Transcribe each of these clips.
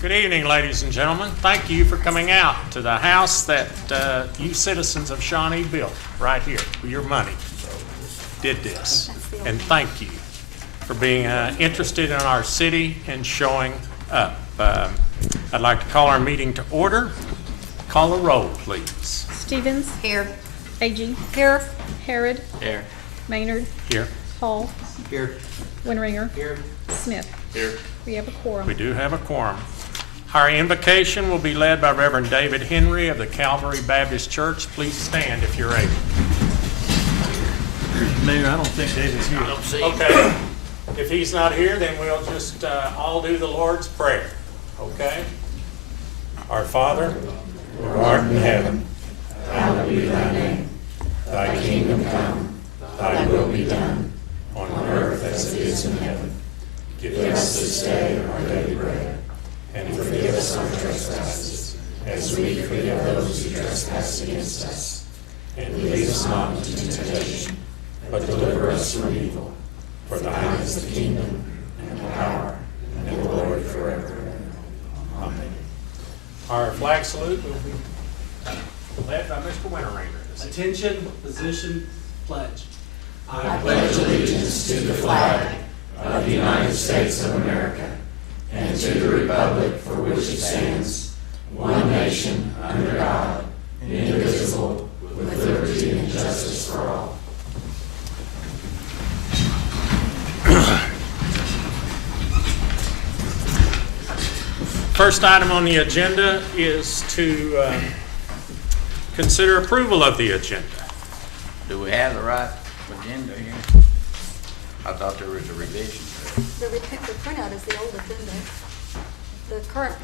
Good evening, ladies and gentlemen. Thank you for coming out to the house that you citizens of Shawnee built right here with your money. Did this. And thank you for being interested in our city and showing up. I'd like to call our meeting to order. Call a roll, please. Stevens. Here. Agee. Here. Harrod. Here. Maynard. Here. Hall. Here. Winringer. Here. Smith. Here. We have a quorum. We do have a quorum. Our invocation will be led by Reverend David Henry of the Calvary Baptist Church. Please stand if you're able. Mayor, I don't think David's here. Okay. If he's not here, then we'll just all do the Lord's Prayer. Okay? Our Father, who art in heaven, hallowed be thy name. Thy kingdom come, thy will be done, on earth as it is in heaven. Give us this day our daily bread, and forgive us our trespasses, as we forgive those who trespass against us. And lead us not into temptation, but deliver us from evil. For thine is the kingdom, and the power, and the glory forever. Amen. Our flag salute will be led by Mr. Winteringer. Attention, position, pledge. I pledge allegiance to the flag of the United States of America and to the republic for which it stands, one nation, under God, indivisible, with liberty and justice for all. First item on the agenda is to consider approval of the agenda. Do we have the right agenda here? I thought there was a revision. The printout is the old agenda.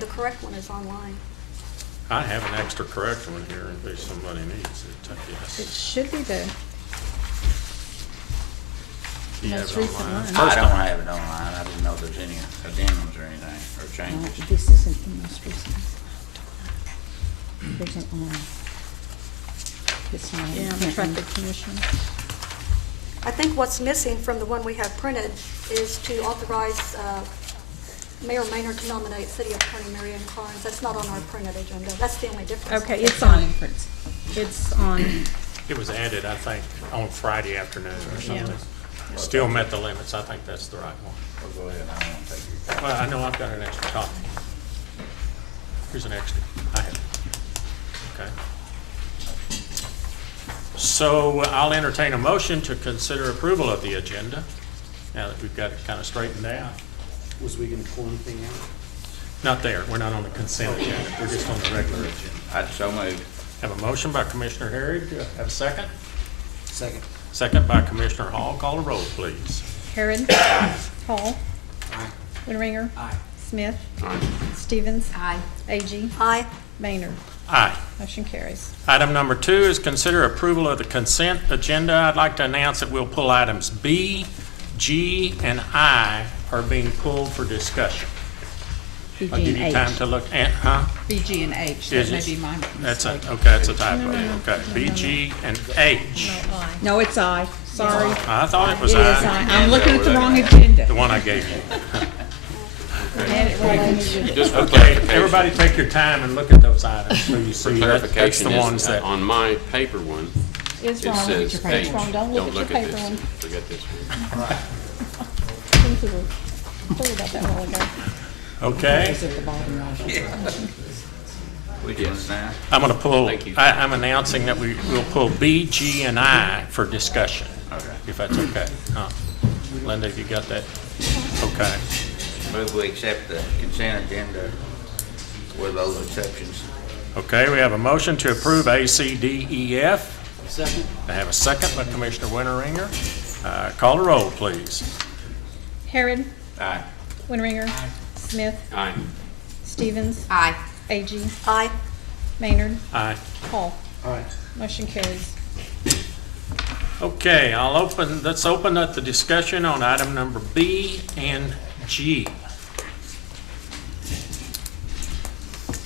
The correct one is online. I have an extra correct one here in case somebody needs it. It Yes. should be the You have most it recent online? one. I don't have it online. I didn't know there's any addendums or anything, or changes. This isn't the most recent. There's an on. It's not. Yeah, the traffic commission. I think what's missing from the one we have printed is to authorize Mayor Maynard to nominate City Attorney Marion Carnes. That's not on our printed agenda. That's the only difference. Okay, it's on. It's on. It was added, I think, on Friday afternoon or Yeah. something. Still met the limits. I think that's the right one. Well, go ahead. I won't take your. Well, I know I've got an extra copy. Here's an extra. I have it. Okay. So I'll entertain a motion to consider approval of the agenda, now that we've got it kind of straightened out. Was we going to pull anything out? Not there. We're not on the consent agenda. We're just on the regular agenda. I'd so moved. Have a motion by Commissioner Harrod. Do I have a second? Second. Second by Commissioner Hall. Call a roll, please. Harrod. Hall. Aye. Winringer. Aye. Smith. Stevens. Aye. Agee. Aye. Maynard. Aye. Motion carries. Item number 2 is consider approval of the consent agenda. I'd like to announce that we'll pull items B, G, and I are being pulled for discussion. I'll BG give you and time H. to look at, BG and H, Is that it? may be my That's a, mistake. okay, that's a typo. No. Okay, B, G, and H. No, it's I, sorry. I thought it was It is I. I, I'm looking at the wrong agenda. the one I gave you. I had it right on the Just for Okay, clarification, everybody take your time and look at those items so you for see that's clarification the ones is, that, on my paper one, It's it wrong. Look at says your paper. H. It's wrong. Don't look at your paper this, one. forget this one. Things we were clear about that a while ago. okay? It's at the bottom right. We just now. I'm gonna pull, Thank you. I'm announcing that we will pull B, G, and I for discussion, Okay. if that's okay. Linda, you got that? Okay. Move we accept the consent agenda with those exceptions. Okay, we have a motion to approve A, C, D, E, F. Second. I have a second by Commissioner Winteringer. Call a roll, please. Harrod. Aye. Winringer. Smith. Aye. Stevens. Aye. Agee. Aye. Maynard. Aye. Hall. Aye. Motion carries. Okay, let's open up the discussion on item number B and G.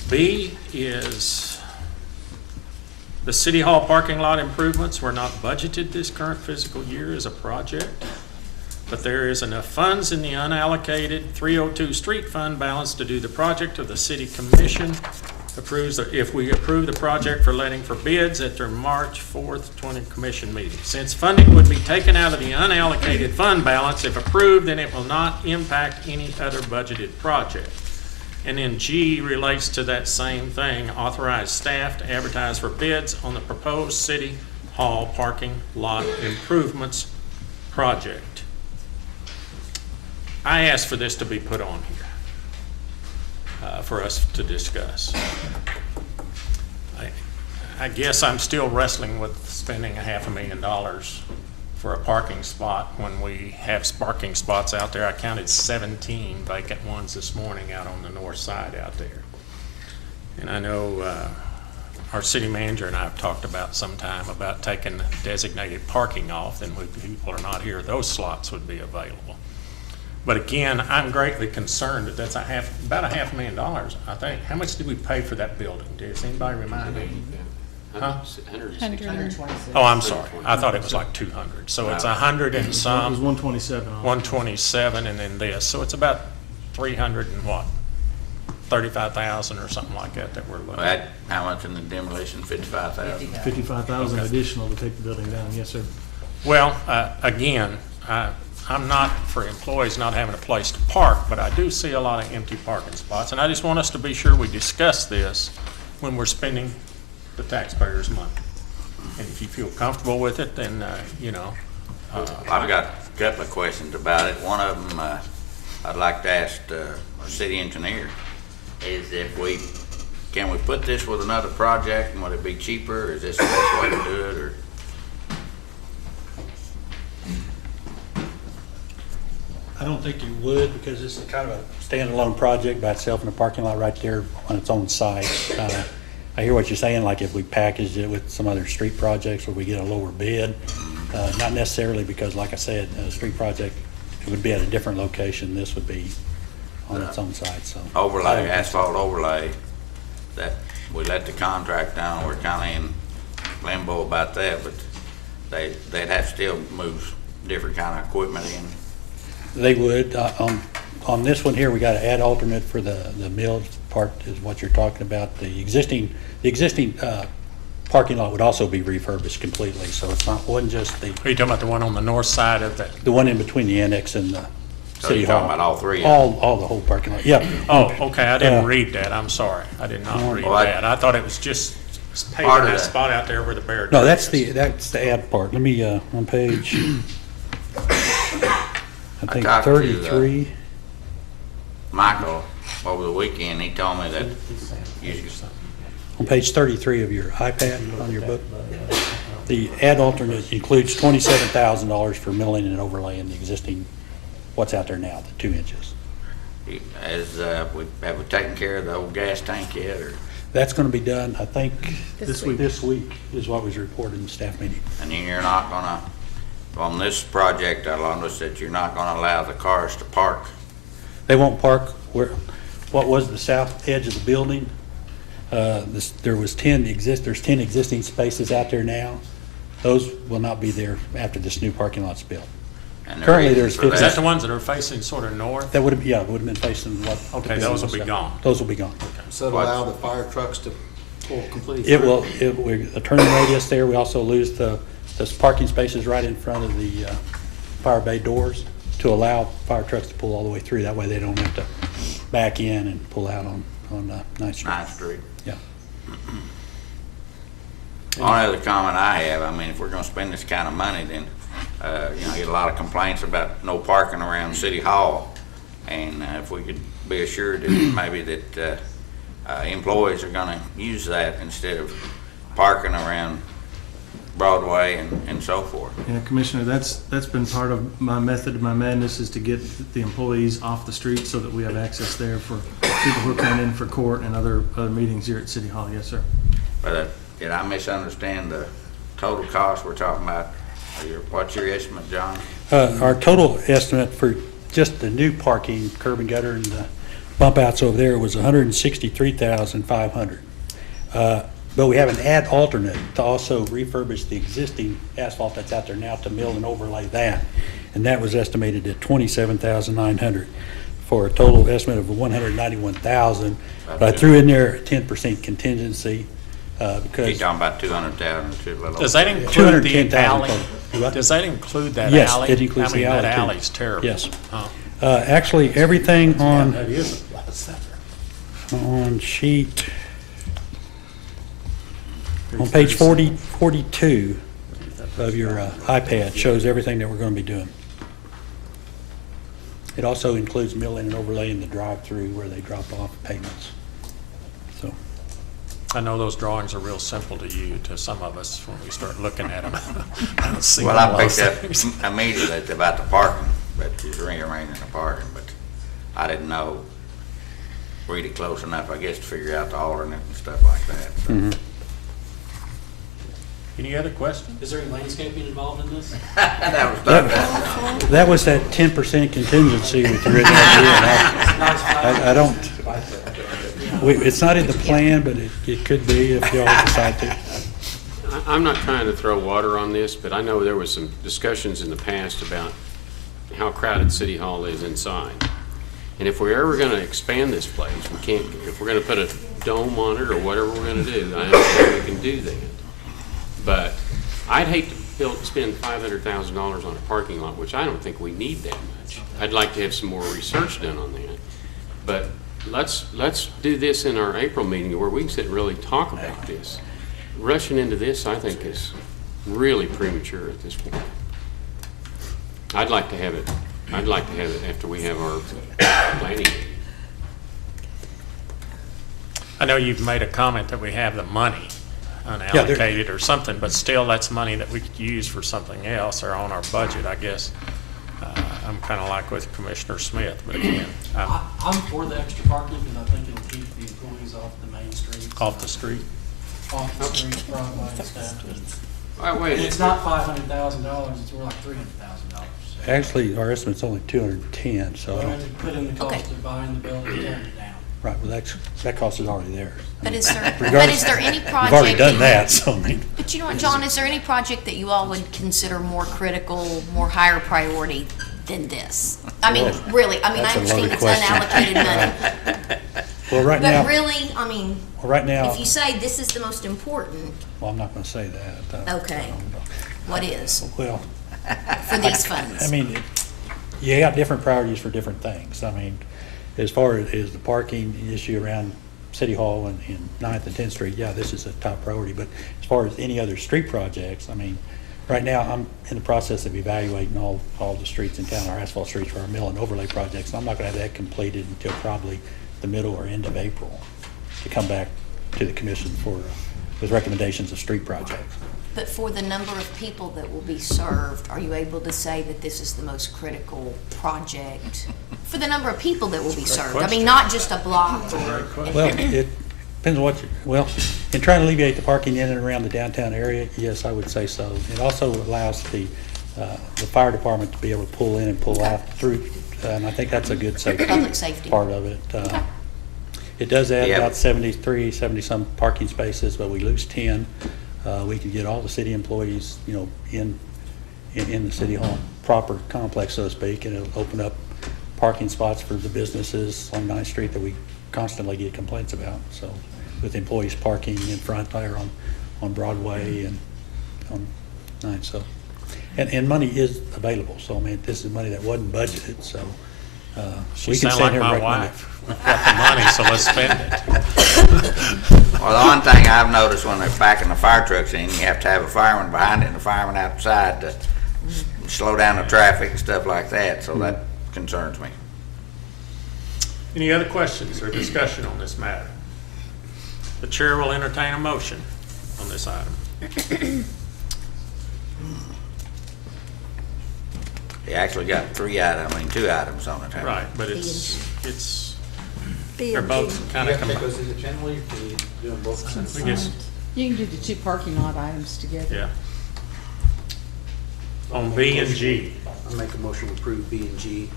B is the City Hall parking lot improvements were not budgeted this current fiscal year as a project. but there is enough funds in the unallocated 302 street fund balance to do the project of the city commission approves, if we approve the project for letting for bids at their March 4th, 20 commission meeting. Since funding would be taken out of the unallocated fund balance, if approved, then it will not impact any other budgeted project. And then G relates to that same thing, authorize staff to advertise for bids on the proposed city hall parking lot improvements project. I asked for this to be put on here for us to discuss. I guess I'm still wrestling with spending $500,000 for a parking spot when we have parking spots out there. I counted 17 vacant ones this morning out on the north side out there. And I know our city manager and I have talked about sometime about taking designated parking off, and when people are not here, those slots would be available. But again, I'm greatly concerned that that's about $500,000, I think. How much did we pay for that building? Does anybody remind me? Huh? 100. Oh, I'm sorry. I thought it was like 200. So it's 100 and It was some, 127. 127, and then this. So it's about 300 and what? 35,000 or something like that we're looking at. That, how much in the demolition? 55,000? 55,000 Okay. additional to take the building down, yes, sir. Well, again, I'm not for employees not having a place to park, but I do see a lot of empty parking spots. And I just want us to be sure we discuss this when we're spending the taxpayers' money. And if you feel comfortable with it, then, you know. I've got a couple of questions about it. One of them, I'd like to ask our city engineer, is can we put this with another project, and would it be cheaper? Is this the best way to do it, or? I don't think you would, because it's kind of a standalone project by itself in the parking lot right there on its own site. I hear what you're saying, like if we packaged it with some other street projects where we get a lower bid. Not necessarily, because like I said, a street project, it would be at a different location. This would be on its own site, so. Overlay, asphalt overlay, that we let the contract down, we're kinda in limbo about that, but they'd have to still move different kind of equipment in. They would. On this one here, we got to add alternate for the mill part is what you're talking about. The existing parking lot would also be refurbished completely, so it's not, wasn't just Are you talking about the one on the north side of that? the one in between the annex and the So city you're hall. talking about all three? All the whole parking lot, yeah. Oh, okay, I didn't Uh, read that. I'm sorry. I did not read Well, that. I thought it was just paving Part of that that. spot out there where the bear. No, track that's is. the add part. Let me, on page, I think talked to, 33. Michael, over the weekend, he told me that On page 33 of your iPad on your book, the add alternate includes $27,000 for milling and overlaying the existing, what's out there now, the 2 inches. have we taken care of the old gas tank yet, or, That's going to be done, I think, This week. this week is what was reported in the staff meeting. and then you're not gonna, on this project, I noticed that you're not gonna allow the cars to park. They won't park where, what was the south edge of the building? There's 10 existing spaces out there now. Those will not be there after this new parking lot's built. And the Currently, reason there's for 50 Is that that- the ones that are facing sort of north? That would have, yeah, would have been facing what? the Okay, building those will was be at. gone. Those will be gone. So to allow the fire trucks to pull completely It through. will, the turning radius there, we also lose the parking spaces right in front of the fire bay doors to allow fire trucks to pull all the way through. That way they don't have to back in and pull out on 9th Street. 9th Street. Yeah. Only other comment I have, I mean, if we're gonna spend this kind of money, then, you know, I get a lot of complaints about no parking around City Hall. And if we could be assured that maybe that employees are gonna use that instead of parking around Broadway and so forth. Yeah, Commissioner, that's been part of my method of my madness, is to get the employees off the street so that we have access there for people who are coming in for court and other meetings here at City Hall. Yes, sir. But did I misunderstand the total cost we're talking about? What's your estimate, John? Our total estimate for just the new parking, curb and gutter and the bump outs over there was $163,500. But we have an add alternate to also refurbish the existing asphalt that's out there now to mill and overlay that. and that was estimated at $27,900 for a total estimate of $191,000. But I threw in there a 10% contingency You're because, talking about 200,000 to a little. Does that include the 210,000 alley? total. What? Does that include that Yes, alley? it includes the alley, I mean, that too. alley's terrible. Yes. Huh. Actually, everything on, That is a lot center. on sheet, on page 42 of your iPad shows everything that we're going to be doing. It also includes milling and overlaying the drive-through where they drop off payments. So, I know those drawings are real simple to you, to some of us, when we start looking at them. I don't see Well, all I those picked things. up immediately about the parking, but it's rearranging the parking, but I didn't know really close enough, I guess, to figure out the alternate and stuff like that. So. Any other questions? Is there any landscaping involved in this? That was done. that was that 10% contingency we threw in there. I don't, it's not in the plan, but it could be if y'all decide to. I'm not trying to throw water on this, but I know there was some discussions in the past about how crowded City Hall is inside. And if we're ever gonna expand this place, we can't, if we're gonna put a dome on it or whatever we're gonna do, I understand we can do that. But I'd hate to spend $500,000 on a parking lot, which I don't think we need that much. I'd like to have some more research done on that. But let's do this in our April meeting where we can sit and really talk about this. Rushing into this, I think, is really premature at this point. I'd like to have it after we have our planning meeting. I know you've made a comment that we have the money unallocated or something, but still, that's money that we could use for something else or on our budget, I guess. I'm kind of like with Commissioner Smith, but again, I'm I'm for the extra parking because I think it'll keep the employees off the main streets. off the street. Off the streets, Broadway and stuff. All right, wait a And it's minute. not $500,000, it's more like $300,000. Actually, our estimate's only 210, so, I We're don't- going to put in the cost Okay. of buying the building and tearing it down. right, well, that cost is already there. But is there, but Regardless- is there any project? We've already done that, so I mean, But you know what, John, is there any project that you all would consider more critical, more higher priority than this? I mean, really, I mean, I That's a understand loaded it's question. unallocated money, well, right now, but really, I mean, right now, if you say this is the most important, well, I'm not gonna say that. Okay. what is Well, for these funds? I mean, you got different priorities for different things. I mean, as far as the parking issue around City Hall and 9th and 10th Street, yeah, this is a top priority. But as far as any other street projects, I mean, right now, I'm in the process of evaluating all the streets in town, our asphalt streets for our mill and overlay projects. And I'm not gonna have that completed until probably the middle or end of April to come back to the commission for, with recommendations of street projects. But for the number of people that will be served, are you able to say that this is the most critical project? For the number of people that will be served, I mean, not just a block or. Well, it depends on what you, well, in trying to alleviate the parking in and around the downtown area, yes, I would say so. It also allows the fire department to be able to pull in and pull out through, and I think that's a good safety. Public safety. Part of it. It does add Yeah. about 70-some parking spaces, but we lose 10. We could get all the city employees, you know, in the City Hall proper complex, so to speak, and it'll open up parking spots for the businesses on 9th Street that we constantly get complaints about. So with employees parking in front there on Broadway and on 9th, so. And money is available, so I mean, this is money that wasn't budgeted, so. She we can sound sit like here and my recommend it. wife. We've got the money, so let's spend it. Well, the one thing I've noticed when they're backing the fire trucks in, you have to have a fireman behind it and a fireman outside to slow down the traffic and stuff like that, so that concerns me. Any other questions or discussion on this matter? The chair will entertain a motion on this item. You actually got two items on the table. Right, but it's, B they're and G. both kind of combined. independently, or can you do them both at the We same just, time? You can do the two parking lot items together. yeah. On B and G, I make a motion to approve B and G.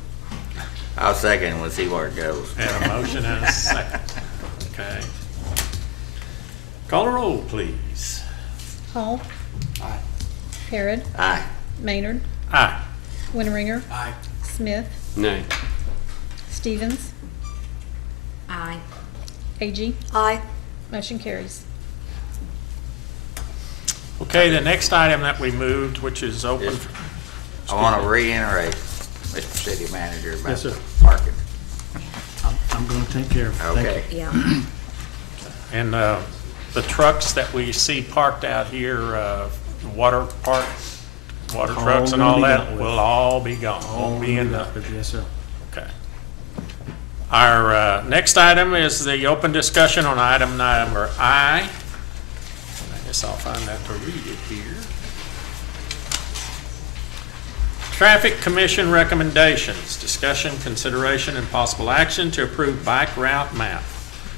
I'll second and we'll see where it goes. and a motion and a second. Okay. Call a roll, please. Hall. Aye. Harrod. Aye. Maynard. Aye. Winteringer. Aye. Smith. Nay. Stevens. Aye. Agee. Aye. Motion carries. Okay, the next item that we moved, which is open. Yes. I want to reiterate, Mr. City Manager, about Yes, sir. the parking. I'm going to take care of it. Thank you. Okay. Yeah. And the trucks that we see parked out here, water trucks and gonna all be that, dealt with. will all be gone. All Won't be in the, Yes, sir. okay. Our next item is the open discussion on item number I. I guess I'll find that to read it here. Traffic Commission recommendations, discussion, consideration, and possible action to approve bike route map.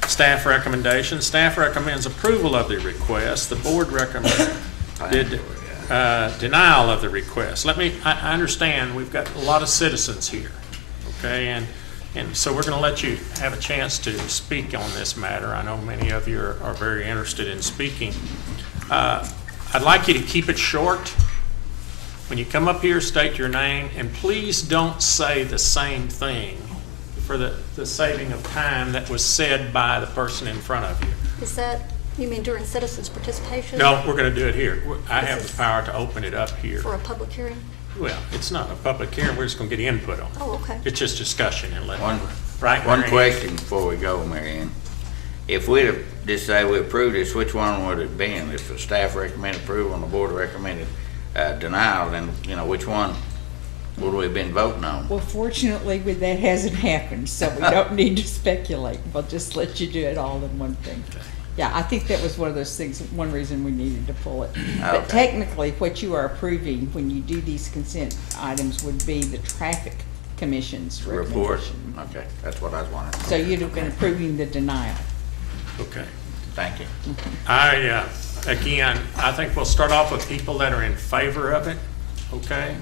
Staff recommendation, staff recommends approval of the request. The board recommended denial of the request. I understand we've got a lot of citizens here, okay? And so we're going to let you have a chance to speak on this matter. I know many of you are very interested in speaking. I'd like you to keep it short. When you come up here, state your name, and please don't say the same thing for the saving of time that was said by the person in front of you. Is that, you mean during citizens' participation? No, we're going to do it here. I have the power to open it up here. For a public hearing? Well, it's not a public hearing, we're just going to get input on it. Oh, okay. It's just discussion and let. One Right, Mary Ann? question before we go, Mary Ann. If we'd have just say we approved this, which one would it have been? If the staff recommended approval and the board recommended denial, then, which one would we have been voting on? Well, fortunately, that hasn't happened, so we don't need to speculate. We'll just let you do it all in one thing. Yeah, I think that was one of those things, one reason we needed to pull it. But Okay. technically, what you are approving when you do these consent items would be the Traffic Commission's Report? recommendation. Okay, that's what I was wondering. So you'd have been approving the denial. Okay. Thank you. Again, I think we'll start off with people that are in favor of it, okay?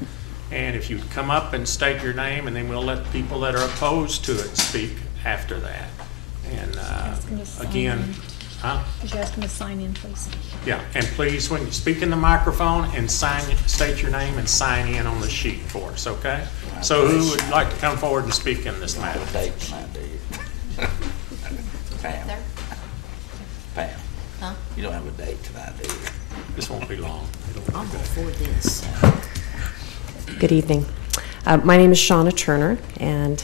And if you come up and state your name, and then we'll let people that are opposed to it speak after that. And Ask them to sign again, in. huh? Could you ask them to sign in, please? Yeah, and please, when you speak in the microphone and state your name and sign in on the sheet for us, okay? So who would like to come forward and speak in this matter? Date tonight, do you? Pam. There. Pam. Huh? You don't have a date tonight, do you? This won't be long. It'll I'm be all good. for this. Good evening. My name is Shauna Turner, and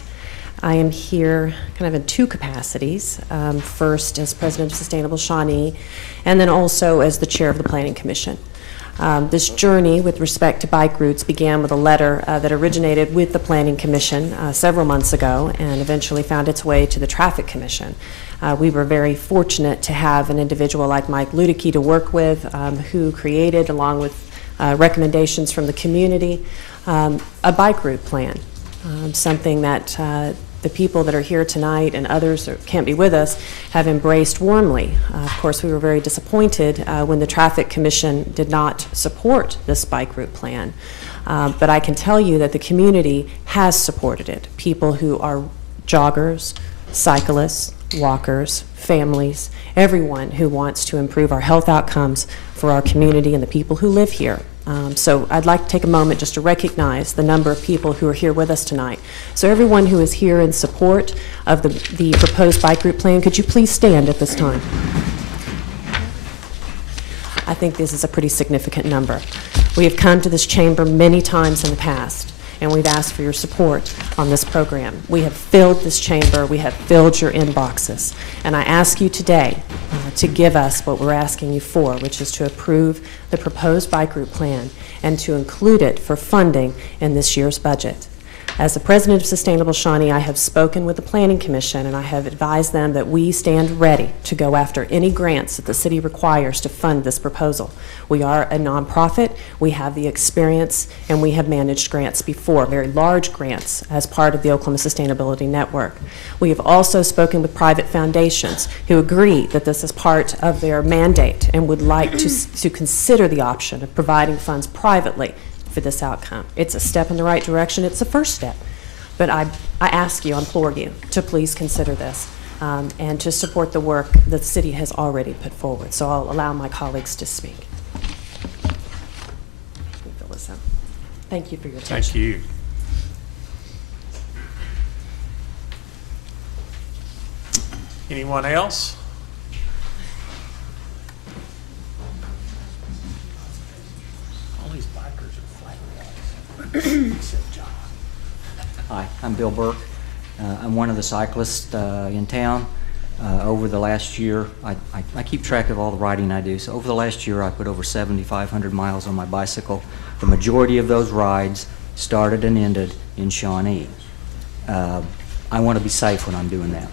I am here kind of in two capacities. First, as President of Sustainable Shawnee, and then also as the Chair of the Planning Commission. This journey with respect to bike routes began with a letter that originated with the Planning Commission several months ago and eventually found its way to the Traffic Commission. We were very fortunate to have an individual like Mike Ludicky to work with, who created, along with recommendations from the community, a bike route plan, something that the people that are here tonight and others that can't be with us have embraced warmly. Of course, we were very disappointed when the Traffic Commission did not support this bike route plan. But I can tell you that the community has supported it. People who are joggers, cyclists, walkers, families, everyone who wants to improve our health outcomes for our community and the people who live here. So I'd like to take a moment just to recognize the number of people who are here with us tonight. So everyone who is here in support of the proposed bike route plan, could you please stand at this time? I think this is a pretty significant number. We have come to this chamber many times in the past, and we've asked for your support on this program. We have filled this chamber, we have filled your inboxes, and I ask you today to give us what we're asking you for, which is to approve the proposed bike route plan and to include it for funding in this year's budget. As the President of Sustainable Shawnee, I have spoken with the Planning Commission, and I have advised them that we stand ready to go after any grants that the city requires to fund this proposal. We are a nonprofit, we have the experience, and we have managed grants before, very large grants, as part of the Oklahoma Sustainability Network. We have also spoken with private foundations who agree that this is part of their mandate and would like to consider the option of providing funds privately for this outcome. It's a step in the right direction. It's the first step. But I ask you, I implore you, to please consider this and to support the work that the city has already put forward. So I'll allow my colleagues to speak. Fill this out. Thank you for your attention. Thank you. Anyone else? All these bikers are flat except John. Hi, I'm Bill Burke. I'm one of the cyclists in town. Over the last year, I keep track of all the riding I do. So over the last year, I put over 7,500 miles on my bicycle. The majority of those rides started and ended in Shawnee. I want to be safe when I'm doing that.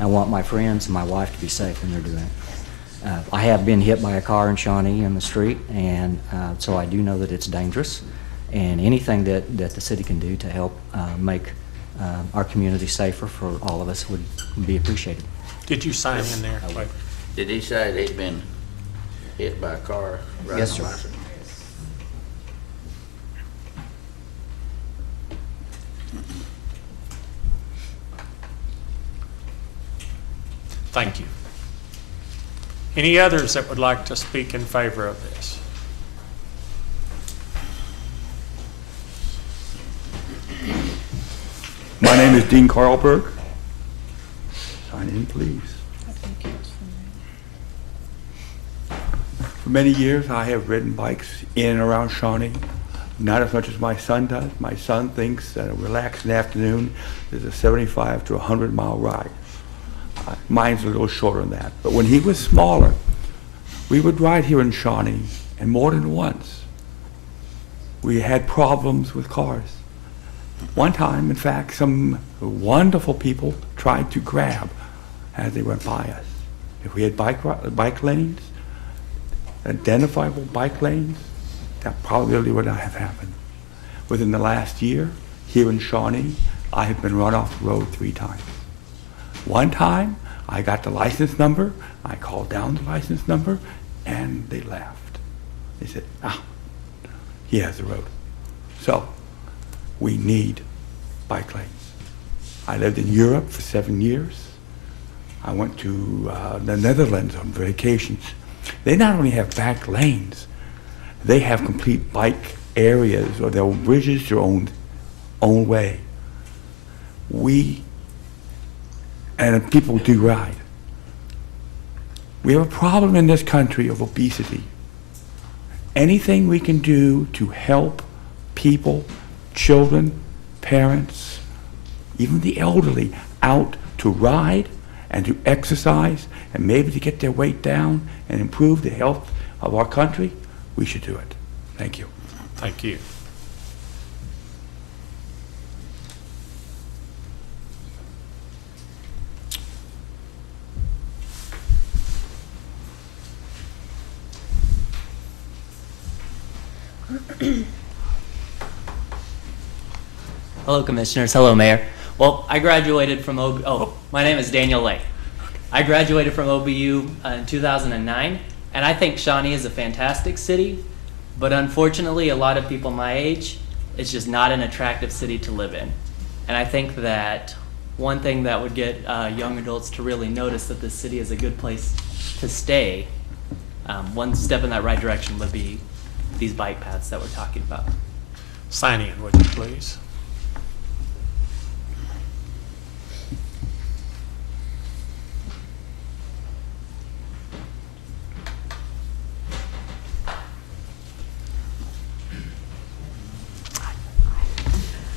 I want my friends and my wife to be safe when they're doing it. I have been hit by a car in Shawnee in the street, and so I do know that it's dangerous. And anything that the city can do to help make our community safer for all of us would be appreciated. Did you sign in there? Did he say that he'd been hit by a car? riding Yes, a sir. bicycle? Thank you. Any others that would like to speak in favor of this? My name is Dean Carlberg. Sign in, please. For many years, I have ridden bikes in and around Shawnee. Not as much as my son does. My son thinks that a relaxed afternoon is a 75 to 100 mile ride. Mine's a little shorter than that. But when he was smaller, we would ride here in Shawnee, and more than once, we had problems with cars. One time, in fact, some wonderful people tried to grab as they went by us. If we had bike lanes, identifiable bike lanes, that probably would not have happened. Within the last year, here in Shawnee, I have been run off the road 3 times. One time, I got the license number, I called down the license number, and they laughed. They said, he has the road. So, we need bike lanes. I lived in Europe for 7 years. I went to the Netherlands on vacations. They not only have back lanes, they have complete bike areas, or their own bridges, their own way. And people do ride. We have a problem in this country of obesity. Anything we can do to help people, children, parents, even the elderly, out to ride and to exercise and maybe to get their weight down and improve the health of our country, we should do it. Thank you. Thank you. Hello, Commissioners. Hello, Mayor. Well, I graduated from my name is Daniel Lay. I graduated from OBU in 2009, and I think Shawnee is a fantastic city, but unfortunately, a lot of people my age, it's just not an attractive city to live in. And I think that one thing that would get young adults to really notice that this city is a good place to stay, one step in that right direction would be these bike paths that we're talking about. Sign in, would you please?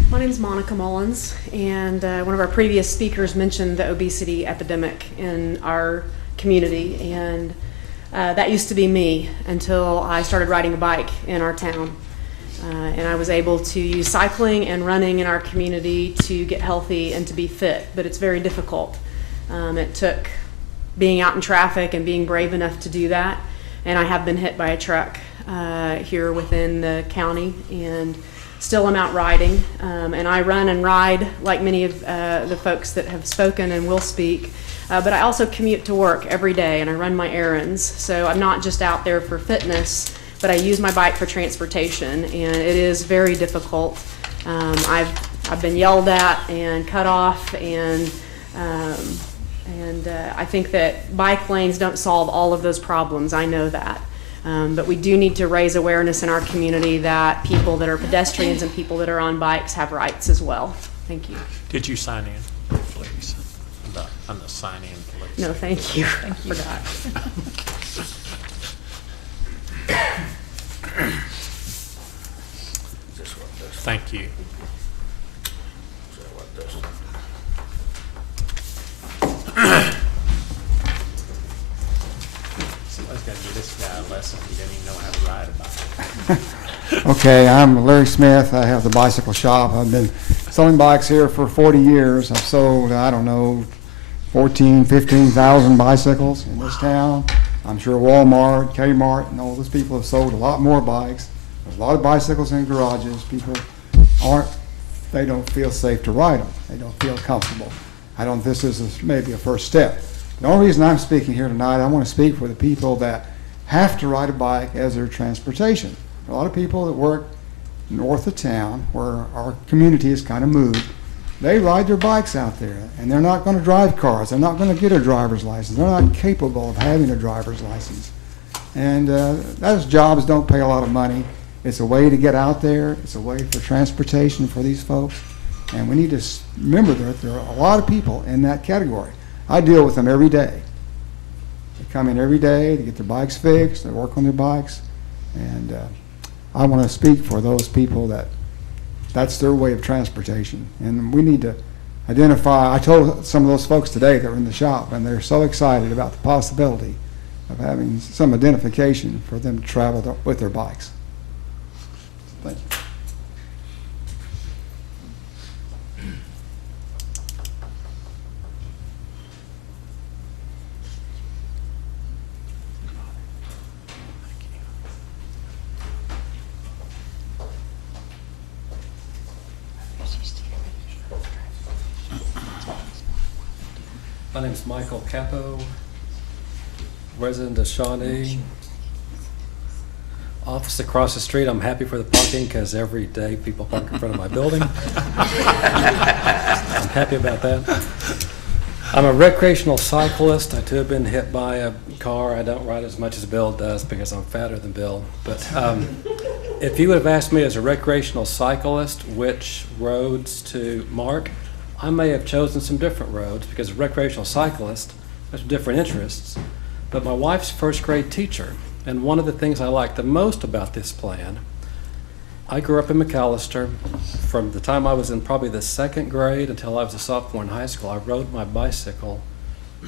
My name is Monica Mullins, and one of our previous speakers mentioned the obesity epidemic in our community, and that used to be me until I started riding a bike in our town. And I was able to use cycling and running in our community to get healthy and to be fit, but it's very difficult. It took being out in traffic and being brave enough to do that, and I have been hit by a truck here within the county, and still I'm out riding, and I run and ride like many of the folks that have spoken and will speak, but I also commute to work every day and I run my errands, so I'm not just out there for fitness, but I use my bike for transportation, and it is very difficult. I've been yelled at and cut off, and I think that bike lanes don't solve all of those problems, I know that. But we do need to raise awareness in our community that people that are pedestrians and people that are on bikes have rights as well. Thank you. Did you sign in, please? on the sign-in, please. No, thank you. Thank you. Thank you. Somebody's got to give this guy a lesson. He didn't even know how to ride a bike. Okay, I'm Larry Smith. I have the bicycle shop. I've been selling bikes here for 40 years. I've sold, I don't know, 14, 15,000 bicycles in this town. I'm sure Walmart, Kmart, and all those people have sold a lot more bikes. There's a lot of bicycles in garages. People they don't feel safe to ride them. They don't feel comfortable. This is maybe a first step. The only reason I'm speaking here tonight, I want to speak for the people that have to ride a bike as their transportation. A lot of people that work north of town, where our community is kind of moved, they ride their bikes out there, and they're not going to drive cars. They're not going to get a driver's license. They're not capable of having a driver's license. And those jobs don't pay a lot of money. It's a way to get out there. It's a way for transportation for these folks. And we need to remember that there are a lot of people in that category. I deal with them every day. They come in every day to get their bikes fixed. They work on their bikes. And I want to speak for those people that's their way of transportation. And we need to identify. I told some of those folks today that were in the shop, and they're so excited about the possibility of having some identification for them to travel with their bikes. Thank you. My name's Michael Capo, resident of Shawnee. Office across the street. I'm happy for the parking because every day people park in front of my building. I'm happy about that. I'm a recreational cyclist. I too have been hit by a car. I don't ride as much as Bill does because I'm fatter than Bill. But if you would have asked me as a recreational cyclist which roads to mark, I may have chosen some different roads because as a recreational cyclist, there's different interests. But my wife's first grade teacher, and one of the things I like the most about this plan, I grew up in McAllister. From the time I was in probably the second grade until I was a sophomore in high school, I rode my bicycle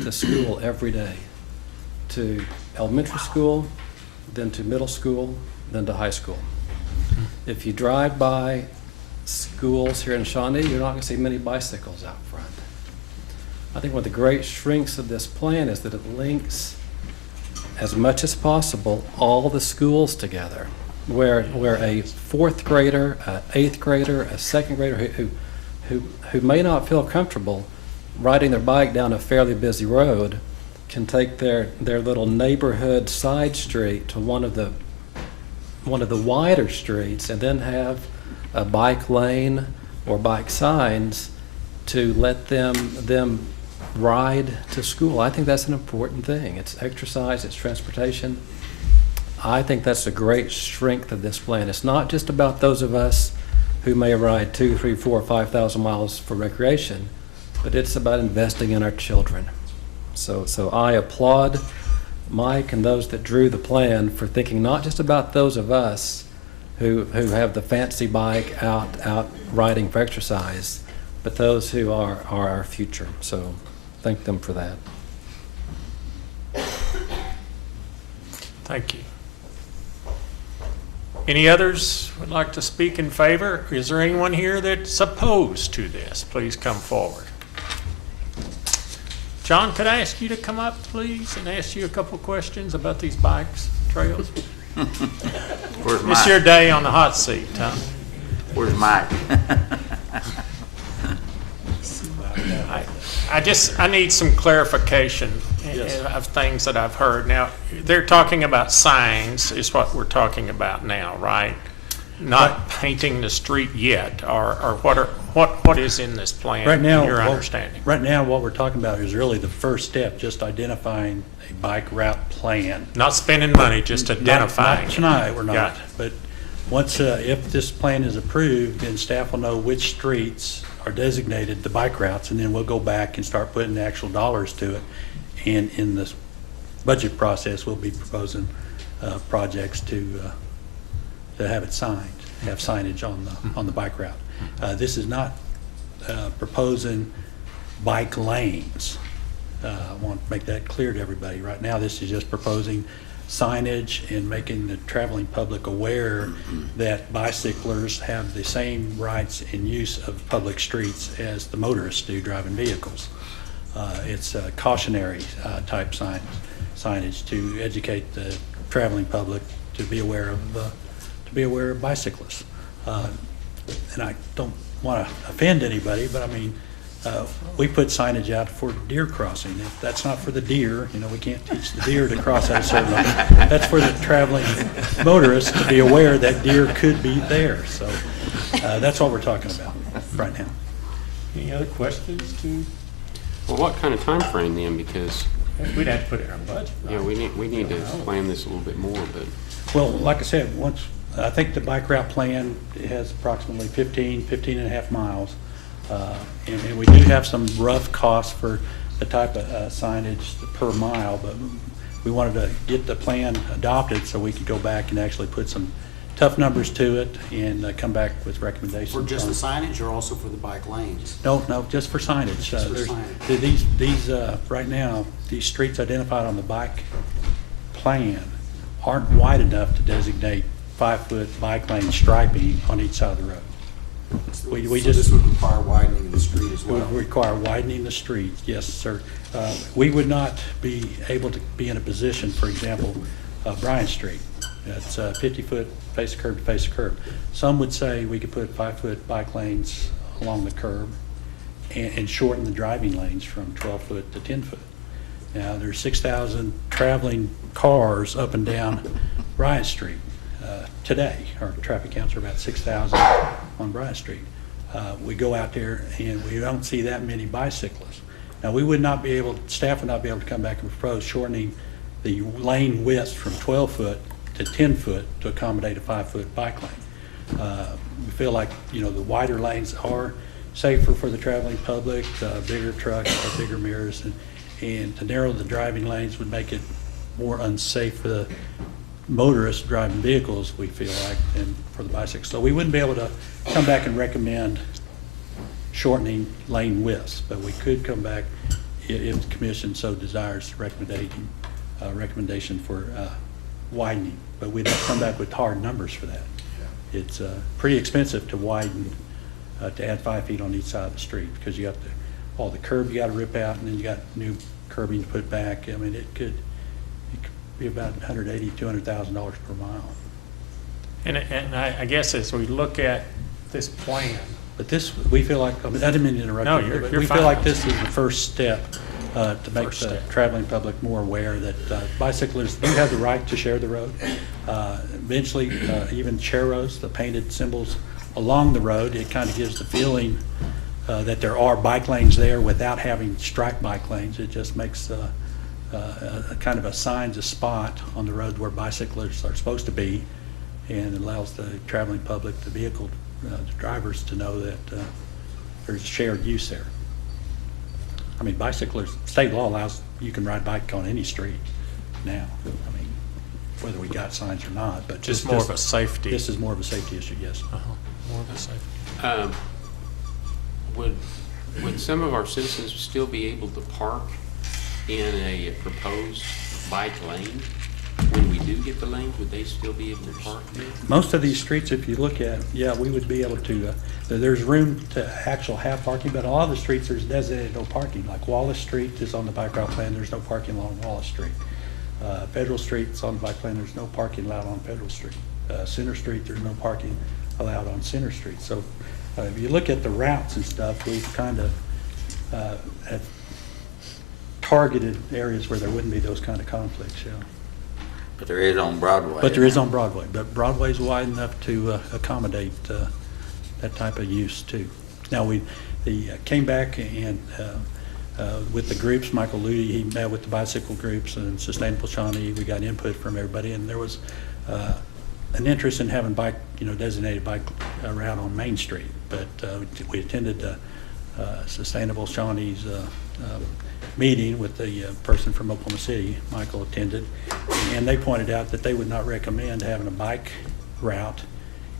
to school every day, to elementary school, then to middle school, then to high school. If you drive by schools here in Shawnee, you're not going to see many bicycles out front. I think one of the great strengths of this plan is that it links as much as possible all the schools together, where a fourth grader, an eighth grader, a second grader who may not feel comfortable riding their bike down a fairly busy road can take their little neighborhood side street to one of the wider streets and then have a bike lane or bike signs to let them ride to school. I think that's an important thing. It's exercise, it's transportation. I think that's a great strength of this plan. It's not just about those of us who may ride 2, 3, 4, 5,000 miles for recreation, but it's about investing in our children. So I applaud Mike and those that drew the plan for thinking not just about those of us who have the fancy bike out riding for exercise, but those who are our future. So thank them for that. Thank you. Any others would like to speak in favor? Is there anyone here that's opposed to this? Please come forward. John, could I ask you to come up, please, and ask you a couple questions about these bikes, trails? Where's Mike? It's your day on the hot seat, huh? Where's Mike? I need some clarification of things that I've heard. Now, they're talking about signs is what we're talking about now, right? Not painting the street yet, or what is in this plan, Right now, in your understanding? Right now, what we're talking about is really the first step, just identifying a bike route plan. Not spending money, just identifying. Not tonight, we're Got not. it. But once, if this plan is approved, then staff will know which streets are designated the bike routes, and then we'll go back and start putting the actual dollars to it. And in this budget process, we'll be proposing projects to have it signed, have signage on the bike route. This is not proposing bike lanes. I want to make that clear to everybody. Right now, this is just proposing signage and making the traveling public aware that bicyclers have the same rights and use of public streets as the motorists do driving vehicles. It's a cautionary type signage to educate the traveling public to be aware of bicyclists. And I don't want to offend anybody, but I mean, we put signage out for deer crossing. If that's not for the deer, we can't teach the deer to cross at a certain level. That's for the traveling motorists to be aware that deer could be there. So that's what we're talking about right now. Any other questions to? Well, what kind of time frame then? Because We'd have to put it in our budget. yeah, we need to plan this a little bit more. But Well, like I said, I think the bike route plan has approximately 15 and a half miles. And we do have some rough costs for the type of signage per mile, but we wanted to get the plan adopted so we could go back and actually put some tough numbers to it and come back with recommendations. For just the signage or also for the bike lanes? No, just for signage. Just for There's- signage. These right now, these streets identified on the bike plan aren't wide enough to designate 5-foot bike lane striping on each side of the road. So this would require widening the street as It well? would require widening the street, yes, sir. We would not be able to be in a position, for example, Bryant Street. That's 50-foot face curb to face curb. Some would say we could put 5-foot bike lanes along the curb and shorten the driving lanes from 12-foot to 10-foot. Now, there's 6,000 traveling cars up and down Bryant Street today. Our traffic counts are about 6,000 on Bryant Street. We go out there and we don't see that many bicyclists. Now, staff would not be able to come back and propose shortening the lane width from 12-foot to 10-foot to accommodate a 5-foot bike lane. We feel like, the wider lanes are safer for the traveling public, bigger trucks, bigger mirrors, and to narrow the driving lanes would make it more unsafe for the motorists driving vehicles, we feel like, and for the bicycles. So we wouldn't be able to come back and recommend shortening lane widths, but we could come back if the commission so desires recommendation for widening, but we'd have to come back with hard numbers for that. It's pretty expensive to widen, to add 5 feet on each side of the street, because you got all the curb you got to rip out, and then you got new curbing to put back. I mean, it could be about $180,000, $200,000 per mile. And I guess as we look at this plan. But we feel like, I didn't mean to interrupt No, you, but you're we feel fine. like this is the first step to make the traveling public more aware that bicyclists do have the right to share the road. Eventually, even Cheros, the painted symbols along the road, it kind of gives the feeling that there are bike lanes there without having striped bike lanes. It just makes a kind of assigns a spot on the road where bicyclists are supposed to be, and allows the traveling public, the vehicle the drivers, to know that there's shared use there. I mean, state law allows you can ride bike on any street now. I mean, whether we got signs or not, but Just more of a safety. This is more of a safety issue, yes. More of a safety. would some of our citizens still be able to park in a proposed bike lane? When we do get the lanes, would they still be able to park there? Most of these streets, if you look at, we would be able to, there's room to actually have parking, but a lot of the streets, there's designated no parking. Like Wallace Street is on the bike route plan, there's no parking along Wallace Street. Federal Street's on the bike plan, there's no parking allowed on Federal Street. Center Street, there's no parking allowed on Center Street. So if you look at the routes and stuff, we've kind of have targeted areas where there wouldn't be those kind of conflicts, But there is on Broadway. But there is on Broadway, but Broadway's wide enough to accommodate that type of use too. Now, we came back and with the groups, Michael Ludy, he met with the bicycle groups and Sustainable Shawnee. We got input from everybody, and there was an interest in having designated bike route on Main Street. But we attended Sustainable Shawnee's meeting with the person from Oklahoma City, Michael attended, and they pointed out that they would not recommend having a bike route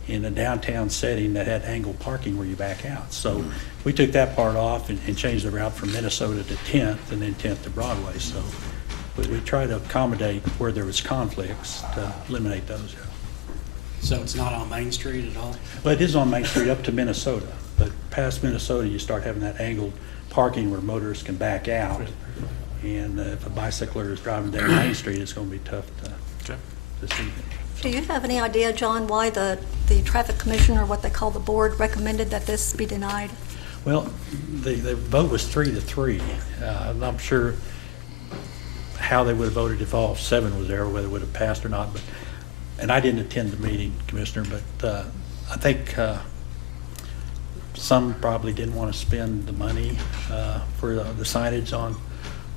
in a downtown setting that had angled parking where you back out. So we took that part off and changed the route from Minnesota to 10th and then 10th to Broadway. So we try to accommodate where there was conflicts to eliminate those. So it's not on Main Street at all? Well, it is on Main Street up to Minnesota, but past Minnesota, you start having that angled parking where motorists can back out. And if a bicycler is driving down Main Street, it's going to be tough to see them. Do you have any idea, John, why the traffic commission, or what they call the board, recommended that this be denied? Well, the vote was 3-3. I'm not sure how they would have voted if all 7 was there, whether it would have passed or not. But and I didn't attend the meeting, Commissioner, but I think some probably didn't want to spend the money for the signage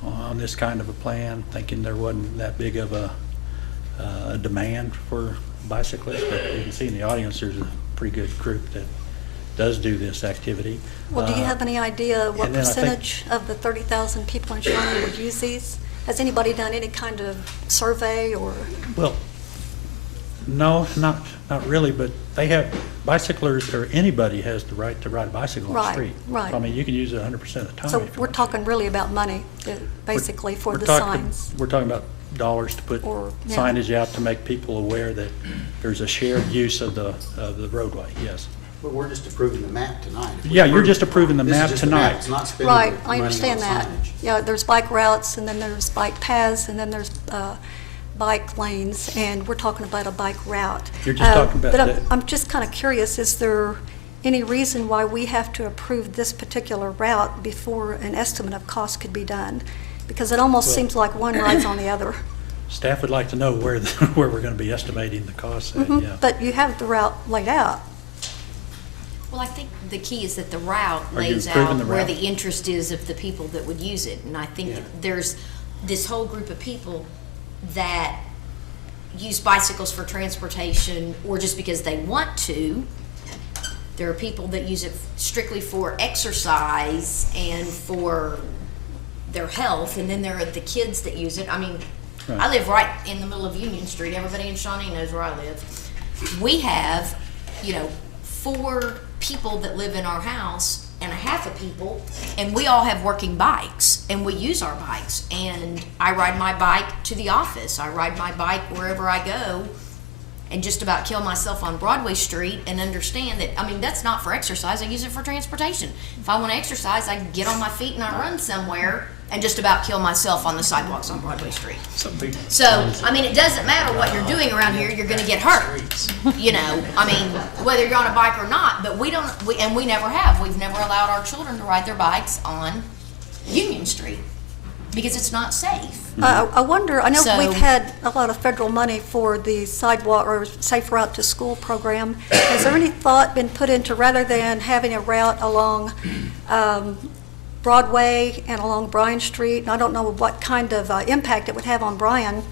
on this kind of a plan, thinking there wasn't that big of a demand for bicyclists. But you can see in the audience there's a pretty good group that does do this activity. Well, do you have any idea what and then I think- percentage of the 30,000 people in Shawnee would use these? Has anybody done any kind of survey or? Well, no, not really, but they have bicyclers, or anybody has the right to ride a bicycle on the Right, street. right. I mean, you can use it 100% of the time. So if you we're want. talking really about money, basically, for We're the talking- signs. We're talking about dollars to put Or, yeah. signage out to make people aware that there's a shared use of the roadway, yes. But we're just approving the map tonight. If we Yeah, you're approve just it, approving the this is map just the tonight. It's not spending Right, the I money on understand that. signage. Yeah, there's bike routes, and then there's bike paths, and then there's bike lanes, and we're talking about a bike route. You're just talking about But the- I'm just kind of curious, is there any reason why we have to approve this particular route before an estimate of cost could be done? Because it almost Well- seems like one rides on the other. Staff would like to know where where we're going to be estimating the costs at, Mhm, yeah. But you have the route laid out. Well, I think the key is that the route Are you lays approving out the where route? the interest is of the people that would use it. And I think Yeah. that there's this whole group of people that use bicycles for transportation or just because they want to. There are people that use it strictly for exercise and for their health, and then there are the kids that use it. I mean, Right. I live right in the middle of Union Street. Everybody in Shawnee knows where I live. We have, 4 people that live in our house and a half of people, and we all have working bikes, and we use our bikes. And I ride my bike to the office. I ride my bike wherever I go, and just about kill myself on Broadway Street, and understand that, that's not for exercise. I use it for transportation. If I want to exercise, I get on my feet and I run somewhere and just about kill myself on the sidewalks on Broadway Street. So, it doesn't matter what you're doing around here, you're gonna get hurt. Whether you're on a bike or not, but we never have. We've never allowed our children to ride their bikes on Union Street because it's not safe. I wonder, I know So- we've had a lot of federal money for the sidewalk or Safe Route to School program. Has there any thought been put into, rather than having a route along Broadway and along Bryan Street, and I don't know what kind of impact it would have on Bryan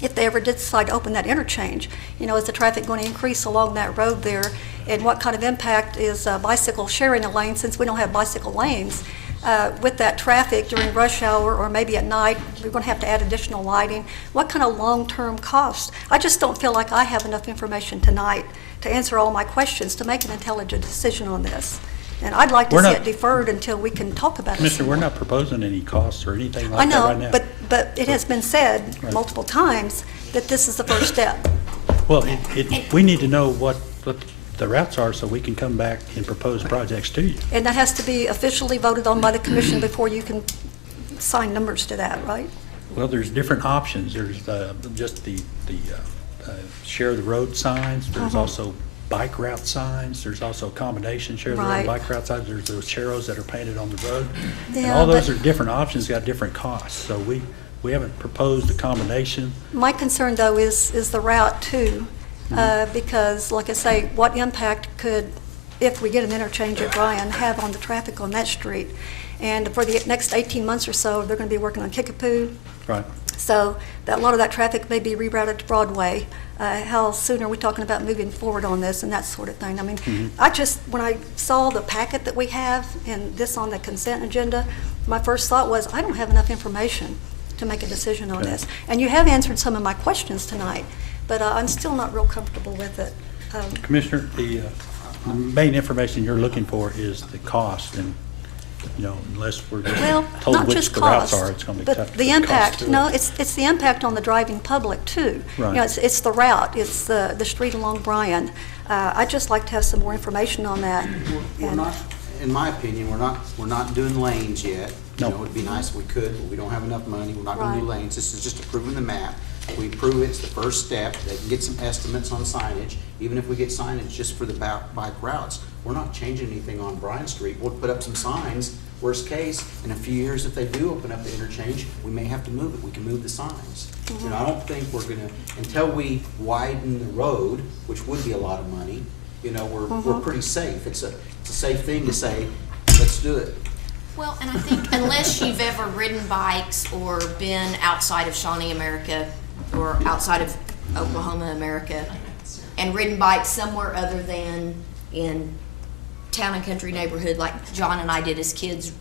if they ever did decide to open that interchange. Is the traffic going to increase along that road there? And what kind of impact is bicycle sharing a lane, since we don't have bicycle lanes? With that traffic during rush hour or maybe at night, we're going to have to add additional lighting. What kind of long-term costs? I just don't feel like I have enough information tonight to answer all my questions to make an intelligent decision on this. And I'd like to We're see not- it deferred until we can talk about it. Commissioner, we're not proposing any costs or anything I like that right know, now. but it has been said Right. multiple times that this is the first step. Well, we need to know what the routes are so we can come back and propose projects to you. And that has to be officially voted on by the commission before you can sign numbers to that, right? Well, there's different options. There's just the share the road signs. There's Uh-huh. also bike route signs. There's also combination share the road Right. bike route signs. There's those arrows that are painted on the road. And Yeah, all those but- are different options, got different costs. So we haven't proposed a combination. My concern, though, is the route, too, because, like I say, what impact could, if we get an interchange at Bryan, have on the traffic on that street? And for the next 18 months or so, they're going to be working on Kickapoo. Right. So that a lot of that traffic may be rerouted to Broadway. How soon are we talking about moving forward on this and that sort of thing? I mean, when I saw the packet that we have and this on the consent agenda, my first thought was, I don't have enough information to make a decision on this. And you have answered some of my questions tonight, but I'm still not real comfortable with it. Commissioner, the main information you're looking for is the cost, and, you know, unless we're Well, told not which just the routes cost, are, it's going to be tough but to the put cost impact. to it. No, it's the impact on the driving public too. Right. You know, it's the route, it's the street along Bryan. I'd just like to have some more information on that. We're not, in my opinion, we're not doing lanes yet. No. You know, it'd be nice if we could, but we don't have enough money. We're not gonna do Right. lanes. This is just approving the map. We approve it's the first step. They can get some estimates on signage, even if we get signage just for the bike routes. We're not changing anything on Bryan Street. We'll put up some signs, worst case, in a few years, if they do open up the interchange, we may have to move it. We can move the signs. You know, I don't think we're gonna, until we widen the road, which would be a lot of money, you know, we're pretty safe. It's a safe thing to say, let's do it. Well, and I think unless you've ever ridden bikes or been outside of Shawnee, America, or outside of Oklahoma, America, and ridden bikes somewhere other than in town and country neighborhood like John and I did as kids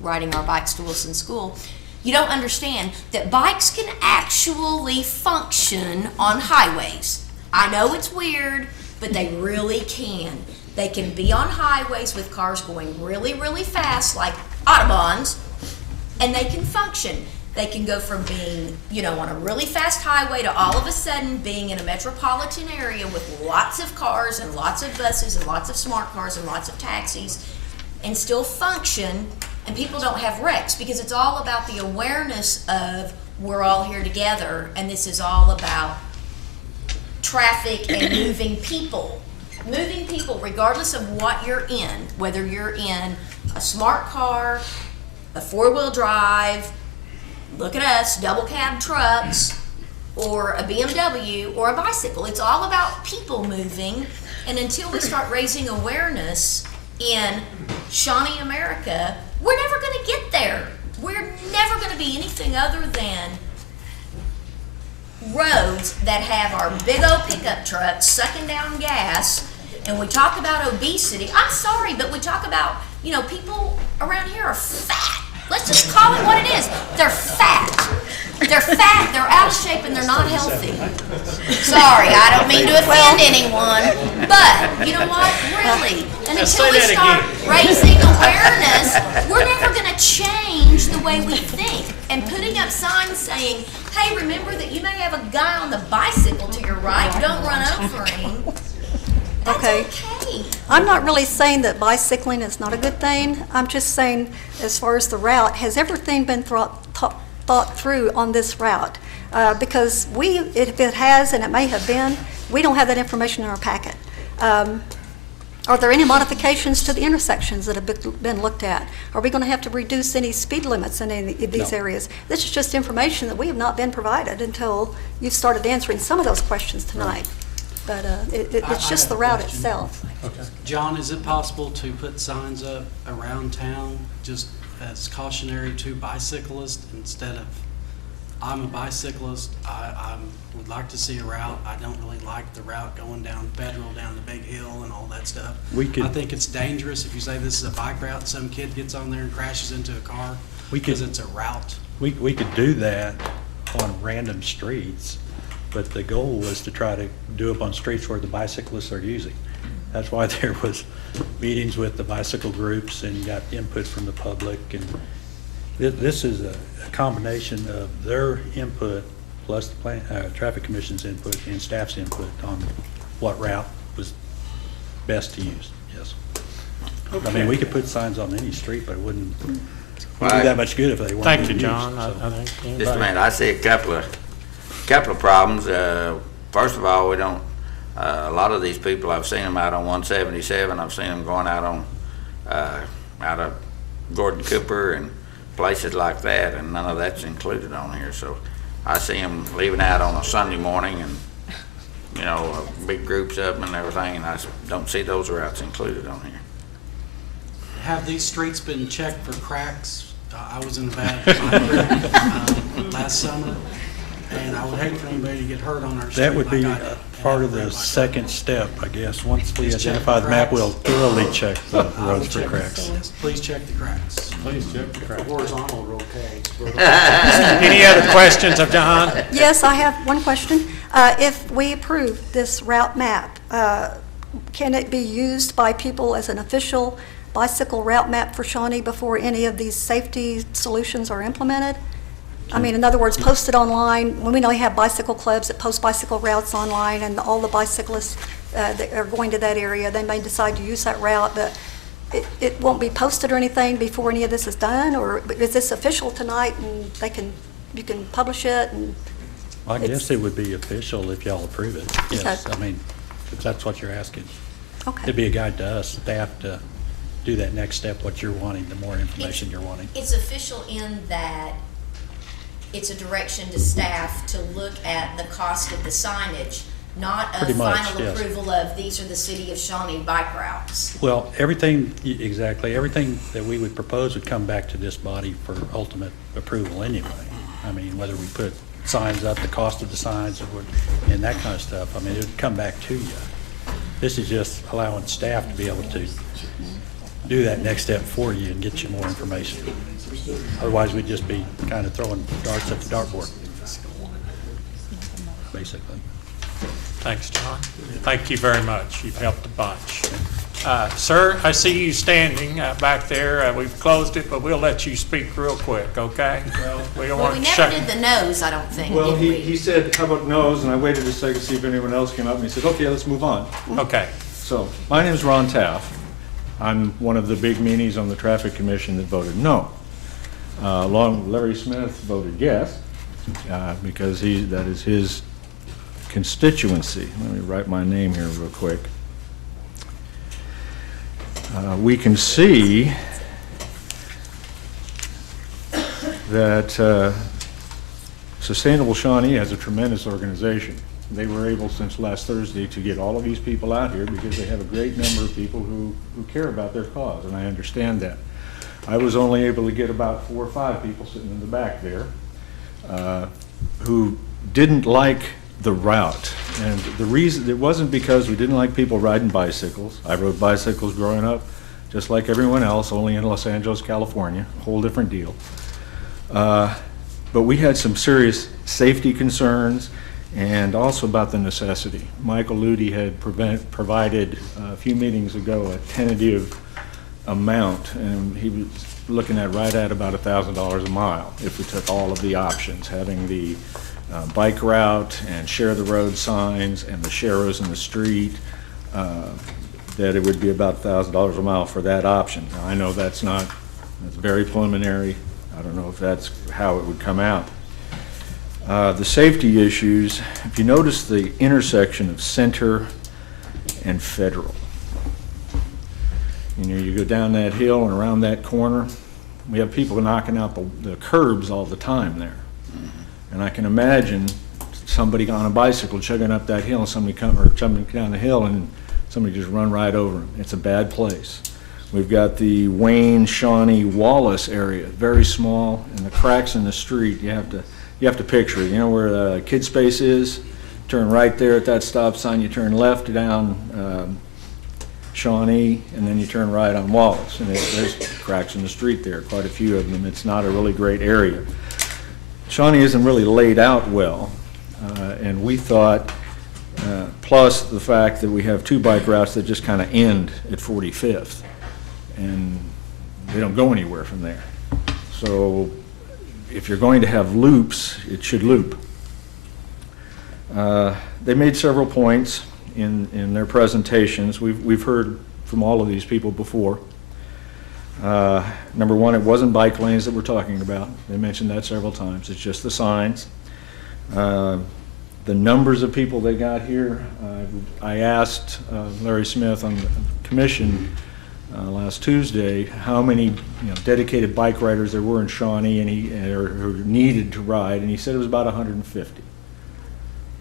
riding our bikes to Wilson School, you don't understand that bikes can actually function on highways. I know it's weird, but they really can. They can be on highways with cars going really, really fast, like Autobahns, and they can function. They can go from being, you know, on a really fast highway to all of a sudden being in a metropolitan area with lots of cars and lots of buses and lots of smart cars and lots of taxis and still function, and people don't have wrecks because it's all about the awareness of we're all here together, and this is all about traffic and moving people. Moving people regardless of what you're in, whether you're in a smart car, a four-wheel drive, look at us, double cab trucks, or a BMW, or a bicycle. It's all about people moving, and until we start raising awareness in Shawnee, America, we're never going to get there. We're never going to be anything other than roads that have our big old pickup trucks sucking down gas. And we talk about obesity. I'm sorry, but we talk about, you know, people around here are fat. Let's just call it what it is. They're fat. They're fat, they're out of shape, and they're not healthy. Sorry, I don't mean to offend anyone, but you know what? Really, and until we start raising awareness, we're never going to change the way we think. And putting up signs saying, hey, remember that you may have a guy on the bicycle to your right, don't run over him. That's okay. I'm not really saying that bicycling is not a good thing. I'm just saying, as far as the route, has everything been thought through on this route? Because if it has, and it may have been, we don't have that information in our packet. Are there any modifications to the intersections that have been looked at? Are we going to have to reduce any speed limits in any of these areas? This is just information that we have not been provided until you've started answering some of those questions tonight. But it's just the route itself. Okay. John, is it possible to put signs up around town just as cautionary to bicyclists instead of, I'm a bicyclist, I would like to see a route, I don't really like the route going down Federal, down the big hill and all that stuff. I think it's dangerous if you say this is a bike route, some kid gets on there and crashes into a car because it's a route. We could do that on random streets, but the goal was to try to do it on streets where the bicyclists are using. That's why there was meetings with the bicycle groups and got input from the public. And this is a combination of their input plus the traffic commission's input and staff's input on what route was best to use. Yes. I mean, we could put signs on any street, but it wouldn't do that much good if they weren't being used. John. Just a minute, I see a couple of problems. First of all, we don't, a lot of these people, I've seen them out on 177. I've seen them going out on, out of Gordon Cooper and places like that, and none of that's included on here. So I see them leaving out on a Sunday morning and, you know, big groups of them and everything, and I don't see those routes included on here. have these streets been checked for cracks? I was in a bad bike wreck last summer, and I would hate for anybody to get hurt on our street. That would be like I did. part of the second step, I guess. Once we Please check identify the the map, cracks. we'll thoroughly check the I will roads for check. cracks. Please check the cracks. Please check the cracks. Horizontal are okay. Any other questions of John? Yes, I have one question. If we approve this route map, can it be used by people as an official bicycle route map for Shawnee before any of these safety solutions are implemented? I mean, in other words, post it online. When we know we have bicycle clubs that post bicycle routes online, and all the bicyclists that are going to that area, they may decide to use that route, but it won't be posted or anything before any of this is done? Or is this official tonight, and you can publish it? And I guess it would be official if y'all approve it. Yes, Okay. I mean, if that's what you're asking. Okay. It'd be a guide to us, staff, to do that next step, what you're wanting, the more information you're wanting. It's official in that it's a direction to staff to look at the cost of the signage, not a Pretty much, final yes. approval of these are the city of Shawnee bike routes. Well, everything, exactly, everything that we would propose would come back to this body for ultimate approval anyway. I mean, whether we put signs up, the cost of the signs, and that kind of stuff, I mean, it would come back to you. This is just allowing staff to be able to do that next step for you and get you more information. Otherwise, we'd just be kind of throwing darts at the dartboard, basically. Thanks, John. Thank you very much. You've helped a bunch. Sir, I see you standing back there. We've closed it, but we'll let you speak real quick, okay? We don't Well, want we to never shut. did the nose, I don't think, Well, did he we? said, how about no's, and I waited a second to see if anyone else came up, and he said, okay, let's move on. Okay. So, my name is Ron Taff. I'm one of the big meanies on the Traffic Commission that voted no. Along with Larry Smith voted yes, because that is his constituency. Let me write my name here real quick. We can see that Sustainable Shawnee has a tremendous organization. They were able since last Thursday to get all of these people out here because they have a great number of people who care about their cause, and I understand that. I was only able to get about 4 or 5 people sitting in the back there who didn't like the route. And the reason, it wasn't because we didn't like people riding bicycles. I rode bicycles growing up, just like everyone else, only in Los Angeles, California, a whole different deal. But we had some serious safety concerns and also about the necessity. Michael Ludi had provided a few meetings ago a tentative amount, and he was looking at right at about $1,000 a mile if we took all of the options, having the bike route and share the road signs and the sharrows in the street, that it would be about $1,000 a mile for that option. Now, I know that's very preliminary. I don't know if that's how it would come out. The safety issues, if you notice the intersection of Center and Federal, you go down that hill and around that corner, we have people knocking out the curbs all the time there. And I can imagine somebody on a bicycle chugging up that hill and somebody jumping down the hill and somebody just run right over them. It's a bad place. We've got the Wayne, Shawnee, Wallace area, very small, and the cracks in the street, you have to picture it. You know where the kid space is? Turn right there at that stop sign, you turn left down Shawnee, and then you turn right on Wallace. And there's cracks in the street there, quite a few of them. It's not a really great area. Shawnee isn't really laid out well, and we thought, plus the fact that we have 2 bike routes that just kind of end at 45th, and they don't go anywhere from there. So if you're going to have loops, it should loop. They made several points in their presentations. We've heard from all of these people before. Number one, it wasn't bike lanes that we're talking about. They mentioned that several times. It's just the signs. The numbers of people they got here, I asked Larry Smith on the commission last Tuesday how many dedicated bike riders there were in Shawnee and who needed to ride, and he said it was about 150.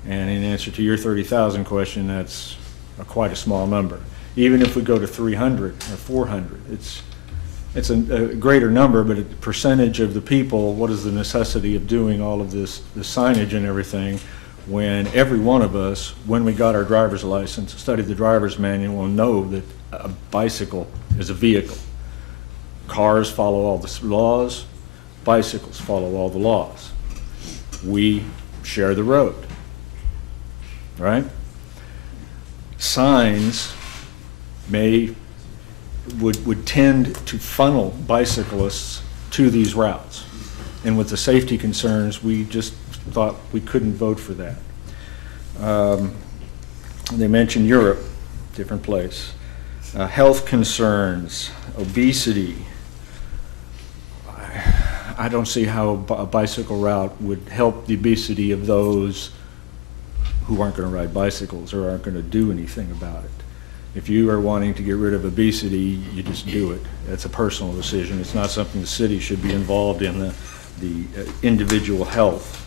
And in answer to your 30,000 question, that's quite a small number. Even if we go to 300 or 400, it's a greater number, but a percentage of the people, what is the necessity of doing all of this signage and everything, when every one of us, when we got our driver's license, studied the driver's manual, will know that a bicycle is a vehicle. Cars follow all the laws, bicycles follow all the laws. We share the road, right? Signs would tend to funnel bicyclists to these routes. And with the safety concerns, we just thought we couldn't vote for that. They mentioned Europe, different place. Health concerns, obesity. I don't see how a bicycle route would help the obesity of those who aren't going to ride bicycles or aren't going to do anything about it. If you are wanting to get rid of obesity, you just do it. That's a personal decision. It's not something the city should be involved in, the individual health.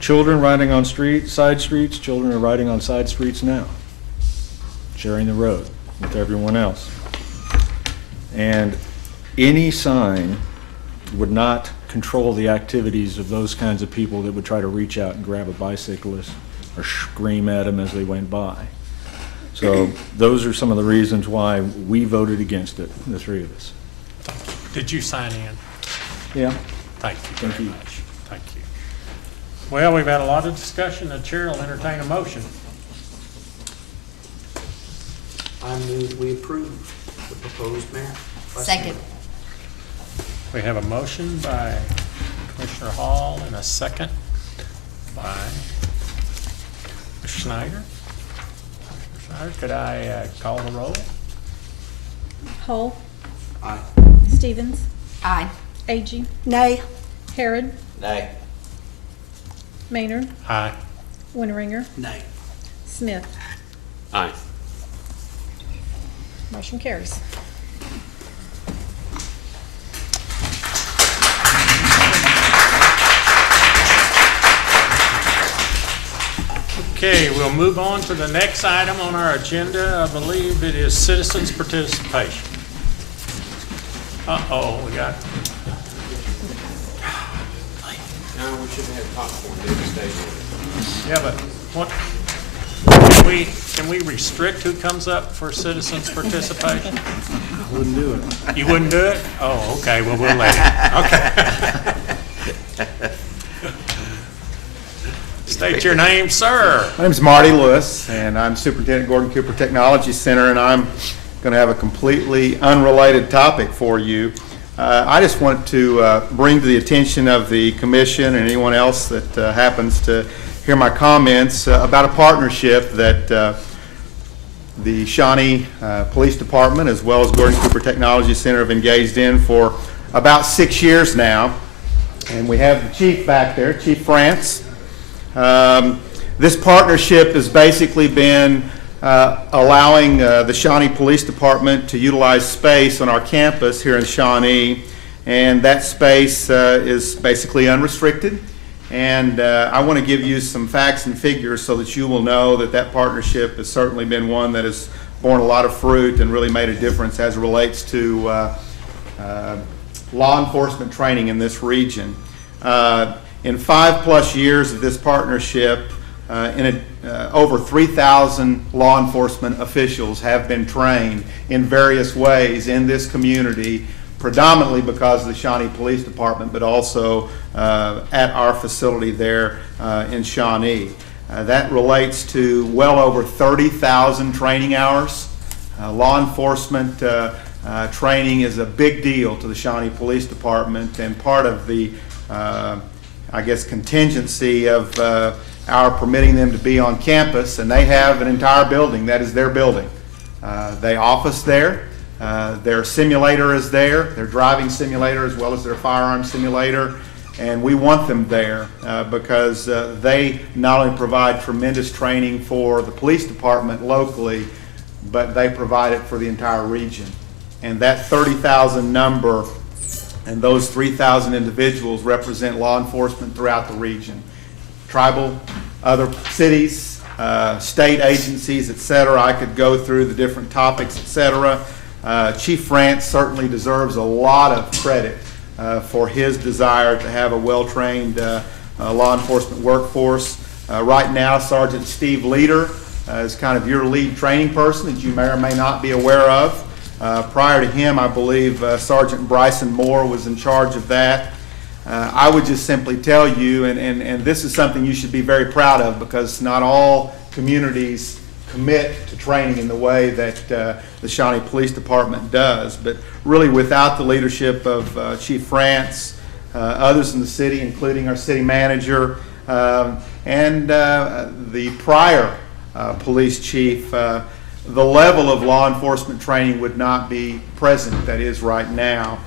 Children riding on side streets, children are riding on side streets now, sharing the road with everyone else. And any sign would not control the activities of those kinds of people that would try to reach out and grab a bicyclist or scream at them as they went by. So those are some of the reasons why we voted against it, the three of us. Did you sign in? Yeah. Thank you very much. Thank you. Well, we've had a lot of discussion. The chair will entertain a motion. I move we approve the proposed map. Second. We have a motion by Commissioner Hall and a second by Schneider. Schneider, could I call the roll? Hull. Aye. Stevens. Aye. Agee. Nay. Harrod. Nay. Maynard. Aye. Winteringer. Nay. Smith. Aye. Motion carries. Okay, we'll move on to the next item on our agenda. I believe it is citizens' participation. Uh-oh, we got, No, we shouldn't have popcorn, did we, yeah, but what, can we restrict who comes up for citizens' participation? I wouldn't do it. You wouldn't do it? Oh, okay, well, we'll let it. Okay. State your name, sir. My name's Marty Lewis, and I'm Superintendent Gordon Cooper Technology Center, and I'm going to have a completely unrelated topic for you. I just want to bring to the attention of the commission and anyone else that happens to hear my comments about a partnership that the Shawnee Police Department as well as Gordon Cooper Technology Center have engaged in for about 6 years now. And we have the chief back there, Chief France. This partnership has basically been allowing the Shawnee Police Department to utilize space on our campus here in Shawnee, and that space is basically unrestricted. And I want to give you some facts and figures so that you will know that that partnership has certainly been one that has borne a lot of fruit and really made a difference as it relates to law enforcement training in this region. In 5+ years of this partnership, over 3,000 law enforcement officials have been trained in various ways in this community, predominantly because of the Shawnee Police Department, but also at our facility there in Shawnee. That relates to well over 30,000 training hours. Law enforcement training is a big deal to the Shawnee Police Department, and part of the I guess contingency of our permitting them to be on campus, and they have an entire building that is their building. They office there, their simulator is there, their driving simulator as well as their firearm simulator, and we want them there because they not only provide tremendous training for the police department locally, but they provide it for the entire region. And that 30,000 number and those 3,000 individuals represent law enforcement throughout the region. Tribal, other cities, state agencies, et cetera. I could go through the different topics, et cetera. Chief France certainly deserves a lot of credit for his desire to have a well-trained law enforcement workforce. Right now, Sergeant Steve Leader is kind of your lead training person that you may or may not be aware of. Prior to him, I believe Sergeant Bryson Moore was in charge of that. I would just simply tell you, and this is something you should be very proud of, because not all communities commit to training in the way that the Shawnee Police Department does. But really, without the leadership of Chief France, others in the city, including our city manager, and the prior police chief, the level of law enforcement training would not be present that is right now.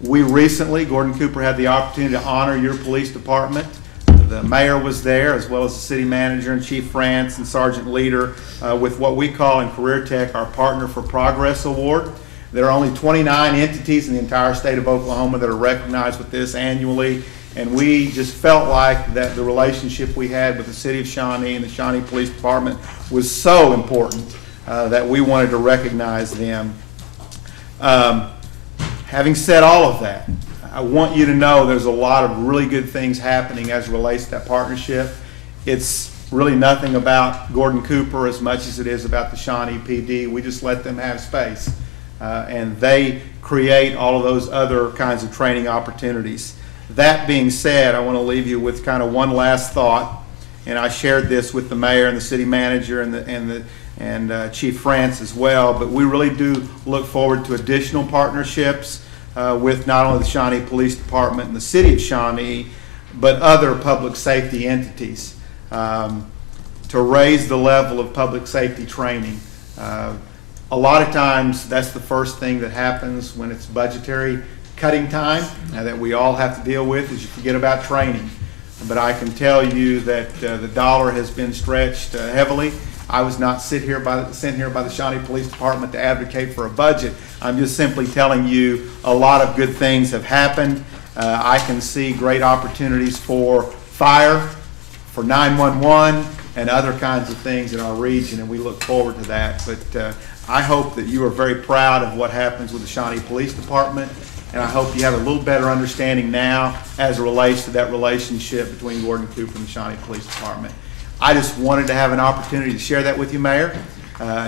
We recently, Gordon Cooper had the opportunity to honor your police department. The mayor was there, as well as the city manager and Chief France and Sergeant Leader, with what we call in Career Tech our Partner for Progress Award. There are only 29 entities in the entire state of Oklahoma that are recognized with this annually, and we just felt like that the relationship we had with the city of Shawnee and the Shawnee Police Department was so important that we wanted to recognize them. Having said all of that, I want you to know there's a lot of really good things happening as it relates to that partnership. It's really nothing about Gordon Cooper as much as it is about the Shawnee PD. We just let them have space, and they create all of those other kinds of training opportunities. That being said, I want to leave you with kind of one last thought, and I shared this with the mayor and the city manager and Chief France as well, but we really do look forward to additional partnerships with not only the Shawnee Police Department and the city of Shawnee, but other public safety entities to raise the level of public safety training. A lot of times that's the first thing that happens when it's budgetary cutting time that we all have to deal with, is you forget about training. But I can tell you that the dollar has been stretched heavily. I was not sent here by the Shawnee Police Department to advocate for a budget. I'm just simply telling you a lot of good things have happened. I can see great opportunities for fire, for 911, and other kinds of things in our region, and we look forward to that. But I hope that you are very proud of what happens with the Shawnee Police Department, and I hope you have a little better understanding now as it relates to that relationship between Gordon Cooper and the Shawnee Police Department. I just wanted to have an opportunity to share that with you, Mayor,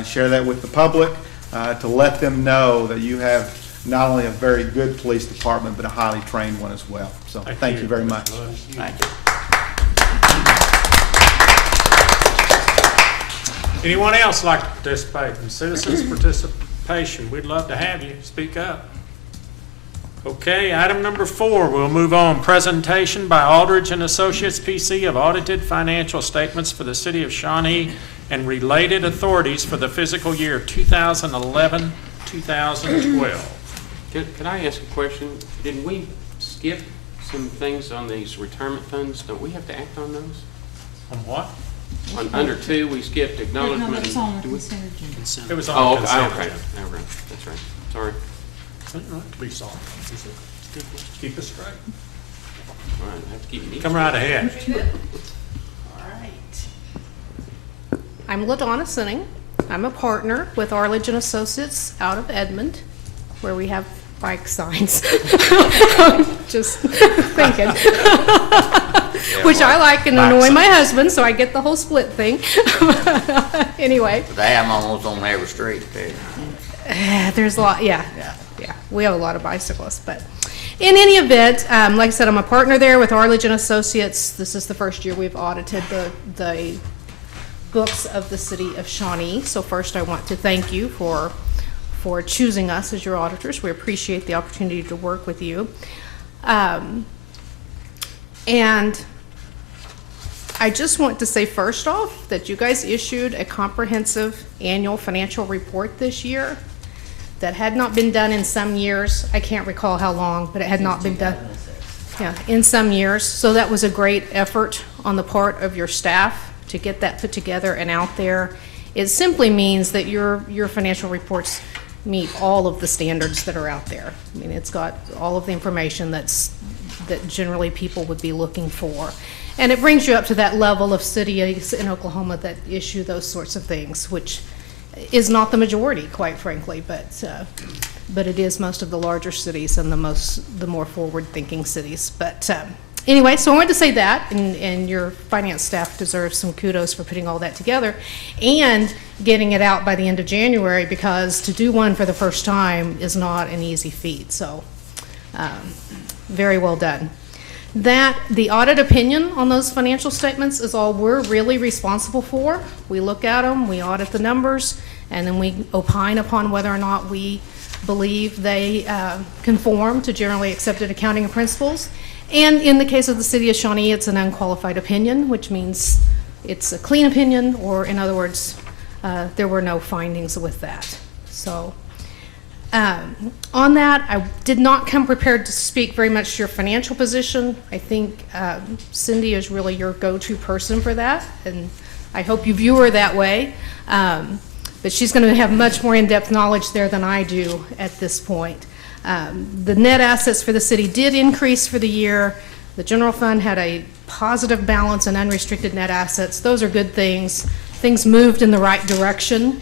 share that with the public, to let them know that you have not only a very good police department, but a highly trained one as well. So thank you very much. Thank you. Anyone else like to participate in citizens participation? We'd love to have you. Speak up. Okay, item number 4, we'll move on. Presentation by Aldridge and Associates, PC, of audited financial statements for the city of Shawnee and related authorities for the fiscal year 2011-2012. Can I ask a question? Did we skip some things on these retirement funds? Don't we have to act on those? On what? On under 2, we skipped acknowledgement. No, it's on the consent agenda. It was on the consent okay. agenda. All right. That's right. Sorry. You don't have to be sorry. Keep us straight. All right, I have to keep me Come right ahead. All right. I'm LaDonna Sinning. I'm a partner with Arledge and Associates out of Edmond, where we have bike signs. Just thinking. Which I like and annoy my husband, so I get the whole split thing. Anyway. They have them almost on every street, too. There's a lot, yeah. We have a lot of bicyclists, but in any event, like I said, I'm a partner there with Arledge and Associates. This is the first year we've audited the books of the city of Shawnee. So first, I want to thank you for choosing us as your auditors. We appreciate the opportunity to work with you. And I just want to say first off that you guys issued a comprehensive annual financial report this year that had not been done in some years. I can't recall how long, but it had not been done in some years. So that was a great effort on the part of your staff to get that put together and out there. It simply means that your financial reports meet all of the standards that are out there. I mean, it's got all of the information that's that generally people would be looking for. And it brings you up to that level of cities in Oklahoma that issue those sorts of things, which is not the majority, quite frankly, but it is most of the larger cities and the more forward-thinking cities. But anyway, so I wanted to say that, and your finance staff deserves some kudos for putting all that together and getting it out by the end of January, because to do one for the first time is not an easy feat. So very well done. That the audit opinion on those financial statements is all we're really responsible for. We look at them, we audit the numbers, and then we opine upon whether or not we believe they conform to generally accepted accounting principles. And in the case of the city of Shawnee, it's an unqualified opinion, which means it's a clean opinion, or in other words, there were no findings with that. So on that, I did not come prepared to speak very much to your financial position. I think Cindy is really your go-to person for that, and I hope you view her that way. But she's going to have much more in-depth knowledge there than I do at this point. The net assets for the city did increase for the year. The general fund had a positive balance in unrestricted net assets. Those are good things. Things moved in the right direction.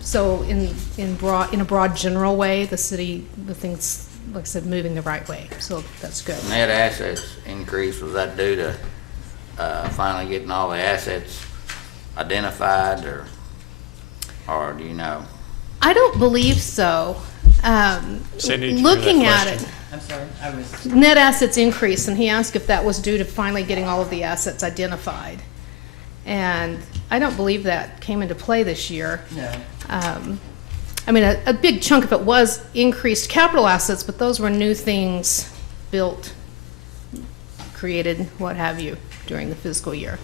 So in a broad general way, the things, like I said, moving the right way. So that's good. Net assets increase, was that due to finally getting all the assets identified, or do you know? I don't believe so. Cindy, Looking at question? it, I'm sorry, I was. net assets increase, and he asked if that was due to finally getting all of the assets identified. And I don't believe that came into play this year. No. I mean, a big chunk of it was increased capital assets, but those were new things built, created, what have you, during the fiscal year.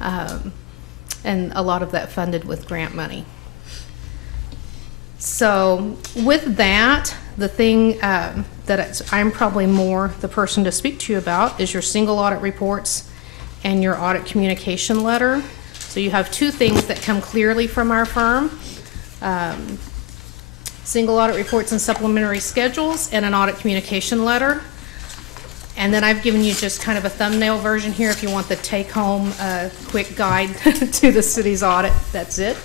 And a lot of that funded with grant money. So with that, the thing I'm probably more the person to speak to you about is your single audit reports and your audit communication letter. So you have two things that come clearly from our firm. Single audit reports and supplementary schedules, and an audit communication letter. And then I've given you just kind of a thumbnail version here if you want the take-home quick guide to the city's audit. That's it.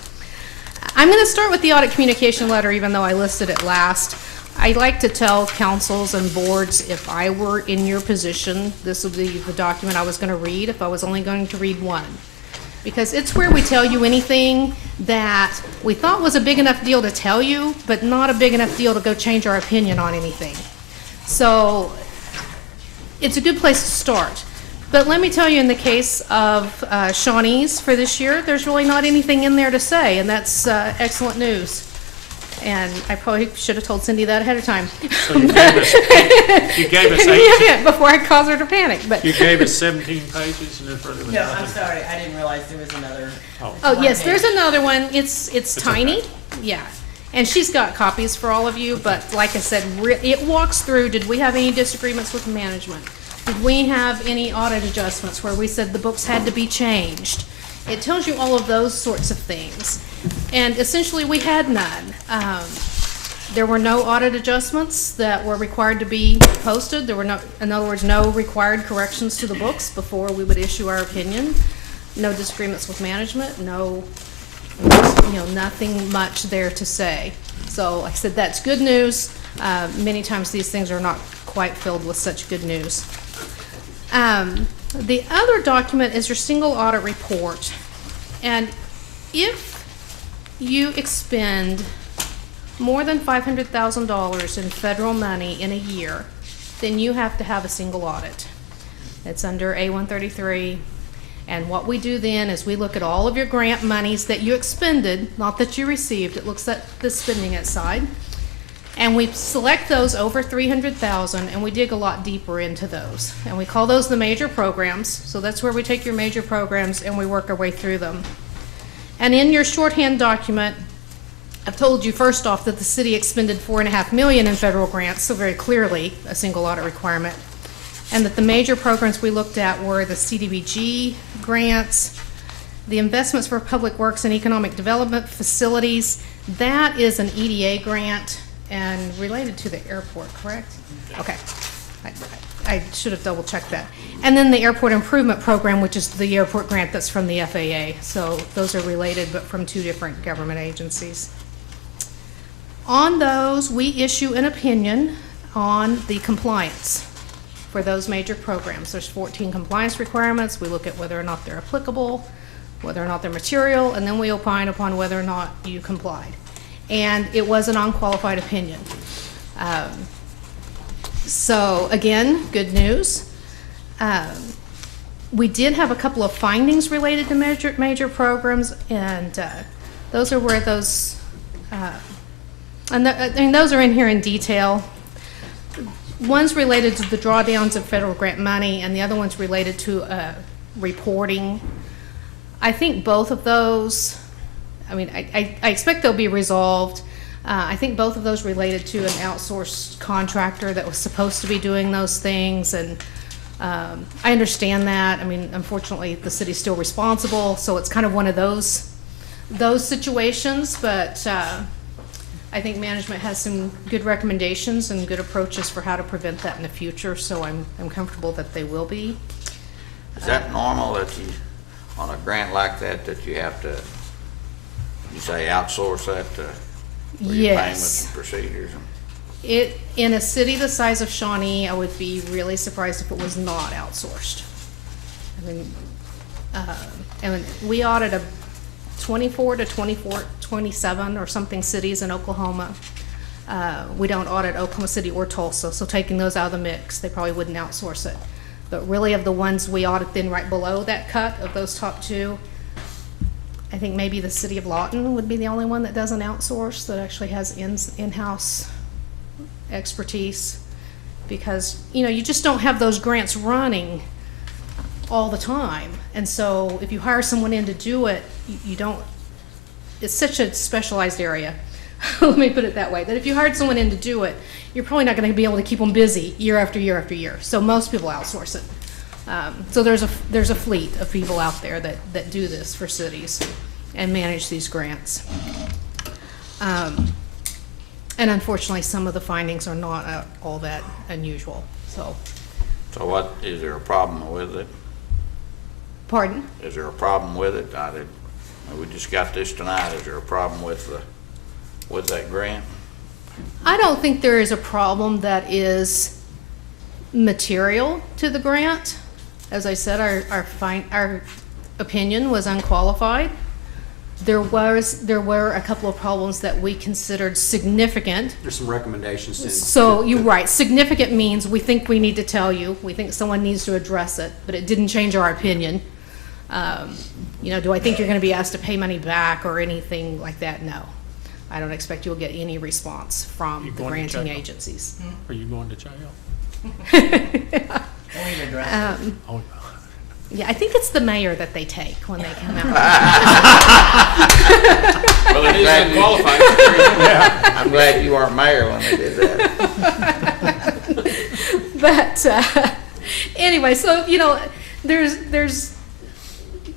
I'm going to start with the audit communication letter, even though I listed it last. I like to tell councils and boards, if I were in your position, this would be the document I was going to read if I was only going to read one. Because it's where we tell you anything that we thought was a big enough deal to tell you, but not a big enough deal to go change our opinion on anything. So it's a good place to start. But let me tell you, in the case of Shawnee's for this year, there's really not anything in there to say, and that's excellent news. And I probably should have told Cindy that ahead of time. So you gave us 18. Yeah, before I caused her to panic. But You gave us 17 pages, and there's really No, nothing. I'm sorry, I didn't realize there was another. Oh, yes, there's another one. It's tiny. okay. Yeah. And she's got copies for all of you, but like I said, it walks through, did we have any disagreements with management? Did we have any audit adjustments where we said the books had to be changed? It tells you all of those sorts of things. And essentially, we had none. There were no audit adjustments that were required to be posted. There were no, in other words, no required corrections to the books before we would issue our opinion. No disagreements with management, nothing much there to say. So like I said, that's good news. Many times these things are not quite filled with such good news. The other document is your single audit report. And if you expend more than $500,000 in federal money in a year, then you have to have a single audit. It's under A133. And what we do then is we look at all of your grant monies that you expended, not that you received. It looks at the spending side. And we select those over $300,000, and we dig a lot deeper into those. And we call those the major programs. So that's where we take your major programs and we work our way through them. And in your shorthand document, I've told you first off that the city expended $4.5 million in federal grants, so very clearly a single audit requirement. And that the major programs we looked at were the CDBG grants, the investments for public works and economic development facilities. That is an EDA grant and related to the airport, correct? Okay. I should have double checked that. And then the airport improvement program, which is the airport grant that's from the FAA. So those are related, but from two different government agencies. On those, we issue an opinion on the compliance for those major programs. There's 14 compliance requirements. We look at whether or not they're applicable, whether or not they're material, and then we opine upon whether or not you complied. And it was an unqualified opinion. So again, good news. We did have a couple of findings related to major programs, and those are where those, those are in here in detail. One's related to the drawdowns of federal grant money, and the other one's related to reporting. I think both of those, I expect they'll be resolved. I think both of those related to an outsourced contractor that was supposed to be doing those things, and I understand that. Unfortunately, the city's still responsible, so it's kind of one of those situations, but I think management has some good recommendations and good approaches for how to prevent that in the future, so I'm comfortable that they will be. Is that normal that you, on a grant like that, that you have to, you say outsource that for your payments and procedures? In a city the size of Shawnee, I would be really surprised if it was not outsourced. And we audit a 24 to 27 or something cities in Oklahoma. We don't audit Oklahoma City or Tulsa, so taking those out of the mix, they probably wouldn't outsource it. But really, of the ones we audit then right below that cut of those top two, I think maybe the city of Lawton would be the only one that doesn't outsource, that actually has in-house expertise, because you just don't have those grants running all the time. And so if you hire someone in to do it, you don't, it's such a specialized area. Let me put it that way, that if you hired someone in to do it, you're probably not going to be able to keep them busy year after year after year. So most people outsource it. So there's a fleet of people out there that do this for cities and manage these grants. And unfortunately, some of the findings are not all that unusual. So what, is there a problem with it? Pardon? Is there a problem with it? We just got this tonight. Is there a problem with that grant? I don't think there is a problem that is material to the grant. As I said, our opinion was unqualified. There were a couple of problems that we considered significant. There's some recommendations. So you're right. Significant means we think we need to tell you. We think someone needs to address it, but it didn't change our opinion. Do I think you're going to be asked to pay money back or anything like that? No. I don't expect you'll get any response from the granting agencies. Are you going to jail? Yeah, I think it's the mayor that they take when they come out. Well, it is unqualified. I'm glad you aren't mayor when they did that. But anyway, so there's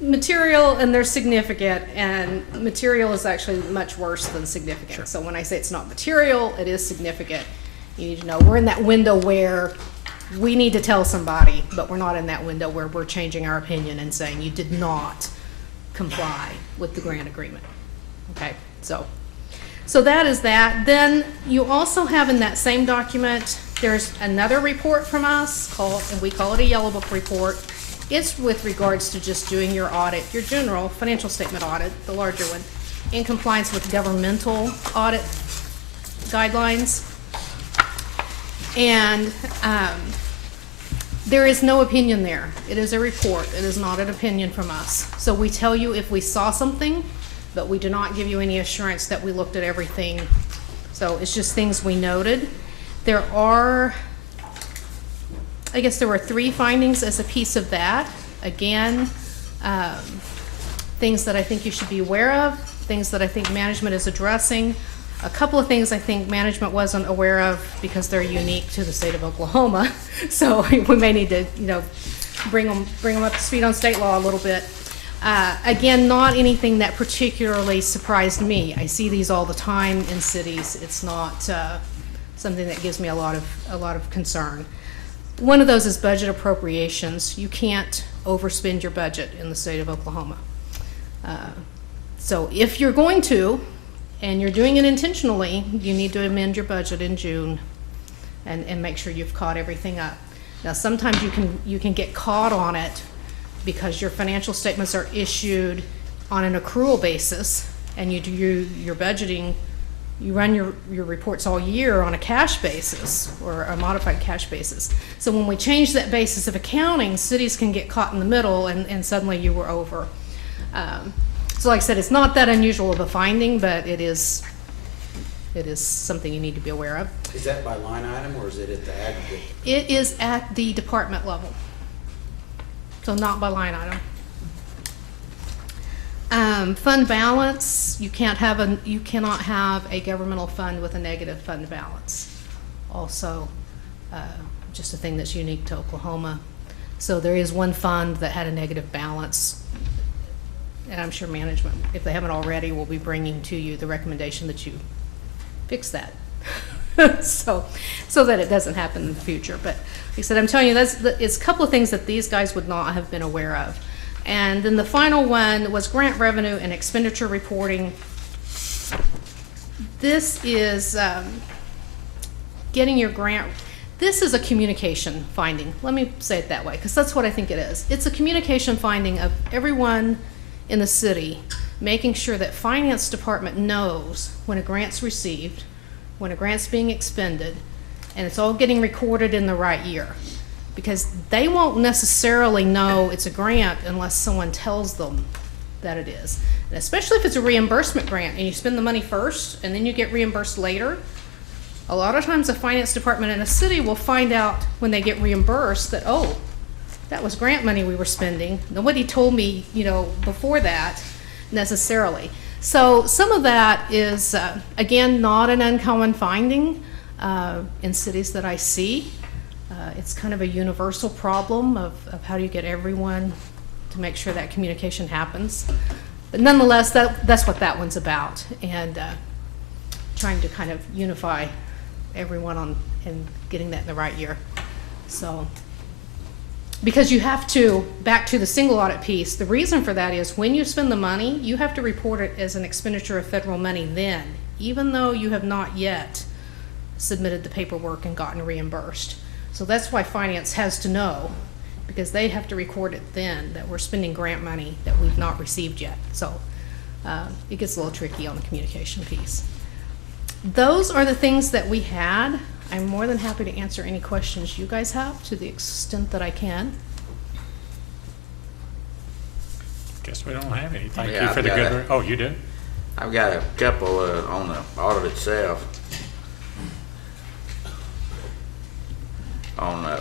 material and there's significant, and material is actually much worse than significant. Sure. So when I say it's not material, it is significant. You need to know we're in that window where we need to tell somebody, but we're not in that window where we're changing our opinion and saying you did not comply with the grant agreement. Okay, so that is that. Then you also have in that same document, there's another report from us and we call it a Yellow Book report. It's with regards to just doing your audit, your general financial statement audit, the larger one, in compliance with governmental audit guidelines. And there is no opinion there. It is a report. It is not an opinion from us. So we tell you if we saw something, but we do not give you any assurance that we looked at everything. So it's just things we noted. There were 3 findings as a piece of that. Again, things that I think you should be aware of, things that I think management is addressing. A couple of things I think management wasn't aware of because they're unique to the state of Oklahoma. So we may need to, bring them up to speed on state law a little bit. Again, not anything that particularly surprised me. I see these all the time in cities. It's not something that gives me a lot of concern. One of those is budget appropriations. You can't overspend your budget in the state of Oklahoma. So if you're going to, and you're doing it intentionally, you need to amend your budget in June and make sure you've caught everything up. Now, sometimes you can get caught on it because your financial statements are issued on an accrual basis, and you do your budgeting, you run your reports all year on a cash basis or a modified cash basis. So when we change that basis of accounting, cities can get caught in the middle and suddenly you were over. So like I said, it's not that unusual of a finding, but it is something you need to be aware of. Is that by line item or is it at the aggregate? It is at the department level, so not by line item. Fund balance, you cannot have a governmental fund with a negative fund balance. Also, just a thing that's unique to Oklahoma. So there is one fund that had a negative balance, and I'm sure management, if they haven't already, will be bringing to you the recommendation that you fix that. so that it doesn't happen in the future. But like I said, I'm telling you, it's a couple of things that these guys would not have been aware of. And then the final one was grant revenue and expenditure reporting. This is getting your grant. This is a communication finding. Let me say it that way, because that's what I think it is. It's a communication finding of everyone in the city, making sure that finance department knows when a grant's received, when a grant's being expended, and it's all getting recorded in the right year. Because they won't necessarily know it's a grant unless someone tells them that it is. And especially if it's a reimbursement grant and you spend the money first and then you get reimbursed later. A lot of times the finance department in a city will find out when they get reimbursed that, oh, that was grant money we were spending. Nobody told me, before that necessarily. So some of that is, again, not an uncommon finding in cities that I see. It's kind of a universal problem of how do you get everyone to make sure that communication happens. But nonetheless, that's what that one's about, and trying to kind of unify everyone on and getting that in the right year. So, because you have to, back to the single audit piece, the reason for that is when you spend the money, you have to report it as an expenditure of federal money then, even though you have not yet submitted the paperwork and gotten reimbursed. So that's why finance has to know, because they have to record it then that we're spending grant money that we've not received yet. So it gets a little tricky on the communication piece. Those are the things that we had. I'm more than happy to answer any questions you guys have to the extent that I can. Guess we don't have any. Thank Yeah, you for I've the got good. Oh, you do? I've got a couple on the audit itself. On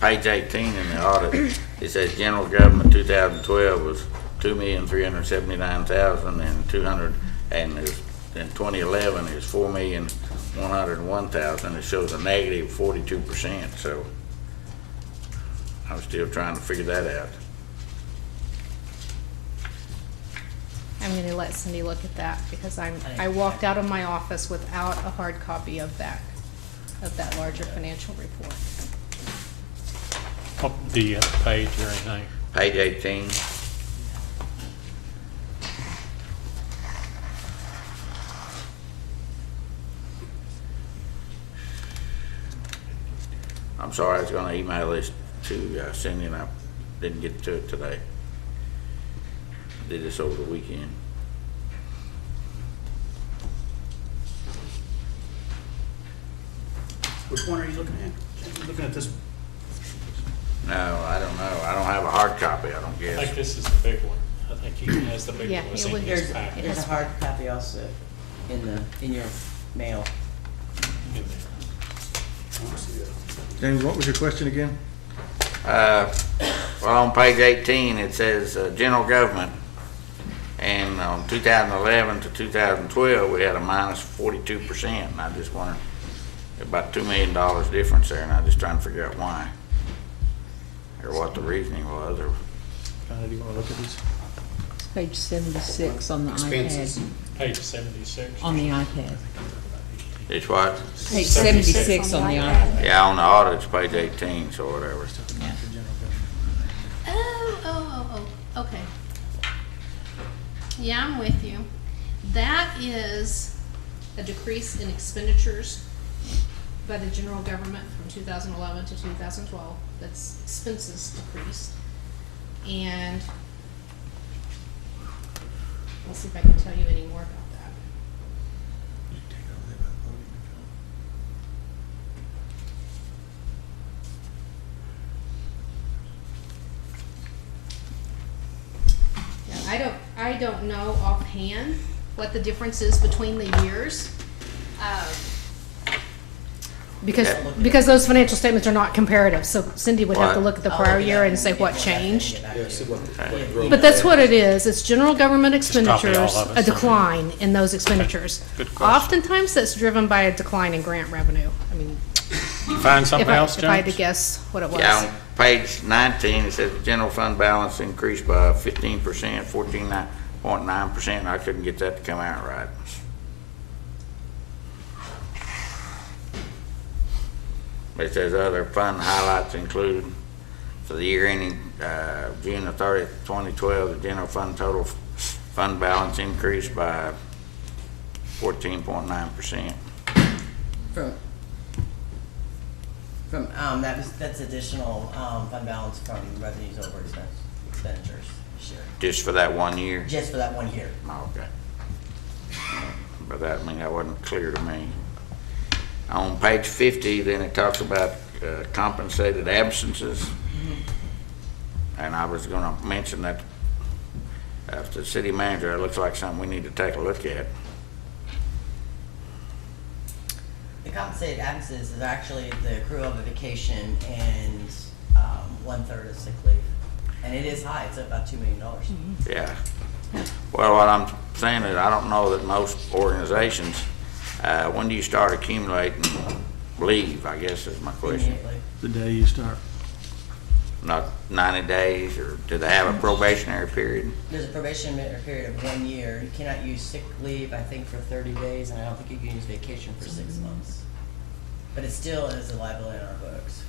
page 18 in the audit, it says general government 2012 was $2,379,200, and in 2011 is $4,101,000. It shows a negative 42%. So I'm still trying to figure that out. I'm going to let Cindy look at that because I walked out of my office without a hard copy of that larger financial report. Oh, the page or anything? Page 18. I'm sorry, I was gonna email this to Cindy and I didn't get to it today. Did this over the weekend. Which one are you looking at? Looking at this? No, I don't know. I don't have a hard copy, I don't I guess. think this is the big one. I think he has the big Yeah, one. it It's in would- his packet. There's a hard copy also in your mail. In there. James, what was your question again? Well, on page 18, it says general government, and on 2011 to 2012, we had a minus 42%, and I just wondered, about $2 million difference there, and I'm just trying to figure out why, or what the reasoning was, or Do you want to look at these? It's page 76 on the Expenses. iPad. Page 76. On the iPad. It's what? Page 76 on the iPad. Yeah, on the audit, it's page 18, so whatever. Okay. Yeah, I'm with you. That is a decrease in expenditures by the general government from 2011 to 2012. That's expenses decreased. And let's see if I can tell you any more about that. Yeah, I don't know offhand what the difference is between the years. Because those financial statements are not comparative, so Cindy would have to look at the prior year and say what changed. But that's what it is, it's general government expenditures, a decline in those expenditures. Oftentimes, that's driven by a decline in grant revenue. I mean, You find something else, if I had to James? guess what it was. Yeah, on page 19, it says the general fund balance increased by 15%, 14.9%. I couldn't get that to come out right. It says other fund highlights include for the year ending June the 30th, 2012, the general fund total fund balance increased by 14.9%. That's additional fund balance from revenues over expenditures this year. Just for that 1 year? Just for that 1 year. Oh, okay. But that, I mean, that wasn't clear to me. On page 50, then it talks about compensated absences. And I was gonna mention that to the city manager, it looks like something we need to take a look at. The compensated absences is actually the accrual of a vacation and 1/3 of sick leave. And it is high, it's about $2 million. Yeah. Well, what I'm saying is, I don't know that most organizations, when do you start accumulating leave, I guess is my question. The day you start. Not 90 days, or do they have a probationary period? There's a probationary period of 1 year. You cannot use sick leave, I think, for 30 days, and I don't think you can use vacation for 6 months. But it still is a liability on our books.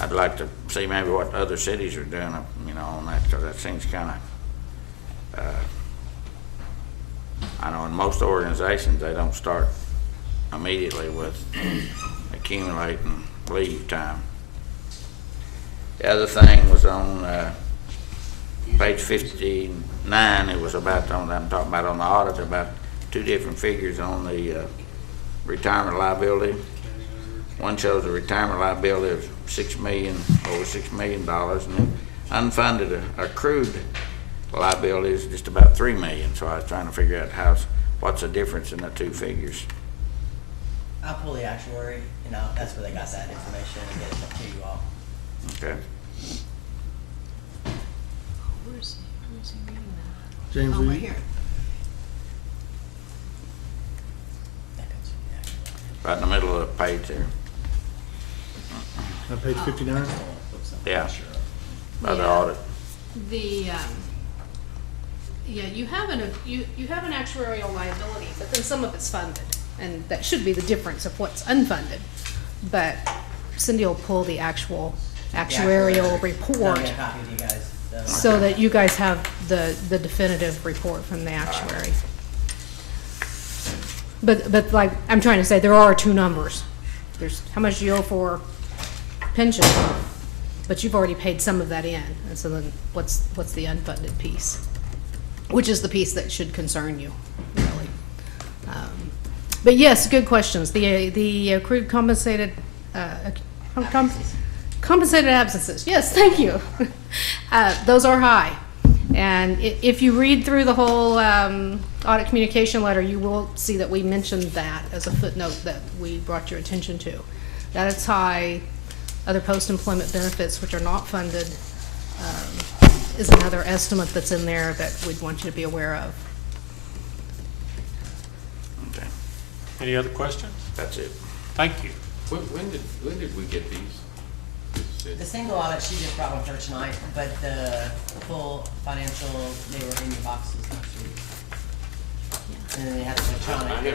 I'd like to see maybe what other cities are doing, you know, on that, because that seems kind of, I know in most organizations, they don't start immediately with accumulating leave time. The other thing was on page 59, it was about, I'm talking about on the audit, about two different figures on the retirement liability. One shows a retirement liability of over $6 million, and then unfunded accrued liability is just about $3 million. So I was trying to figure out what's the difference in the two figures. I'll pull the actuary, that's where they got that information and get it to you all. Okay. Where's he reading that? James, Oh, will right you- here. Right in the middle of the page there. Page 59? Yeah. By the Yeah. audit. You have an actuarial liability, but then some of it's funded, and that should be the difference of what's unfunded. But Cindy will pull the actual actuarial I'll report get a copy to you guys. so that you guys have the definitive report from the actuary. But like, I'm trying to say, there are two numbers. There's how much you owe for pension, but you've already paid some of that in. And so then what's the unfunded piece? Which is the piece that should concern you, really. But yes, good questions. The accrued compensated, compensated absences. Yes, thank you. Those are high. And if you read through the whole audit communication letter, you will see that we mentioned that as a footnote that we brought your attention to. That it's high. Other post-employment benefits, which are not funded, is another estimate that's in there that we'd want you to be aware of. Okay. Any other questions? That's it. Thank you. When did we get these? The single audit, she just brought one for tonight, but the full financial, they were in your boxes last week. and then they have to I electronic.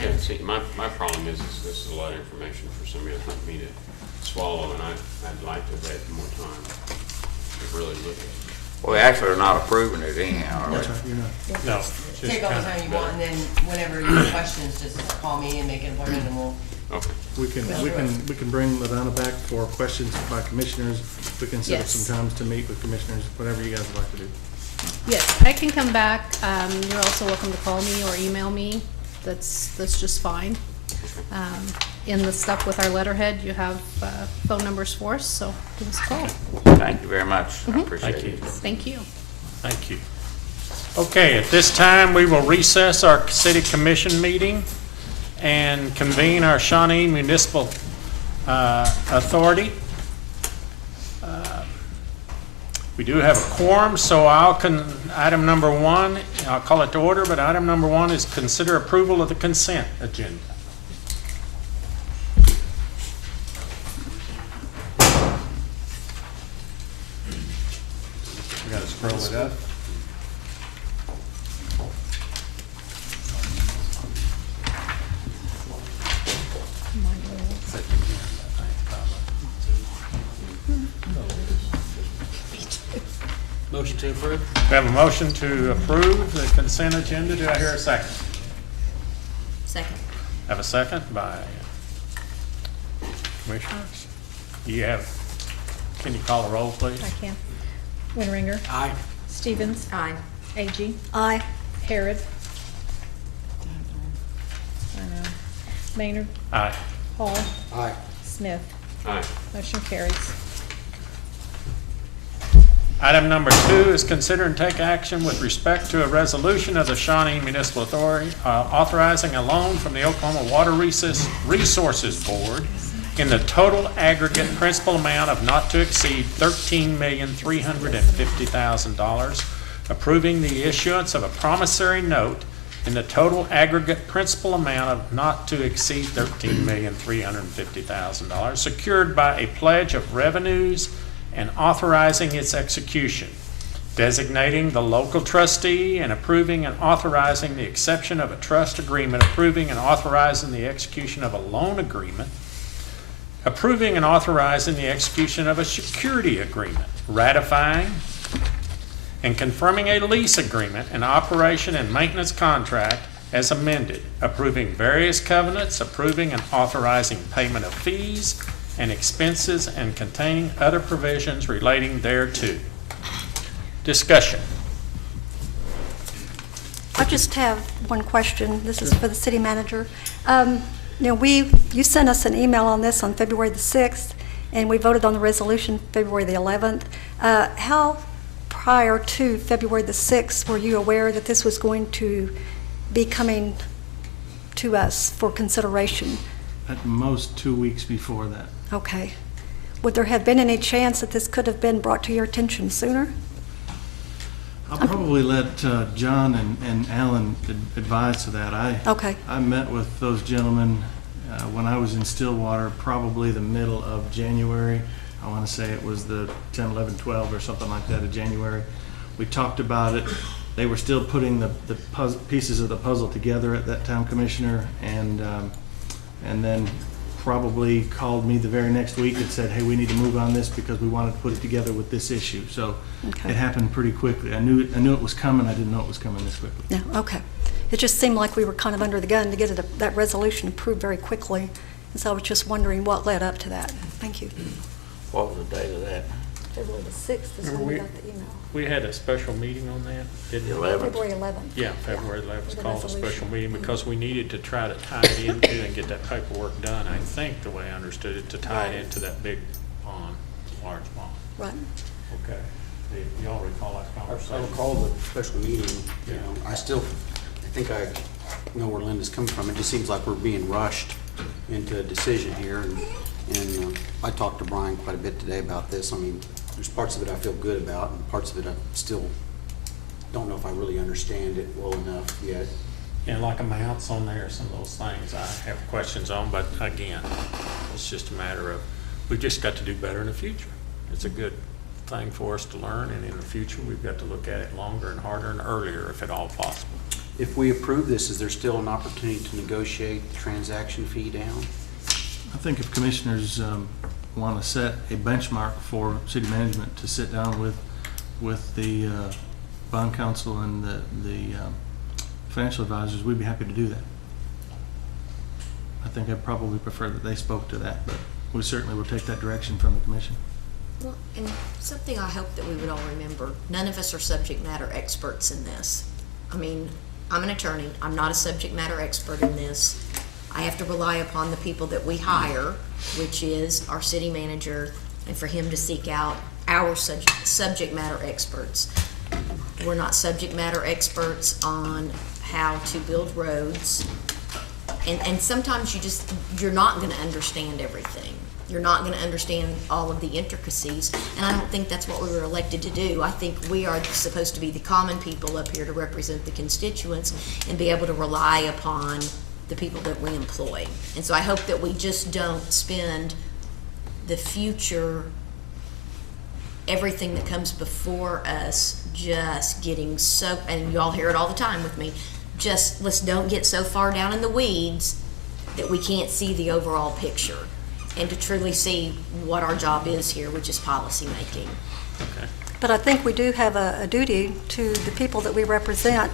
haven't seen, my problem is this is a lot of information for somebody like me to swallow, and I'd like to have had more time to really look at it. Well, we actually are not approving it anyhow, are we? That's right, you're not. No. it's just Take all the kinda- time you want, and then whenever you have questions, just call me and make an appointment, and we'll. Okay. We can bring Ladonna back for questions by commissioners. We can set up Yes. some times to meet with commissioners, whatever you guys would like to do. Yes, I can come back. You're also welcome to call me or email me. That's just fine. In the stuff with our letterhead, you have phone numbers for us, so give us a call. Thank you very much. I appreciate Thank you. it. Thank you. Thank you. Okay, at this time, we will recess our city commission meeting and convene our Shawnee Municipal Authority. We do have a quorum, so item number one, I'll call it to order, but item number one is consider approval of the consent agenda. We gotta scroll it up. Motion to approve? We have a motion to approve the consent agenda. Do I hear a second? Second. Have a second by commissioners. Can you call the roll, please? I can. Winringer. Aye. Stevens. Aye. Agee. Aye. Harrod. I know. Maynard. Aye. Hall. Aye. Smith. Aye. Motion carries. Item number two is consider and take action with respect to a resolution of the Shawnee Municipal Authority authorizing a loan from the Oklahoma Water Resources Board in the total aggregate principal amount of not to exceed $13,350,000, approving the issuance of a promissory note in the total aggregate principal amount of not to exceed $13,350,000, secured by a pledge of revenues and authorizing its execution, designating the local trustee and approving and authorizing the exception of a trust agreement, approving and authorizing the execution of a loan agreement, approving and authorizing the execution of a security agreement, ratifying and confirming a lease agreement, an operation and maintenance contract as amended, approving various covenants, approving and authorizing payment of fees and expenses, and containing other provisions relating thereto. Discussion. I just have one question. This is for the city manager. You sent us an email on this on February the 6th, and we voted on the resolution February the 11th. How prior to February the 6th were you aware that this was going to be coming to us for consideration? At most 2 weeks before that. Okay. Would there have been any chance that this could have been brought to your attention sooner? I'll probably let John and Alan advise to that. Okay. I met with those gentlemen when I was in Stillwater, probably the middle of January. I want to say it was the 10, 11, 12 or something like that of January. We talked about it. They were still putting the pieces of the puzzle together at that town commissioner, and then probably called me the very next week and said, hey, we need to move on this because we wanted to put it together with this issue. So Okay. it happened pretty quickly. I knew it was coming. I didn't know it was coming this quickly. Yeah, okay. It just seemed like we were kind of under the gun to get that resolution approved very quickly. And so I was just wondering what led up to that. Thank you. What was the date of that? February the 6th is when we got the email. We had a special meeting on that, didn't we? 11th. February 11th. Yeah, February 11th was For the called a resolution. special meeting because we needed to try to tie it into and get that paperwork done, I think, the way I understood it, to tie it into that big bond, large bond. Right. Okay. Do y'all recall that I conversation? recall the special meeting, you know, I think I know where Linda's coming from. It just seems like we're being rushed into a decision here, and I talked to Brian quite a bit today about this. I mean, there's parts of it I feel good about, and parts of it I still don't know if I really understand it well enough yet. And like amounts on there, some of those things I have questions on, but again, it's just a matter of, we've just got to do better in the future. It's a good thing for us to learn, and in the future, we've got to look at it longer and harder and earlier if at all possible. If we approve this, is there still an opportunity to negotiate the transaction fee down? I think if commissioners want to set a benchmark for city management to sit down with the bond counsel and the financial advisors, we'd be happy to do that. I think I'd probably prefer that they spoke to that, but we certainly will take that direction from the commission. Well, and something I hope that we would all remember, none of us are subject matter experts in this. I mean, I'm an attorney, I'm not a subject matter expert in this. I have to rely upon the people that we hire, which is our city manager, and for him to seek out our subject matter experts. We're not subject matter experts on how to build roads. And sometimes you're not gonna understand everything. You're not gonna understand all of the intricacies, and I don't think that's what we were elected to do. I think we are supposed to be the common people up here to represent the constituents and be able to rely upon the people that we employ. And so I hope that we just don't spend the future, everything that comes before us, just getting so, and y'all hear it all the time with me, just let's don't get so far down in the weeds that we can't see the overall picture and to truly see what our job is here, which is policy making. Okay. But I think we do have a duty to the people that we represent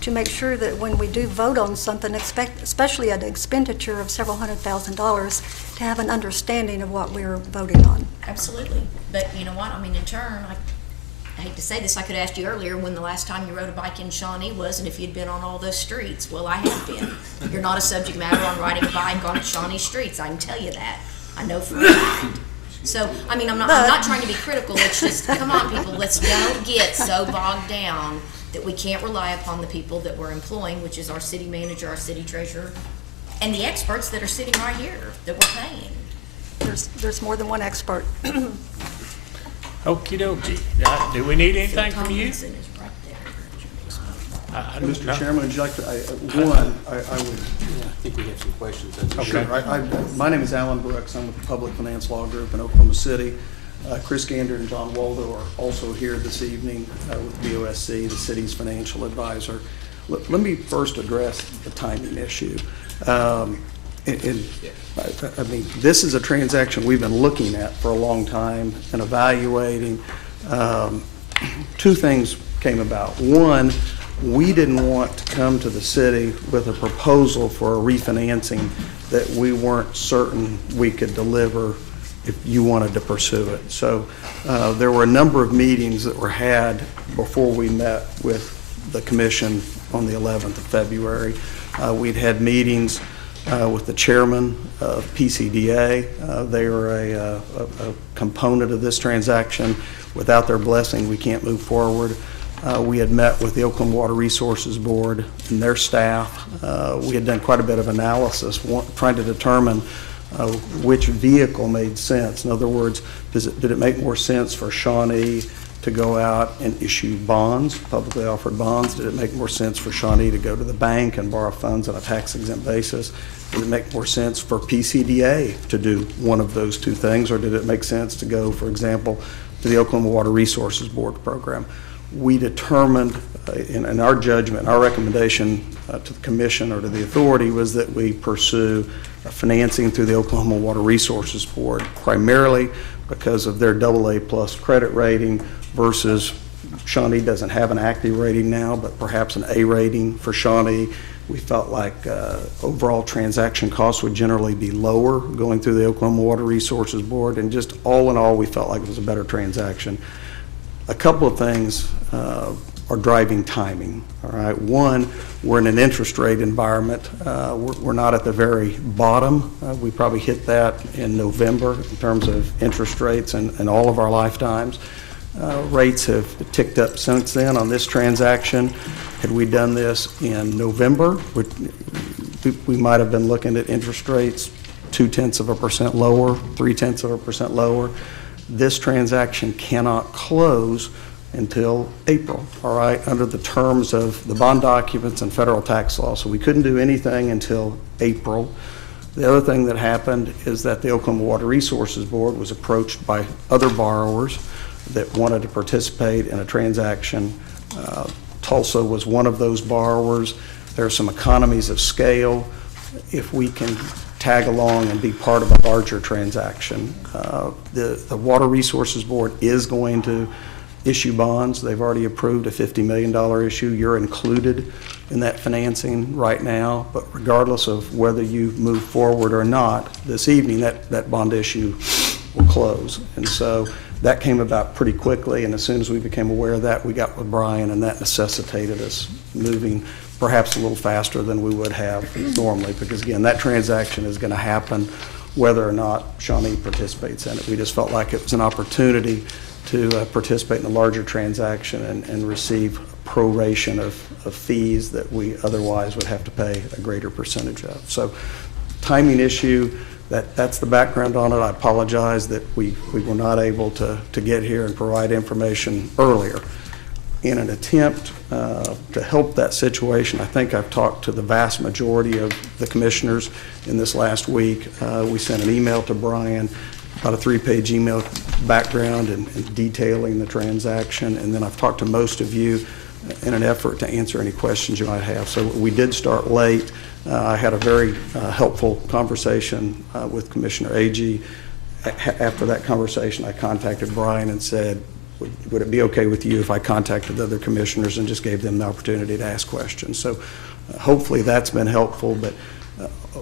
to make sure that when we do vote on something, especially an expenditure of several $100,000, to have an understanding of what we're voting on. Absolutely. But you know what? I mean, in turn, I hate to say this, I could have asked you earlier when the last time you rode a bike in Shawnee was and if you'd been on all those streets. Well, I have been. You're not a subject matter on riding a bike on Shawnee streets, I can tell you that. I know for a fact. So, I mean, I'm not trying to be critical, it's just, come on, people, let's don't get so bogged down that we can't rely upon the people that we're employing, which is our city manager, our city treasurer, and the experts that are sitting right here that we're paying. There's more than one expert. Okey dokey. Do we need anything from you? Mr. Chairman, would you like to, I would. I think we have some questions. Sure. My name is Alan Brooks. I'm with the Public Finance Law Group in Oklahoma City. Chris Gander and John Waldo are also here this evening with BOSC, the city's financial advisor. Let me first address the timing issue. I mean, this is a transaction we've been looking at for a long time and evaluating. Two things came about. One, we didn't want to come to the city with a proposal for a refinancing that we weren't certain we could deliver if you wanted to pursue it. So there were a number of meetings that were had before we met with the commission on the 11th of February. We'd had meetings with the chairman of PCDA. They are a component of this transaction. Without their blessing, we can't move forward. We had met with the Oklahoma Water Resources Board and their staff. We had done quite a bit of analysis trying to determine which vehicle made sense. In other words, did it make more sense for Shawnee to go out and issue bonds, publicly offered bonds? Did it make more sense for Shawnee to go to the bank and borrow funds on a tax-exempt basis? Did it make more sense for PCDA to do one of those two things, or did it make sense to go, for example, to the Oklahoma Water Resources Board program? We determined, in our judgment, our recommendation to the commission or to the authority was that we pursue financing through the Oklahoma Water Resources Board, primarily because of their AA+ credit rating versus Shawnee doesn't have an active rating now, but perhaps an A rating for Shawnee. We felt like overall transaction costs would generally be lower going through the Oklahoma Water Resources Board, and just all in all, we felt like it was a better transaction. A couple of things are driving timing, all right? One, we're in an interest rate environment. We're not at the very bottom. We probably hit that in November in terms of interest rates in all of our lifetimes. Rates have ticked up since then on this transaction. Had we done this in November, we might have been looking at interest rates 0.2% lower, 0.3% lower. This transaction cannot close until April, all right, under the terms of the bond documents and federal tax law. So we couldn't do anything until April. The other thing that happened is that the Oklahoma Water Resources Board was approached by other borrowers that wanted to participate in a transaction Tulsa was one of those borrowers. There are some economies of scale if we can tag along and be part of a larger transaction. The Water Resources Board is going to issue bonds. They've already approved a $50 million issue. You're included in that financing right now, but regardless of whether you move forward or not, this evening that bond issue will close. And so that came about pretty quickly, and as soon as we became aware of that, we got with Brian, and that necessitated us moving perhaps a little faster than we would have normally, because again, that transaction is going to happen whether or not Shawnee participates in it. We just felt like it was an opportunity to participate in a larger transaction and receive a proration of fees that we otherwise would have to pay a greater percentage of. So timing issue, that's the background on it. I apologize that we were not able to get here and provide information earlier. In an attempt to help that situation, I think I've talked to the vast majority of the commissioners in this last week. We sent an email to Brian, about a 3-page email background and detailing the transaction, and then I've talked to most of you in an effort to answer any questions you might have. So we did start late. I had a very helpful conversation with Commissioner Agee. After that conversation, I contacted Brian and said, would it be okay with you if I contacted the other commissioners and just gave them the opportunity to ask questions? So hopefully that's been helpful, but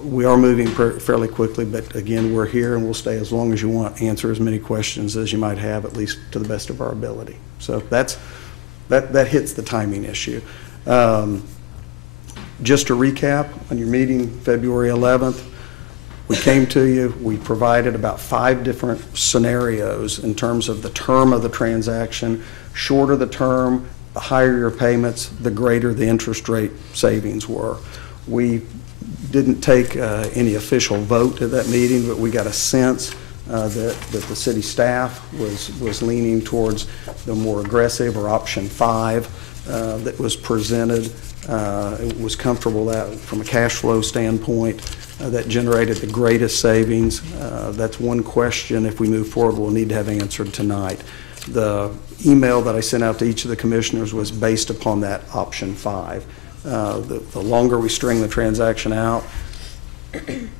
we are moving fairly quickly. But again, we're here and we'll stay as long as you want, answer as many questions as you might have, at least to the best of our ability. So that hits the timing issue. Just to recap, on your meeting February 11th, we came to you, we provided about 5 different scenarios in terms of the term of the transaction. Shorter the term, the higher your payments, the greater the interest rate savings were. We didn't take any official vote at that meeting, but we got a sense that the city staff was leaning towards the more aggressive, or option 5 that was presented. It was comfortable that from a cash flow standpoint, that generated the greatest savings. That's one question, if we move forward, we'll need to have answered tonight. The email that I sent out to each of the commissioners was based upon that option 5. The longer we string the transaction out,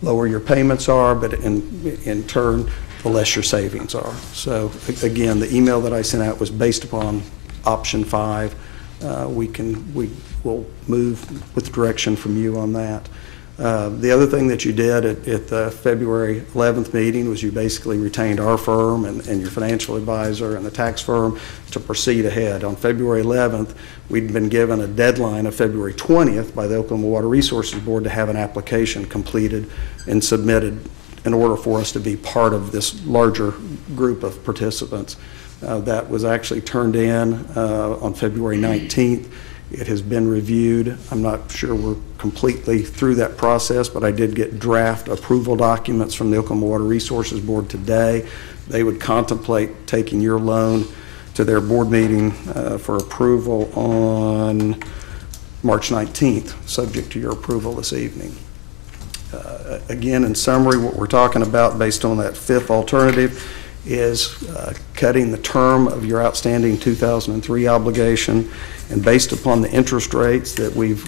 lower your payments are, but in turn, the less your savings are. So again, the email that I sent out was based upon option 5. We will move with direction from you on that. The other thing that you did at the February 11th meeting was you basically retained our firm and your financial advisor and the tax firm to proceed ahead. On February 11th, we'd been given a deadline of February 20th by the Oklahoma Water Resources Board to have an application completed and submitted in order for us to be part of this larger group of participants. That was actually turned in on February 19th. It has been reviewed. I'm not sure we're completely through that process, but I did get draft approval documents from the Oklahoma Water Resources Board today. They would contemplate taking your loan to their board meeting for approval on March 19th, subject to your approval this evening. Again, in summary, what we're talking about based on that 5th alternative is cutting the term of your outstanding 2003 obligation, and based upon the interest rates that we've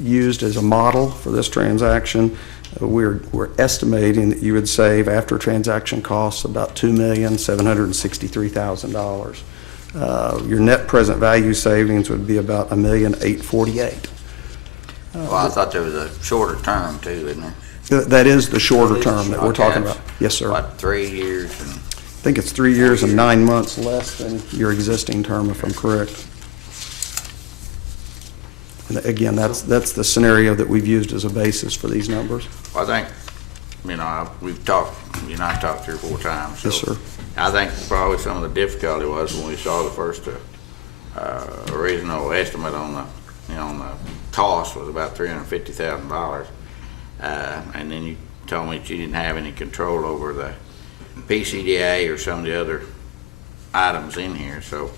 used as a model for this transaction, we're estimating that you would save after transaction costs about $2,763,000. Your net present value savings would be about $1,848,000. Well, I thought there was a shorter term too, isn't there? That is the shorter term that we're talking about. Yes, sir. What, 3 years? I think it's 3 years and 9 months less than your existing term, if I'm correct. And again, that's the scenario that we've used as a basis for these numbers. Well, I think, we've talked, you and I talked 3 or 4 times. So Yes, sir. I think probably some of the difficulty was when we saw the first original estimate on the cost was about $350,000. And then you told me that you didn't have any control over the PCDA or some of the other items in here. So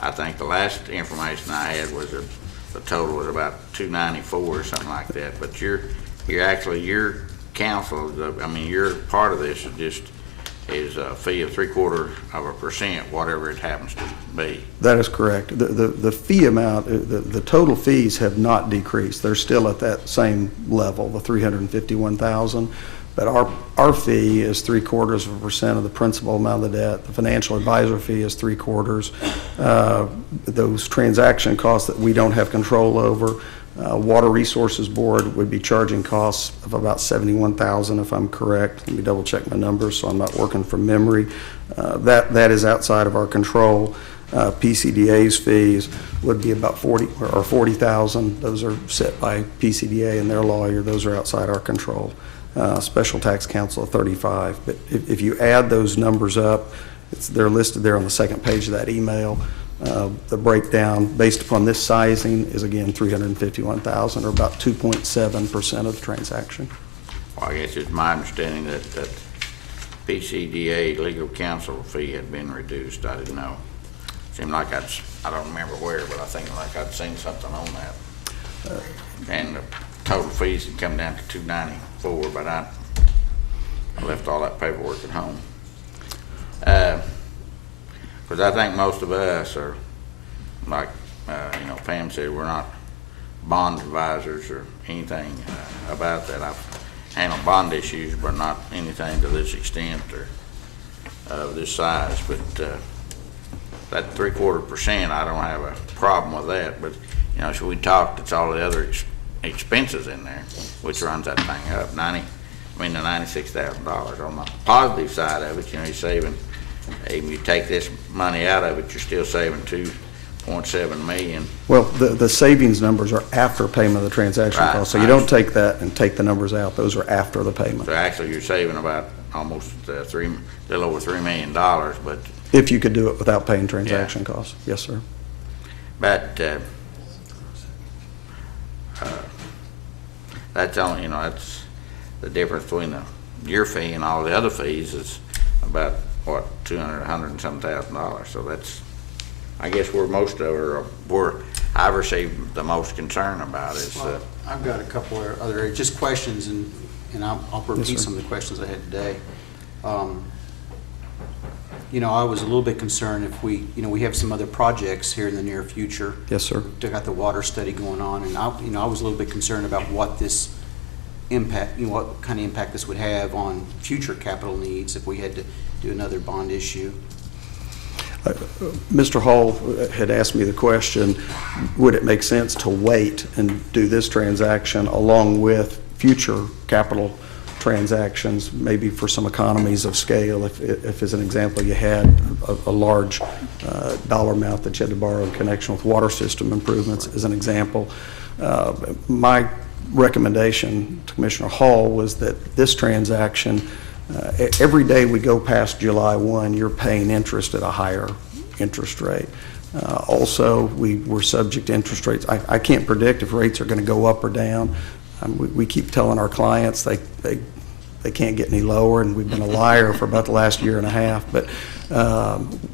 I think the last information I had was the total was about $294 or something like that. But you're actually, your council, your part of this is just is a fee of 0.75%, whatever it happens to be. That is correct. The fee amount, the total fees have not decreased. They're still at that same level, the $351,000. But our fee is 0.75% of the principal amount of the debt. The financial advisor fee is 0.75. Those transaction costs that we don't have control over, Water Resources Board would be charging costs of about $71,000 if I'm correct. Let me double check my numbers so I'm not working from memory. That is outside of our control. PCDA's fees would be about $40,000. Those are set by PCDA and their lawyer. Those are outside our control. Special Tax Council of $35,000. But if you add those numbers up, they're listed there on the second page of that email. The breakdown based upon this sizing is again $351,000, or about 2.7% of the transaction. Well, I guess it's my understanding that PCDA legal counsel fee had been reduced. I didn't know. Seemed like I don't remember where, but I think like I'd seen something on that. And the total fees had come down to $294, but I left all that paperwork at home. Because I think most of us are, like, Pam said, we're not bond advisors or anything about that. I've handled bond issues, but not anything to this extent or of this size. But that 0.75%, I don't have a problem with that. But, so we talked, it's all the other expenses in there, which runs that thing up, the $96,000. On the positive side of it, you're saving. Even you take this money out of it, you're still saving $2.7 million. Well, the savings numbers are after payment of the transaction Right. cost. So you don't take that and take the numbers out. Those are after the payment. So actually, you're saving about almost little over $3 million, but If you could do it without paying transaction costs. Yes, sir. but that's only that's the difference between your fee and all the other fees is about what $100 and some $1,000. So that's, I guess, where most of it where I've received the most concern about is. Well, I've got a couple of other areas, just questions, and I'll repeat Yes, sir. some of the questions I had today. I was a little bit concerned if we have some other projects here in the near future. Yes, sir. We've got the water study going on, and I was a little bit concerned about what this impact, what kind of impact this would have on future capital needs if we had to do another bond issue. Mr. Hall had asked me the question, would it make sense to wait and do this transaction along with future capital transactions, maybe for some economies of scale, if as an example, you had a large dollar amount that you had to borrow in connection with water system improvements, as an example. My recommendation to Commissioner Hall was that this transaction, every day we go past July 1, you're paying interest at a higher interest rate. Also, we're subject to interest rates. I can't predict if rates are going to go up or down. We keep telling our clients they can't get any lower, and we've been a liar for about the last year and a half. But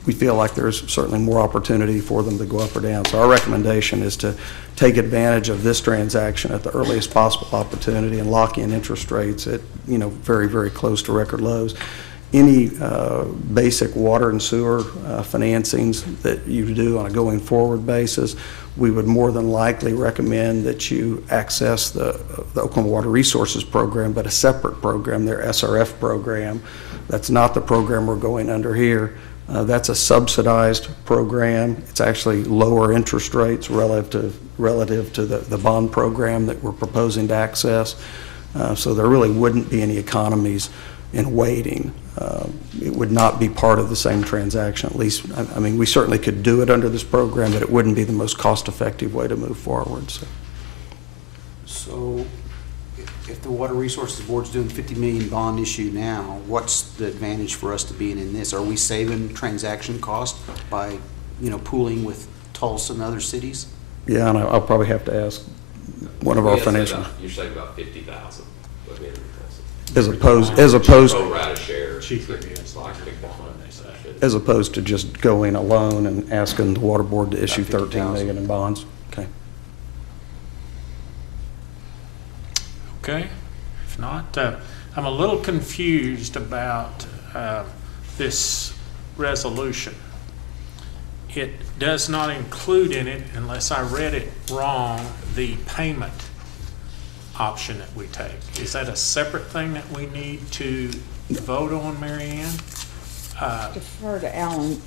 we feel like there's certainly more opportunity for them to go up or down. So our recommendation is to take advantage of this transaction at the earliest possible opportunity and lock in interest rates at very, very close to record lows. Any basic water and sewer financings that you do on a going forward basis, we would more than likely recommend that you access the Oklahoma Water Resources Program, but a separate program, their SRF program. That's not the program we're going under here. That's a subsidized program. It's actually lower interest rates relative to the bond program that we're proposing to access. So there really wouldn't be any economies in waiting. It would not be part of the same transaction, at least. I mean, we certainly could do it under this program, but it wouldn't be the most cost-effective way to move forward. So if the Water Resources Board's doing $50 million bond issue now, what's the advantage for us to being in this? Are we saving transaction cost by, pooling with Tulsa and other cities? Yeah, and I'll probably have to ask one of our financial. You save about $50,000. As opposed as opposed to just going alone and asking the water board to issue $13 million in bonds. Okay. Okay. If not, I'm a little confused about this resolution, it does not include in it, unless I read it wrong, the payment option that we take. Is that a separate thing that we need to vote on, Mary Ann? Defer to Alan.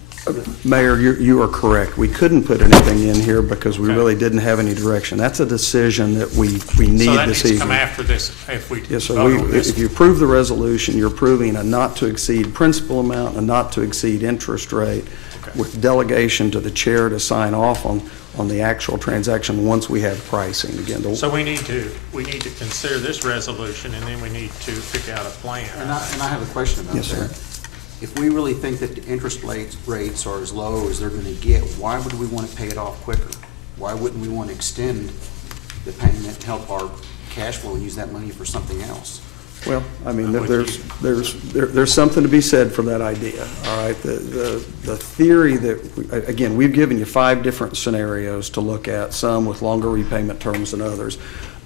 Mayor, you are correct. We couldn't put anything in here because we really didn't have any direction. That's a decision that we need this evening. So that needs to come after this, if we Yes, sir. vote on this. If you approve the resolution, you're approving a not-to-exceed principal amount and a not-to-exceed interest rate with delegation to the chair to sign off on the actual transaction once we have pricing. Again, So we need to consider this resolution, and then we need to pick out a plan. And I have a question about that. Yes, sir. If we really think that the interest rates are as low as they're gonna get, why would we wanna pay it off quicker? Why wouldn't we wanna extend the payment to help our cash flow and use that money for something else? Well, I mean, there's something to be said for that idea, all right? The theory that, again, we've given you 5 different scenarios to look at, some with longer repayment terms than others.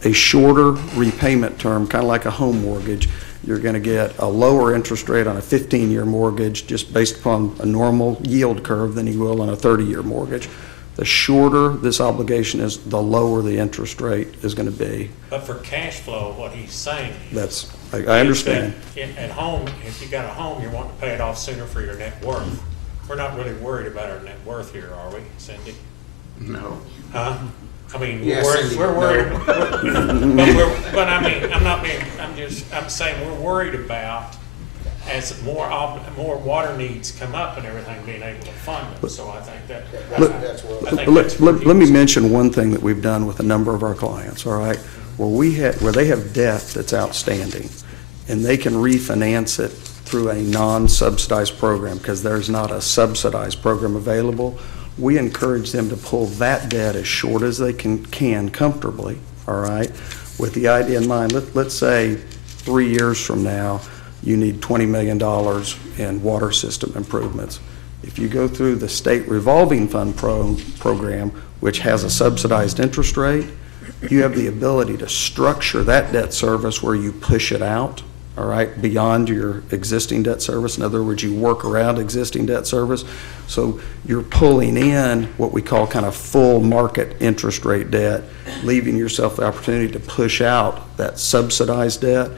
A shorter repayment term, kind of like a home mortgage, you're going to get a lower interest rate on a 15-year mortgage just based upon a normal yield curve than you will on a 30-year mortgage. The shorter this obligation is, the lower the interest rate is going to be. But for cash flow, what he's saying is I understand. that at home, if you got a home, you want to pay it off sooner for your net worth. We're not really worried about our net worth here, are we, Cindy? No. Huh? I mean, Yes, Cindy, we're worried, no. but I mean, I'm saying we're worried about as more water needs come up and everything, being able to fund them. So I think Let me mention one thing that we've done with a number of our clients, all right? Where they have debt that's outstanding, and they can refinance it through a non-subsidized program, because there's not a subsidized program available, we encourage them to pull that debt as short as they can comfortably, all right? With the idea in mind, let's say 3 years from now, you need $20 million in water system improvements. If you go through the state revolving fund program, which has a subsidized interest rate, you have the ability to structure that debt service where you push it out, all right, beyond your existing debt service. In other words, you work around existing debt service. So you're pulling in what we call kind of full market interest rate debt, leaving yourself the opportunity to push out that subsidized debt.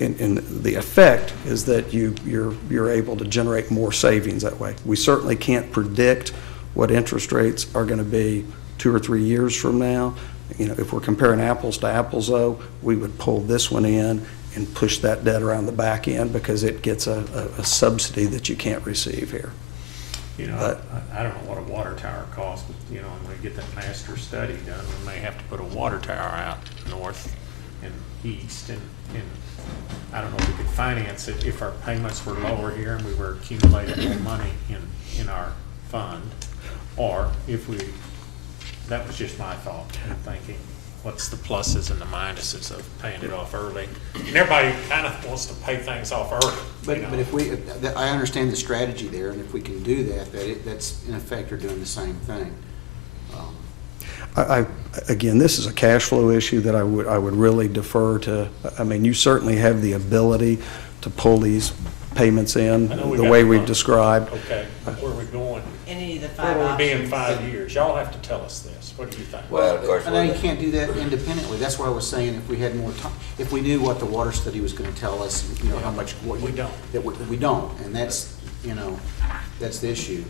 And the effect is that you're able to generate more savings that way. We certainly can't predict what interest rates are going to be 2 or 3 years from now. You know, if we're comparing apples to apples, though, we would pull this one in and push that debt around the back end because it gets a subsidy that you can't receive here. You know, I don't know what a water tower costs, but, you know, when we get that master study done, we may have to put a water tower out north and east, and I don't know if we could finance it if our payments were lower here and we were accumulating more money in our fund, or if that was just my thought and thinking, what's the pluses and the minuses of paying it off early? And everybody kind of wants to pay things off early. But if I understand the strategy there, and if we can do that's in effect, you're doing the same thing. Again, this is a cash flow issue that I would really defer to. I mean, you certainly have the ability to pull these payments in the way we've described. Okay, where are we going? Any of the 5 Where will we be in options. 5 years? Y'all have to tell us this. What do you think? Well, of course. And then you can't do that independently. That's why I was saying if we had more time, if we knew what the water study was gonna tell us, you know, how much. We don't. That we don't, and that's, you know, that's the issue.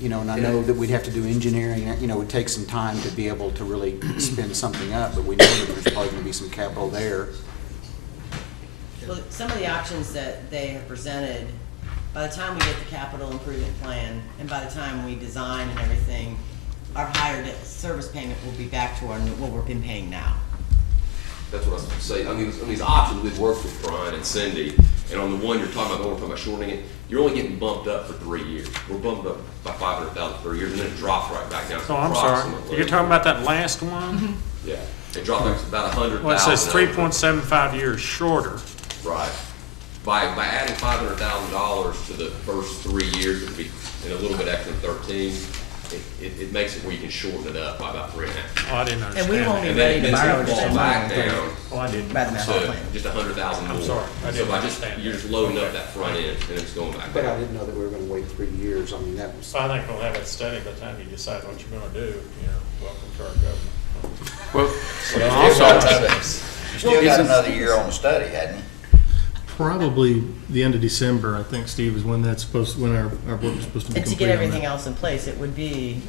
You know, and I know that we'd have to do engineering, you know, it would take some time to be able to really spin something up, but we know that there's probably gonna be some capital there. Well, some of the options that they have presented, by the time we get the capital improvement plan, and by the time we design and everything, our higher debt service payment will be back to what we've been paying now. That's what I was saying. I mean, on these options, we've worked with Brian and Cindy, and on the one you're talking about, the one we're talking about shortening it, you're only getting bumped up for 3 years. We're bumped up by $500,000 per year, and then it drops right back down. So I'm sorry, you're talking about that last one? Yeah, it dropped back to about 100,000. Well, it says 3.75 years shorter. Right. By adding $500,000 to the first 3 years, it would be, and a little bit extra 13, it makes it where you can shorten it up by about 3.5. Oh, I didn't understand. And we won't be And ready then to it's borrow gonna to fall spend back money down Oh, I didn't. rather than that whole to plan. just 100,000 more. I'm sorry, I So didn't by understand you're just loading up that front end and it's going back But I down. didn't know that we were gonna wait 3 years. I mean, that was. So I think we'll have it studied by the time you decide what you're gonna do, welcome to our government. Well, You still got another year on the study, hadn't you? Probably the end of December, I think, Steve, is when that's supposed, when our work is supposed to be And to complete get on everything that. else in place, it would be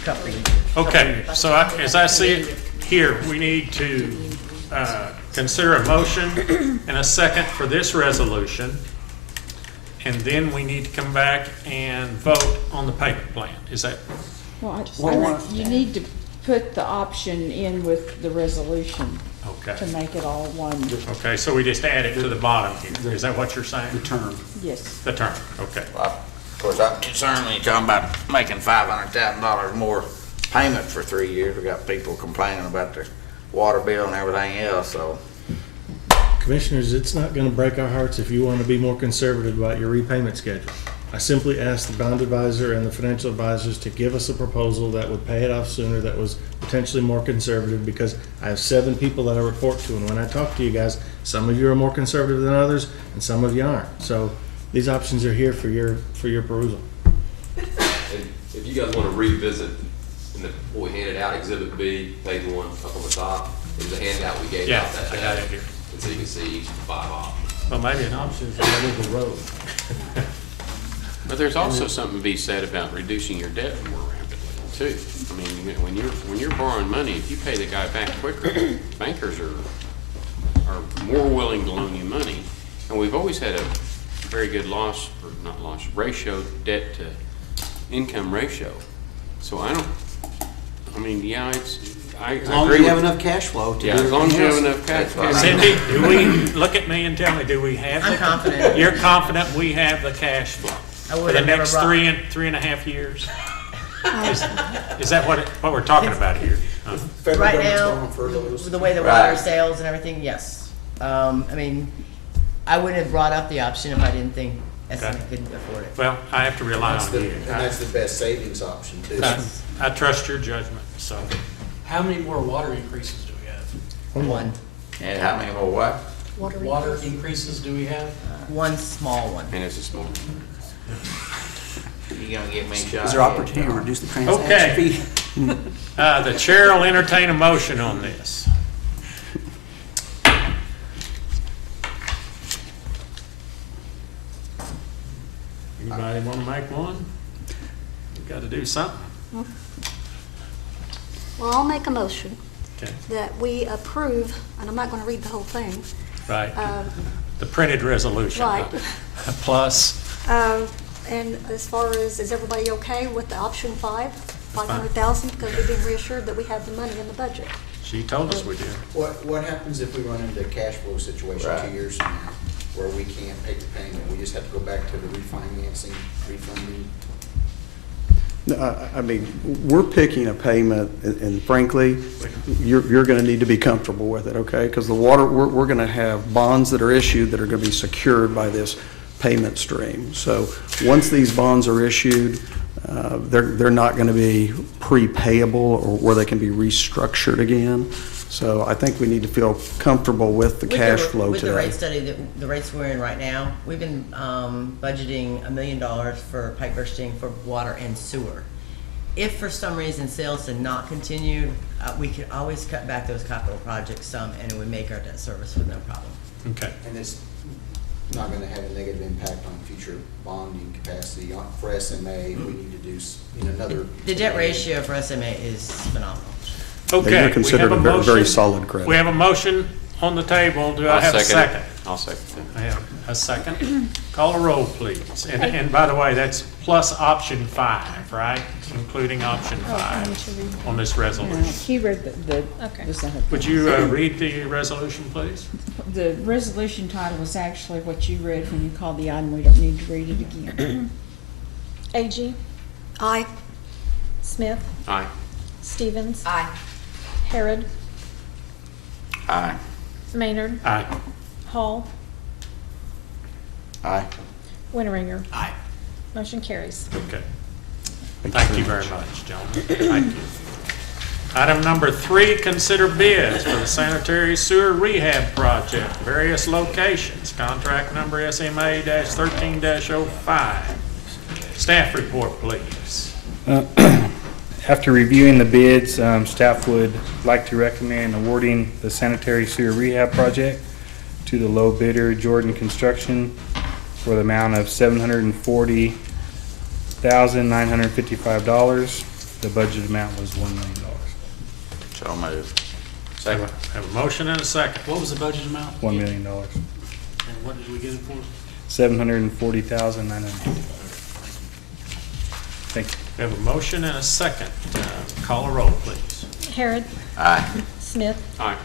a couple of years. Okay, so as I see it here, we need to consider a motion and a second for this resolution. And then we need to come back and vote on the payment plan. Is that, Well, you need to put the option in with the resolution to okay? make it all one. Okay, so we just add it to the bottom here. Is that what you're saying? The term. Yes. The term, okay. Well, of course, I'm concerned when you're talking about making $500,000 more payment for 3 years. We got people complaining about their water bill and everything else, so. Commissioners, it's not gonna break our hearts if you wanna be more conservative about your repayment schedule. I simply asked the bond advisor and the financial advisors to give us a proposal that would pay it off sooner, that was potentially more conservative, because I have 7 people that I report to, and when I talk to you guys, some of you are more conservative than others, and some of you aren't. So these options are here for your perusal. And if you guys want to revisit, and what we handed out, Exhibit B, page 1, up on the top, is the handout we gave Yeah, out that I day. got it here. And so you can see each of the 5 options. Well, maybe an option is a little road. But there's also something to be said about reducing your debt more rapidly too. I mean, when you're borrowing money, if you pay the guy back quicker, bankers are more willing to loan you money. And we've always had a very good ratio, debt to income ratio. So I As long as agree you have with- enough cash flow to do Yeah, as long as you have everything enough cash flow. Cindy, do we, look at me and tell me, do we have? I'm the- confident. You're confident we have the cash flow? I For would the have never next brought- 3.5 years? Is that what we're talking about here? Huh? Federal Right government's now, going on furloughs. the way the Right. water sales and everything, yes. I mean, I wouldn't have brought up the option if I didn't think Estimate couldn't afford it. Well, I have to rely That's on the- you. And that's the best savings option too. I trust your judgment, so. How many more water increases do we have? One. And how many more what? Water increases do we have? One small one. And it's a small. You gonna get me shot? Is there opportunity to reduce the transaction Okay. fee? The chair will entertain a motion on this. Anybody want to make one? We got to do something. Well, I'll make a motion Okay, that we approve, and I'm not going to read the whole thing. right. uh, The printed resolution. Right. Plus, And as far as, is everybody okay with the option 500,000? Because we've been reassured that we have the money in the budget. she told us we did. What happens if we run into a cash flow situation Right. 2 years from now, where we can't pay the payment, we just have to go back to the refinancing, refunding? No, I mean, we're picking a payment, and frankly, you're going to need to be comfortable with it, okay? Because the water, we're going to have bonds that are issued that are going to be secured by this payment stream. So once these bonds are issued, they're not going to be prepayable or where they can be restructured again. So I think we need to feel comfortable with the cash flow With the today. rate study, the rates we're in right now, we've been budgeting $1 million for pipe bursting for water and sewer. If for some reason sales did not continue, we could always cut back those capital projects some, and it would make our debt service with no problem. Okay. And it's not gonna have a negative impact on future bonding capacity. For SMA, we need to do, another. The debt ratio for SMA is phenomenal. Okay. You're we considered have a very motion. solid credit. We have a motion on the table. Do I I'll have a second second? it. I'll second I have a second. Call a roll, please. And by the way, that's plus option 5, right? Including option 5 on this Yeah, resolution. he read the. Okay. Would you read the resolution, please? The resolution title was actually what you read when you called the item. We don't need to read it again. AG, Aye. Smith, Aye. Stevens, Aye. Harrod, Aye. Maynard, Aye. Hall, Aye. Winteringer. Aye. Motion carries. Okay. Thank you very much, gentlemen. Thank you. Item number 3, consider bids for the sanitary sewer rehab project, various locations, contract number SMA-13-05. Staff report, please. After reviewing the bids, staff would like to recommend awarding the sanitary sewer rehab project to the low bidder, Jordan Construction, for the amount of $740,955. The budget amount was $1 million. So moved. Second. Have a motion and a second. What was the budget amount? $1 million. And what did we get it for? $740,955. Thank you. We have a motion and a second. Call a roll, please. Harrod. Aye. Smith. Aye.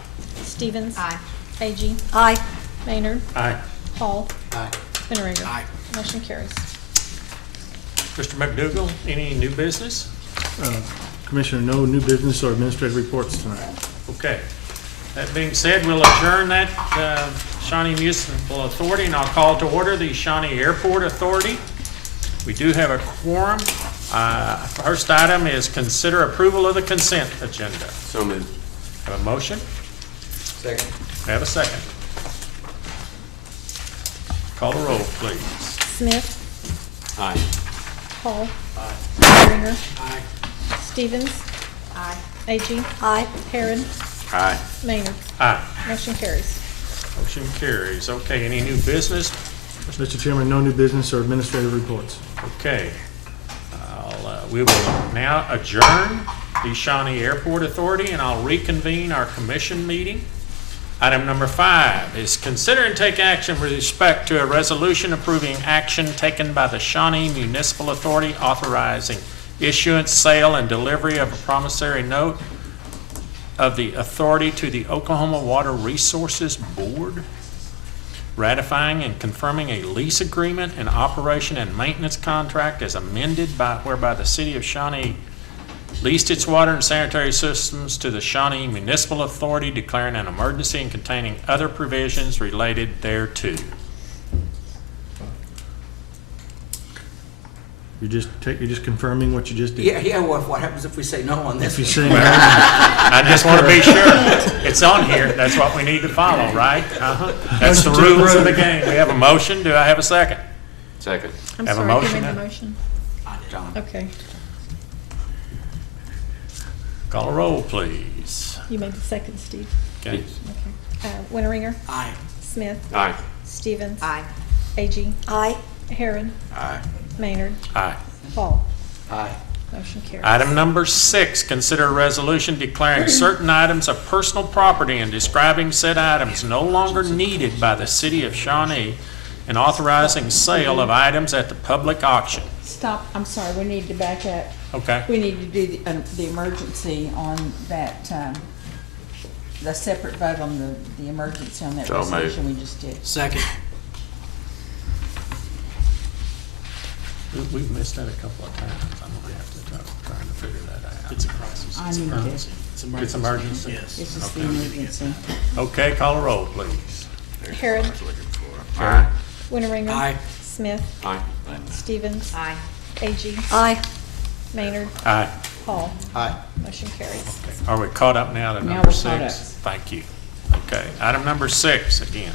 Stevens. Aye. Agee. Aye. Maynard. Aye. Hall. Aye. Winteringer. Aye. Motion carries. Mr. McDougal, any new business? Commissioner, no new business or administrative reports tonight. Okay. That being said, we'll adjourn that Shawnee Municipal Authority, and I'll call to order the Shawnee Airport Authority. We do have a quorum. First item is consider approval of the consent agenda. So moved. Have a motion? Second. Have a second. Call the roll, please. Smith. Aye. Hall. Winteringer. Aye. Stevens. Aye. Agee. Aye. Harrod. Aye. Maynard. Aye. Motion carries. Motion carries. Okay, any new business? Mr. Chairman, no new business or administrative reports. Okay. We will now adjourn the Shawnee Airport Authority, and I'll reconvene our commission meeting. Item number 5 is consider and take action with respect to a resolution approving action taken by the Shawnee Municipal Authority authorizing issuance, sale, and delivery of a promissory note of the authority to the Oklahoma Water Resources Board, ratifying and confirming a lease agreement and operation and maintenance contract as amended whereby the city of Shawnee leased its water and sanitary systems to the Shawnee Municipal Authority, declaring an emergency and containing other provisions related thereto. You're just confirming what you just did. Yeah, what happens if we say no on this? If you one? say no, I just want to be sure it's on here. That's what we need to follow, right? That's the rules of the game. We have a motion. Do I have a second? Second. I'm Have a sorry, who motion made the now? motion? John. Okay. Call a roll, please. You made the second, Steve. Okay. Okay. Winteringer. Aye. Smith. Aye. Stevens. Aye. Agee. Aye. Harrod. Aye. Maynard. Aye. Hall. Aye. Motion carries. Item number 6, consider a resolution declaring certain items of personal property and describing said items no longer needed by the city of Shawnee and authorizing sale of items at the public auction. Stop, I'm sorry, we need to back up. Okay. We need to do the emergency on that, the separate vote on the emergency on that So moved. resolution we just did. Second. We've missed that a couple of times. I'm going to have to try to figure that out. It's a crisis. I It's need to. emergency. It's emergency? Yes. This is the Okay. emergency. Okay, call a roll, please. Harrod. Aye. Winteringer. Aye. Smith. Aye. Stevens. Aye. Agee. Aye. Maynard. Aye. Hall. Aye. Motion carries. Are we caught up now to Now number we're caught 6? up. Thank you. Okay, item number 6 again.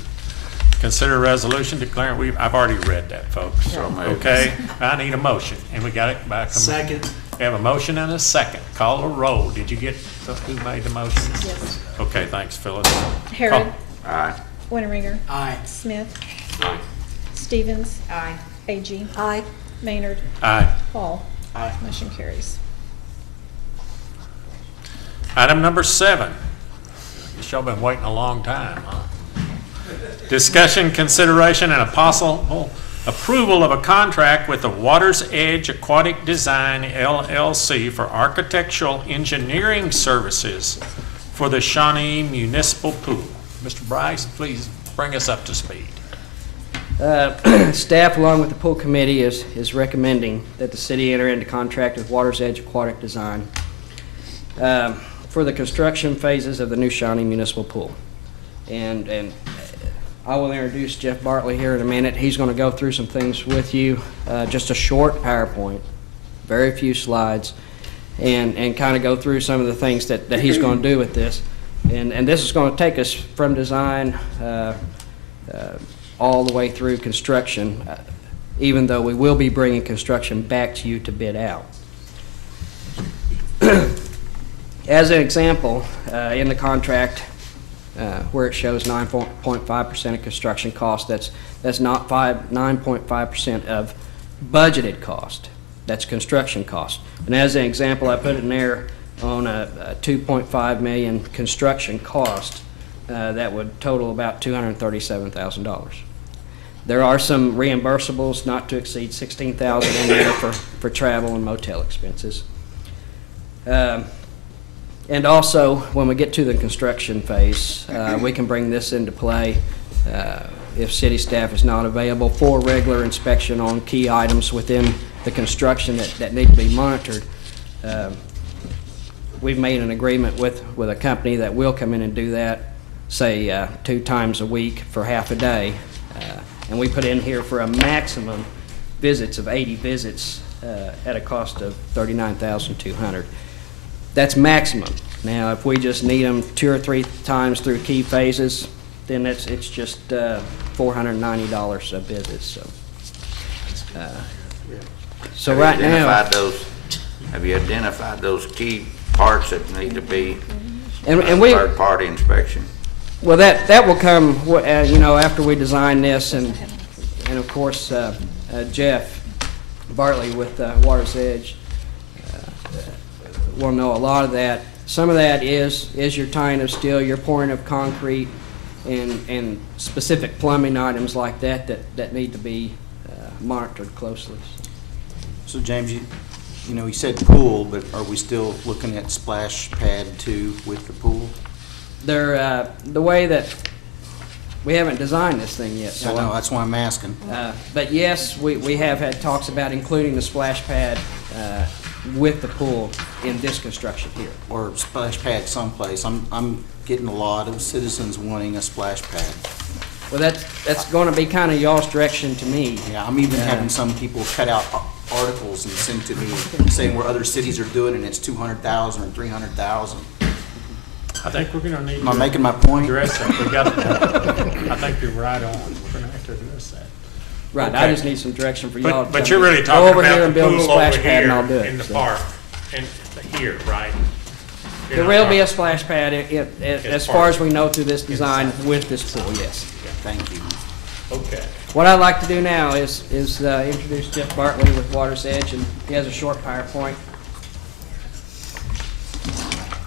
Consider a resolution declaring, I've already read that, folks. So moved. Okay, I need a motion, and we got it back. Second. We have a motion and a second. Call a roll. Did you get who made the motion? Yes. Okay, thanks, Phyllis. Harrod. Aye. Winteringer. Aye. Smith. Aye. Stevens. Aye. Agee. Aye. Maynard. Aye. Hall. Aye. Motion carries. Item number 7. Guess y'all been waiting a long time, huh? Discussion, consideration, and a possible approval of a contract with the Water's Edge Aquatic Design LLC for architectural engineering services for the Shawnee Municipal Pool. Mr. Bryce, please bring us up to speed. Staff, along with the pool committee, is recommending that the city enter into contract with Water's Edge Aquatic Design for the construction phases of the new Shawnee Municipal Pool. And I will introduce Jeff Bartley here in a minute. He's going to go through some things with you, just a short PowerPoint. very few slides, and kind of go through some of the things that he's going to do with this. And this is going to take us from design all the way through construction, even though we will be bringing construction back to you to bid out. As an example, in the contract, where it shows 9.5% of construction cost, that's not 9.5% of budgeted cost. That's construction cost. And as an example, I put it in there on a 2.5 million construction cost, that would total about $237,000. There are some reimbursables not to exceed $16,000 in there for travel and motel expenses. And also, when we get to the construction phase, we can bring this into play if city staff is not available for regular inspection on key items within the construction that need to be monitored. We've made an agreement with a company that will come in and do that, say 2 times a week for half a day. And we put in here for a maximum visits of 80 visits at a cost of $39,200. That's maximum. Now, if we just need them 2 or 3 times through key phases, then it's just $490 a visit. So right now, have you identified those key parts that need to be and we third-party inspection? well, that will come, after we design this, and of course, Jeff Bartley with Water's Edge will know a lot of that. Some of that is your tying of steel, your pouring of concrete, and specific plumbing items like that need to be monitored closely. So James, you said pool, but are we still looking at splash pad 2 with the pool? They're the way that we haven't designed this thing yet. I know, that's why I'm asking. But yes, we have had talks about including the splash pad with the pool in this construction here. Or splash pad someplace. I'm getting a lot of citizens wanting a splash pad. Well, that's going to be kind of y'all's direction to me. Yeah, I'm even having some people cut out articles and send to me saying where other cities are doing it and it's 200,000 or 300,000. I think we're gonna need. Am I making my point? Address that. We got I think you're right on. We're gonna have to address that. Right, Okay. I just need some direction for y'all. But you're really talking Go over about here the and build a pool splash over pad and here I'll do it. in the So. park, and here, right? You're There not will be talking- a splash pad as far as we know through this design with this pool, yes. Thank you. Okay. What I'd like to do now is introduce Jeff Bartley with Water's Edge, and he has a short PowerPoint.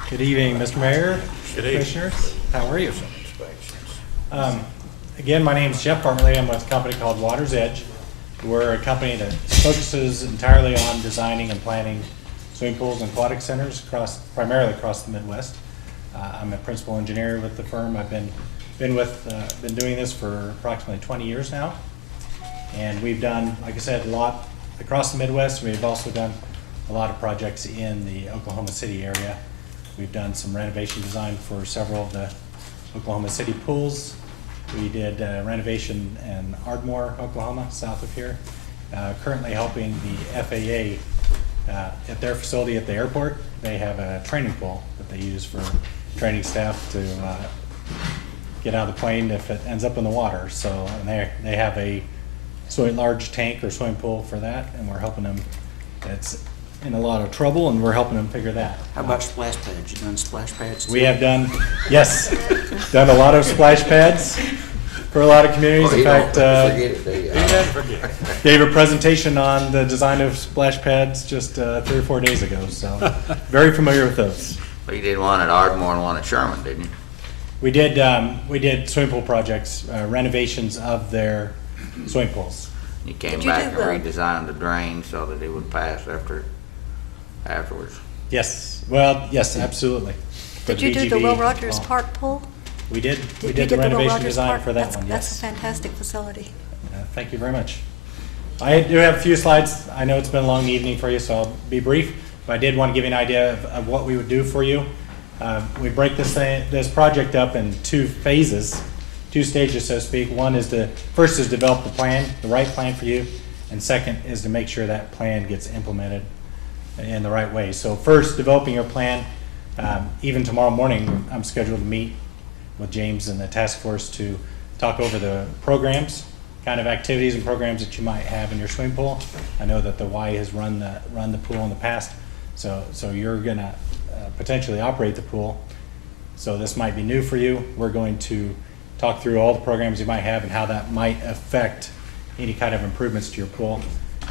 Good evening, Mr. Mayor, Good evening. Commissioners. How are you? Again, my name is Jeff Bartley. I'm with a company called Water's Edge. We're a company that focuses entirely on designing and planning swimming pools and aquatic centers primarily across the Midwest. I'm a principal engineer with the firm. I've been doing this for approximately 20 years now. And we've done, like I said, a lot across the Midwest. We've also done a lot of projects in the Oklahoma City area. We've done some renovation design for several of the Oklahoma City pools. We did renovation in Ardmore, Oklahoma, south of here. Currently helping the FAA at their facility at the airport. They have a training pool that they use for training staff to get out of the plane if it ends up in the water. So and they have a large tank or swimming pool for that, and we're helping them. It's in a lot of trouble, and we're helping them figure that. How about splash pads? You done splash pads too? We have done a lot of splash pads for a lot of communities. In fact, gave a presentation on the design of splash pads just 3 or 4 days ago. So very familiar with those. Well, you did one at Ardmore and one at Sherman, didn't you? We did swimming pool projects, renovations of their swimming pools. You came back and redesigned the drain so that it would pass afterwards. Yes, well, yes, absolutely. For Did you do the VGB, Will Rogers well, Park pool? We did. We You did the Will renovation Rogers design Park? for that That's- one, That's yes. a fantastic facility. Thank you very much. I do have a few slides. I know it's been a long evening for you, so I'll be brief. But I did want to give you an idea of what we would do for you. We break this project up in 2 phases, 2 stages, so to speak. First is develop the plan, the right plan for you, and second is to make sure that plan gets implemented in the right way. So first, developing your plan. Even tomorrow morning, I'm scheduled to meet with James and the task force to talk over the programs, kind of activities and programs that you might have in your swimming pool. I know that the Y has run the pool in the past, so you're gonna potentially operate the pool. So this might be new for you. We're going to talk through all the programs you might have and how that might affect any kind of improvements to your pool.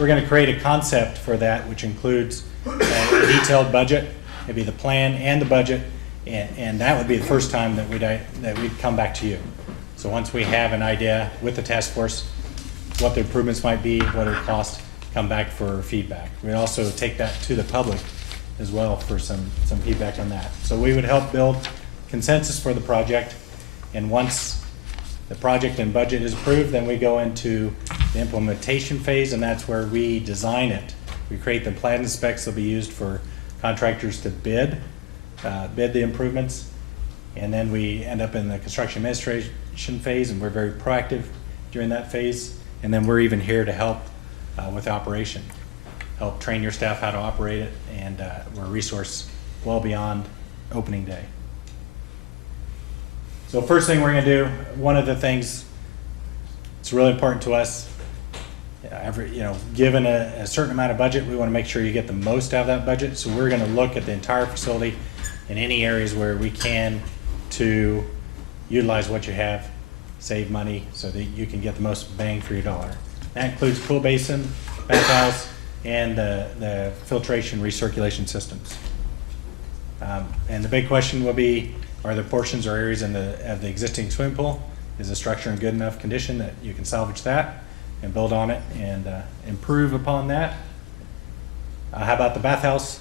We're going to create a concept for that, which includes a detailed budget. It'd be the plan and the budget, and that would be the first time that we'd come back to you. So once we have an idea with the task force, what the improvements might be, what it would cost, come back for feedback. We'd also take that to the public as well for some feedback on that. So we would help build consensus for the project, and once the project and budget is approved, then we go into the implementation phase, and that's where we design it. We create the plan and specs that'll be used for contractors to bid the improvements, and then we end up in the construction administration phase, and we're very proactive during that phase, and then we're even here to help with operation, help train your staff how to operate it, and we're a resource well beyond opening day. So first thing we're going to do, one of the things that's really important to us, given a certain amount of budget, we want to make sure you get the most out of that budget. So we're going to look at the entire facility in any areas where we can to utilize what you have, save money so that you can get the most bang for your dollar. That includes pool basin, bathhouse, and the filtration recirculation systems. And the big question will be, are there portions or areas of the existing swimming pool? Is the structure in good enough condition that you can salvage that and build on it and improve upon that? How about the bathhouse?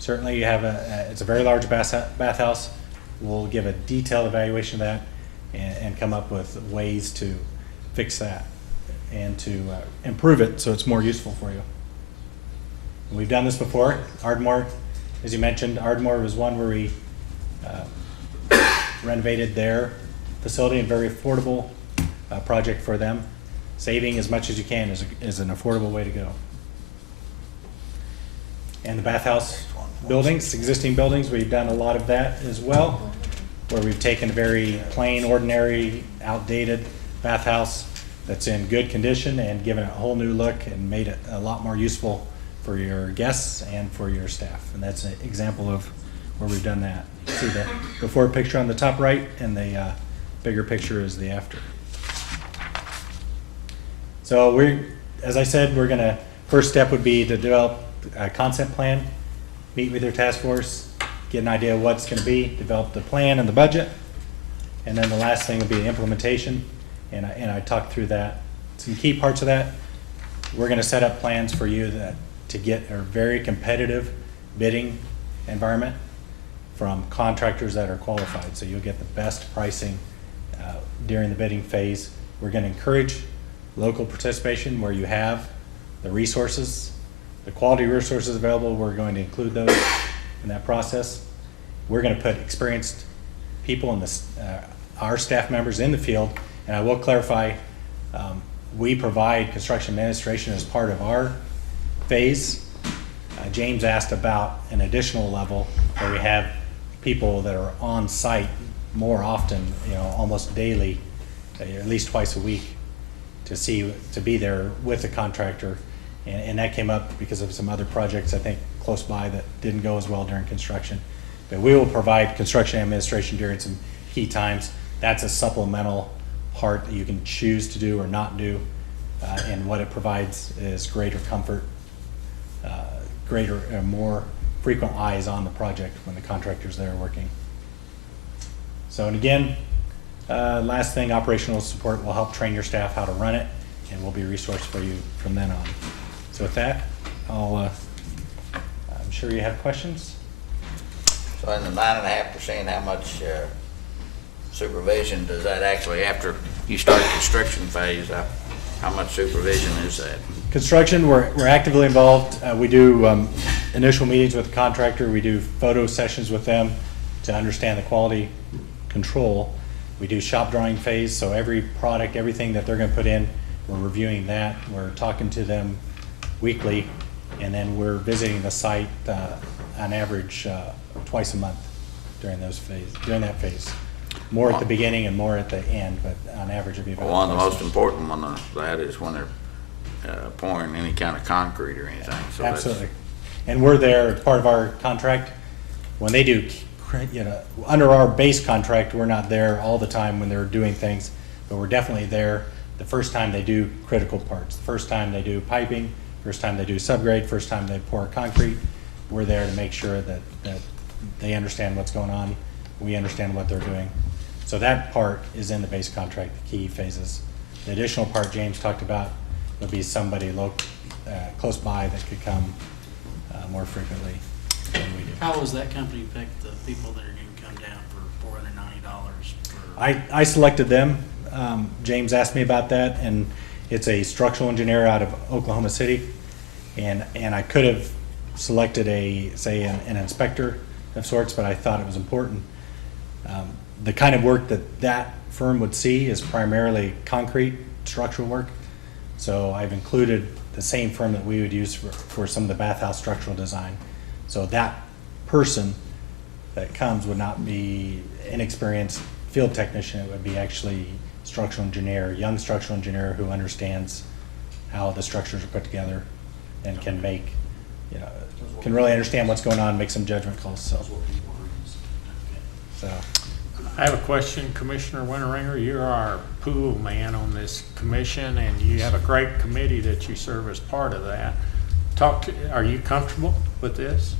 Certainly you have it's a very large bathhouse. We'll give a detailed evaluation of that and come up with ways to fix that and to improve it so it's more useful for you. We've done this before. Ardmore, as you mentioned, Ardmore was one where we renovated their facility, a very affordable project for them. Saving as much as you can is an affordable way to go. And the bathhouse buildings, existing buildings, we've done a lot of that as well, where we've taken a very plain, ordinary, outdated bathhouse that's in good condition and given it a whole new look and made it a lot more useful for your guests and for your staff. And that's an example of where we've done that. See the before picture on the top right, and the bigger picture is the after. So as I said, first step would be to develop a concept plan, meet with your task force, get an idea of what's going to be, develop the plan and the budget, and then the last thing would be the implementation. And I talked through that. Some key parts of that, we're going to set up plans for you to get a very competitive bidding environment from contractors that are qualified, so you'll get the best pricing during the bidding phase. We're going to encourage local participation where you have the resources, the quality resources available. We're going to include those in that process. We're going to put experienced people in our staff members in the field, and I will clarify, we provide construction administration as part of our phase. James asked about an additional level where we have people that are on site more often, almost daily, at least twice a week, to be there with the contractor. And that came up because of some other projects, I think, close by that didn't go as well during construction. But we will provide construction administration during some key times. That's a supplemental part that you can choose to do or not do. And what it provides is greater comfort, more frequent eyes on the project when the contractor's there working. So, and again, last thing, operational support will help train your staff how to run it, and will be a resource for you from then on. So with that, I'm sure you have questions. So in the 9.5%, how much supervision does that actually, after you start the construction phase, how much supervision is that? Construction, we're actively involved. We do initial meetings with the contractor. We do photo sessions with them to understand the quality control. We do shop drawing phase, so every product, everything that they're going to put in, we're reviewing that. We're talking to them weekly And then we're visiting the site on average twice a month during that phase. More at the beginning and more at the end, but on average it'd be about One of the twice a most month. important one of that is when they're pouring any kind of concrete or anything. So that's- Absolutely. And we're there, part of our contract, when they do, under our base contract, we're not there all the time when they're doing things, but we're definitely there the first time they do critical parts, the first time they do piping, first time they do subgrade, first time they pour concrete. We're there to make sure that they understand what's going on, we understand what they're doing. So that part is in the base contract, the key phases. The additional part James talked about would be somebody close by that could come more frequently than we do. How was that company pick the people that are going to come down for $490? I selected them. James asked me about that, and it's a structural engineer out of Oklahoma City. And I could have selected an inspector of sorts, but I thought it was important. The kind of work that firm would see is primarily concrete structural work. So I've included the same firm that we would use for some of the bathhouse structural design. So that person that comes would not be inexperienced field technician, it would be actually structural engineer, young structural engineer who understands how the structures are put together and can make, can really understand what's going on, make some judgment calls, so. I have a question, Commissioner Winteringer. You're our pool man on this commission, and you have a great committee that you serve as part of that. Are you comfortable with this?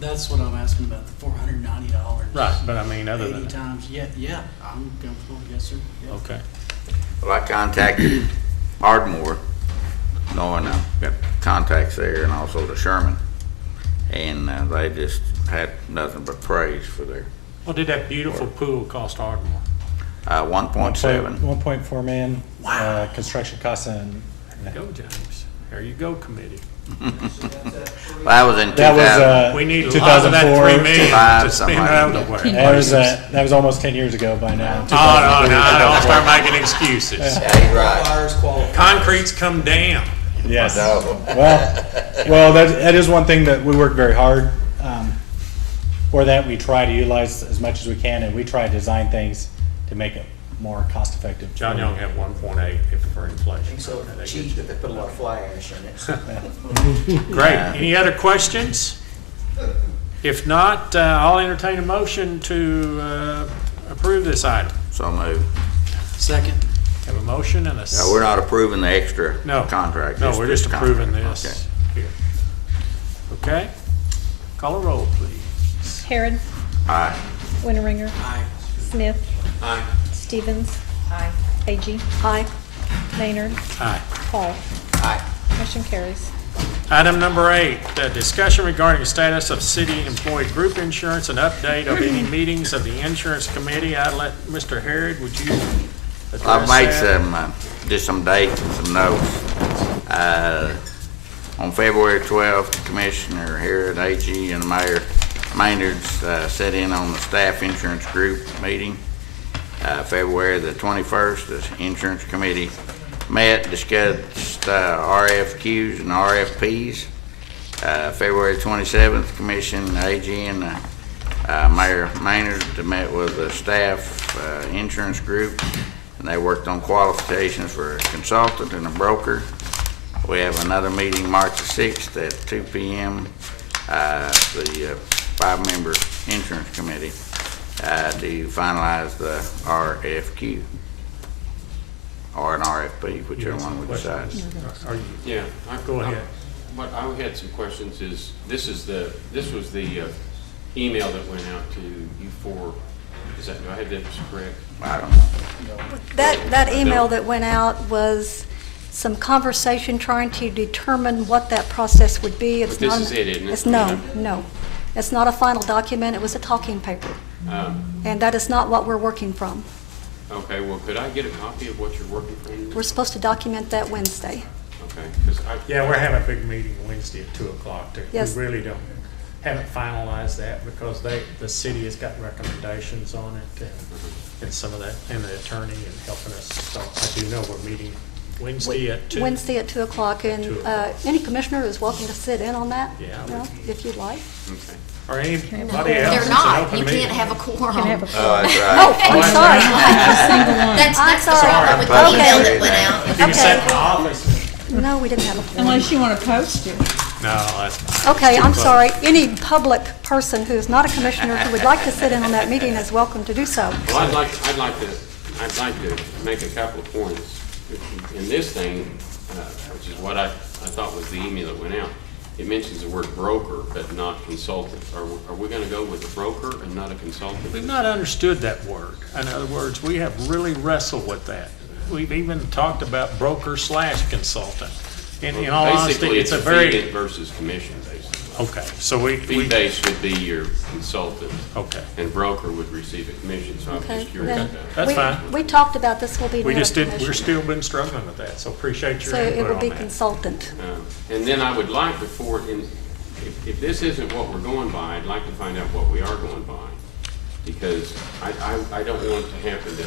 That's what I'm asking about, the $490. Right, but I mean, other than 80 that. times, yeah, I'm comfortable, yes, sir. Yeah. Okay. Well, I contacted Ardmore, knowing I've got contacts there, and also the Sherman. And they just had nothing but praise for their What did that beautiful pool cost Ardmore? 1.7. 1.4 million, construction costs and. There you go, James. There you go, committee. That was in 2000. We need a lot of that 3 million to something spend like out that. That was almost 10 years ago by now. Oh, no, don't start making excuses. Yeah, you're right. Concrete's come down. Yes. Well, that is one thing that we work very hard for that. We try to utilize as much as we can, and we try to design things to make it more cost effective. John Young had 1.8 for inflation. So cheap that they put a lot of fly ash in it. Great. Any other questions? If not, I'll entertain a motion to approve this item. So moved. Second. Have a motion and a. No, we're not approving the extra No. contract. No, we're just this approving contract. this here. Okay? Call a roll, please. Harrod. Aye. Winteringer. Aye. Smith. Aye. Stevens. Aye. Agee. Aye. Maynard. Aye. Paul. Aye. Motion carries. Item number 8, discussion regarding the status of city employee group insurance and update of any meetings of the insurance committee. I'd let Mr. Harrod, would you address I've made that? just some dates and some notes. On February 12th, Commissioner Harrod, AG, and Mayor Maynard sat in on the staff insurance group meeting. February the 21st, the insurance committee met, discussed RFQs and RFPs. February 27th, Commission, AG, and Mayor Maynard met with the staff insurance group, and they worked on qualifications for a consultant and a broker. We have another meeting March the 6th at 2 p.m. The 5-member insurance committee to finalize the RFQ or an RFP, whichever one we decide. Yeah. Go ahead. What I had some questions is, this was the email that went out to you four. Do I have that correct? I don't know. That email that went out was some conversation trying to determine what that process would be. But this is it, isn't it? It's no. It's not a final document. It was a talking paper. And that is not what we're working from. Okay, well, could I get a copy of what you're working from? We're supposed to document that Wednesday. Okay, because Yeah, we're having a big meeting Wednesday at 2 o'clock. Yes. We really haven't finalized that because the city has got recommendations on it and some of that, and the attorney and helping us. So I do know we're meeting Wednesday at 2? Wednesday at 2 o'clock, and 2 o'clock. any commissioner is welcome to sit in on that, Yeah, you know, if you'd like. Okay. Or anybody else? They're It's an not. open You meeting. can't have a quorum. Oh, that's right. Oh, I'm sorry. That's I'm the sorry. problem with the Okay. email that went out. You can sit in Okay. the office. No, we didn't have a forum. Unless you want to post it. No, that's fine. Okay, It's too I'm close. sorry. Any public person who is not a commissioner who would like to sit in on that meeting is welcome to do so. Well, I'd like to make a couple of points. In this thing, which is what I thought was the email that went out, it mentions the word broker, but not consultant. Are we gonna go with a broker and not a consultant? We've not understood that word. In other words, we have really wrestled with that. We've even talked about broker/consultant. In all honesty, Basically, it's it's a a very, fee versus commission, basically. okay, so we, Fee-based would be your consultant. Okay. And broker would receive a commission, so I'm Okay, just curious then about that. That's we- fine. We talked about this will be we not a just did, commission. we're still been struggling with that, so appreciate your So it input will on be that. consultant. And then I would like before, if this isn't what we're going by, I'd like to find out what we are going by. Because I don't want it to happen that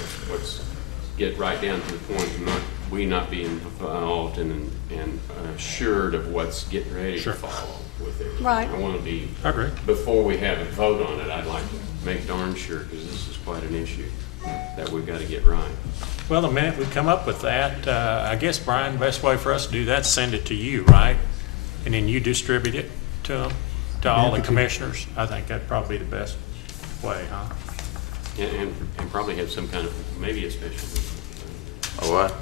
get right down to the point of we not being involved and assured of what's getting ready Sure. to follow with it. Right. I want to be, I agree. before we have a vote on it, I'd like to make darn sure, because this is quite an issue that we've got to get right. Well, the minute we come up with that, I guess, Brian, the best way for us to do that, send it to you, right? And then you distribute it to them, to all the commissioners. I think that'd probably be the best way, huh? And probably have some kind of, maybe a special meeting. A what?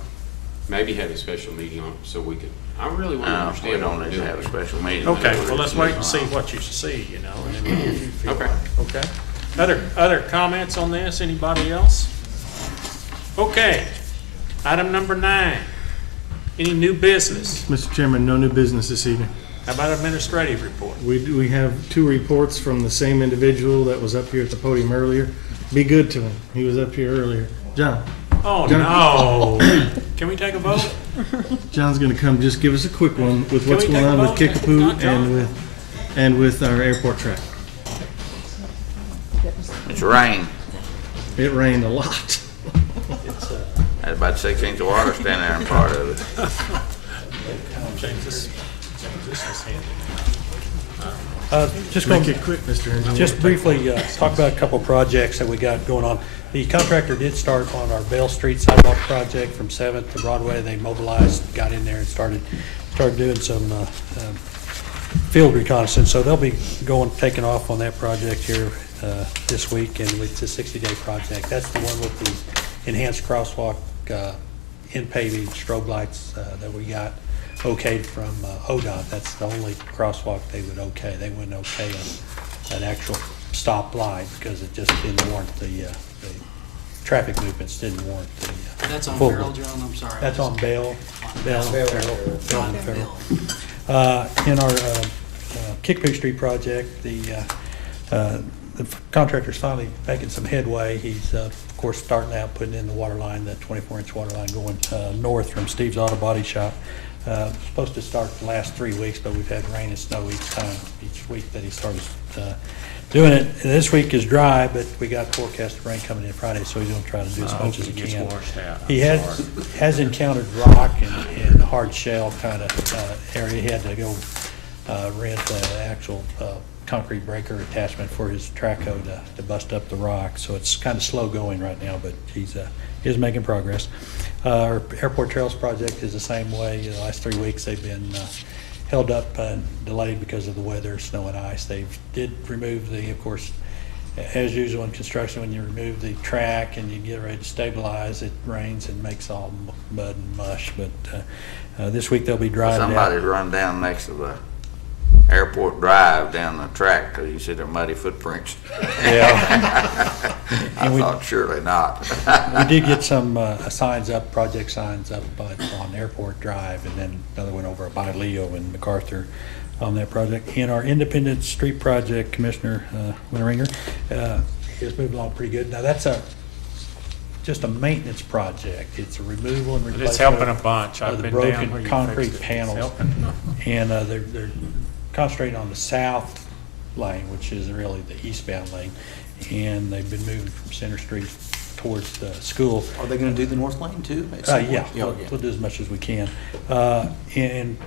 Maybe have a special meeting on, so we could, I really want to No, we understand what don't we're need to doing. have a special meeting. Okay, well, let's wait and see what you see, you know, and then we'll give you feedback. Okay. Okay? Other comments on this? Anybody else? Okay. Item number 9. Any new business? Mr. Chairman, no new business this evening. How about administrative report? We have 2 reports from the same individual that was up here at the podium earlier. Be good to him. He was up here earlier. John. Oh, John. no. Can we take a vote? John's going to come just give us a quick one with Can what's we going take a on with vote? Kickapoo Not John. and with our airport track. It's rain. It rained a lot. Had about 6 inches of water standing there in part of it. Change this is handy. Just Make going, it quick, Mr. Engineer. just briefly, talk about a couple projects that we got going on. The contractor did start on our Bell Street sidewalk project from 7th to Broadway. They mobilized, got in there and started doing some field reconnaissance. So they'll be taking off on that project here this week, and it's a 60-day project. That's the one with the enhanced crosswalk in paving strobe lights that we got okayed from ODOT. That's the only crosswalk they would okay. They wouldn't okay an actual stop light because it just didn't warrant the traffic movements didn't warrant the. That's on full- Farrell, John, I'm sorry. That's on Bell and Farrell. John Farrell. In our Kickapoo Street project, the contractor's finally making some headway. He's, of course, starting out putting in the water line, the 24-inch water line going north from Steve's Auto Body Shop. Supposed to start the last 3 weeks, but we've had rain and snow each week that he started doing it. This week is dry, but we got forecasted rain coming in Friday, so he's gonna try to do as much as he Gets can. washed out. He I'm has encountered rock and hard shell kind of area. He had to go rent the actual concrete breaker attachment for his track hoe to bust up the rock. So it's kind of slow going right now, but he's making progress. Our airport trails project is the same way. The last 3 weeks they've been held up and delayed because of the weather, snow and ice. They did remove of course, as usual in construction, when you remove the track and you get ready to stabilize, it rains and makes all mud and mush. But this week they'll be drying it out. Somebody's run down next to the airport drive down the track because you see their muddy footprints. Yeah. I thought surely not. We did get some signs up, project signs up on Airport Drive, and then another one over by Leo and MacArthur on that project. In our Independence Street project, Commissioner Winteringer is moving along pretty good. Now, that's just a maintenance project. It's a removal and But replacement. it's helping a bunch. I've of the been down where broken you concrete fixed it. It's panels. helping. And they're concentrating on the south lane, which is really the eastbound lane. And they've been moving from Center Street towards the school. Are they gonna do the north lane too? at Uh, some point? yeah, we'll do as much as we can. And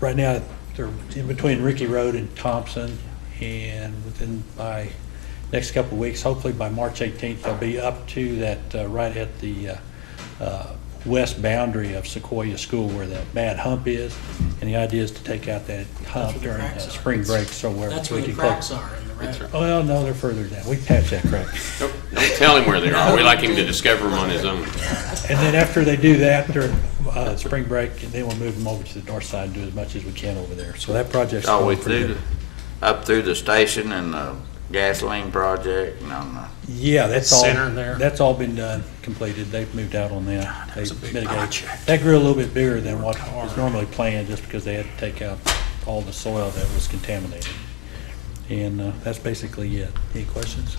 right now, they're in between Ricky Road and Thompson, and within, by next couple of weeks, hopefully by March 18th, they'll be up to that, right at the west boundary of Sequoia School where that bad hump is, and the idea is to take out that hump where the during cracks are. spring break, so where That's we where the can cracks close. are in the road. Well, no, they're further down. We patched that crack. Don't tell him where they are. We like him to discover them on his own. And then after they do that during spring break, and then we'll move them over to the north side and do as much as we can over there. So that project's All the way going pretty through, good. up through the station and the gasoline project and on the. Yeah, that's all. Center there. That's all been done, completed. They've moved out on that. They mitigated. That grew a little bit bigger than what was normally planned, just because they had to take out all the soil that was contaminated. And that's basically it. Any questions?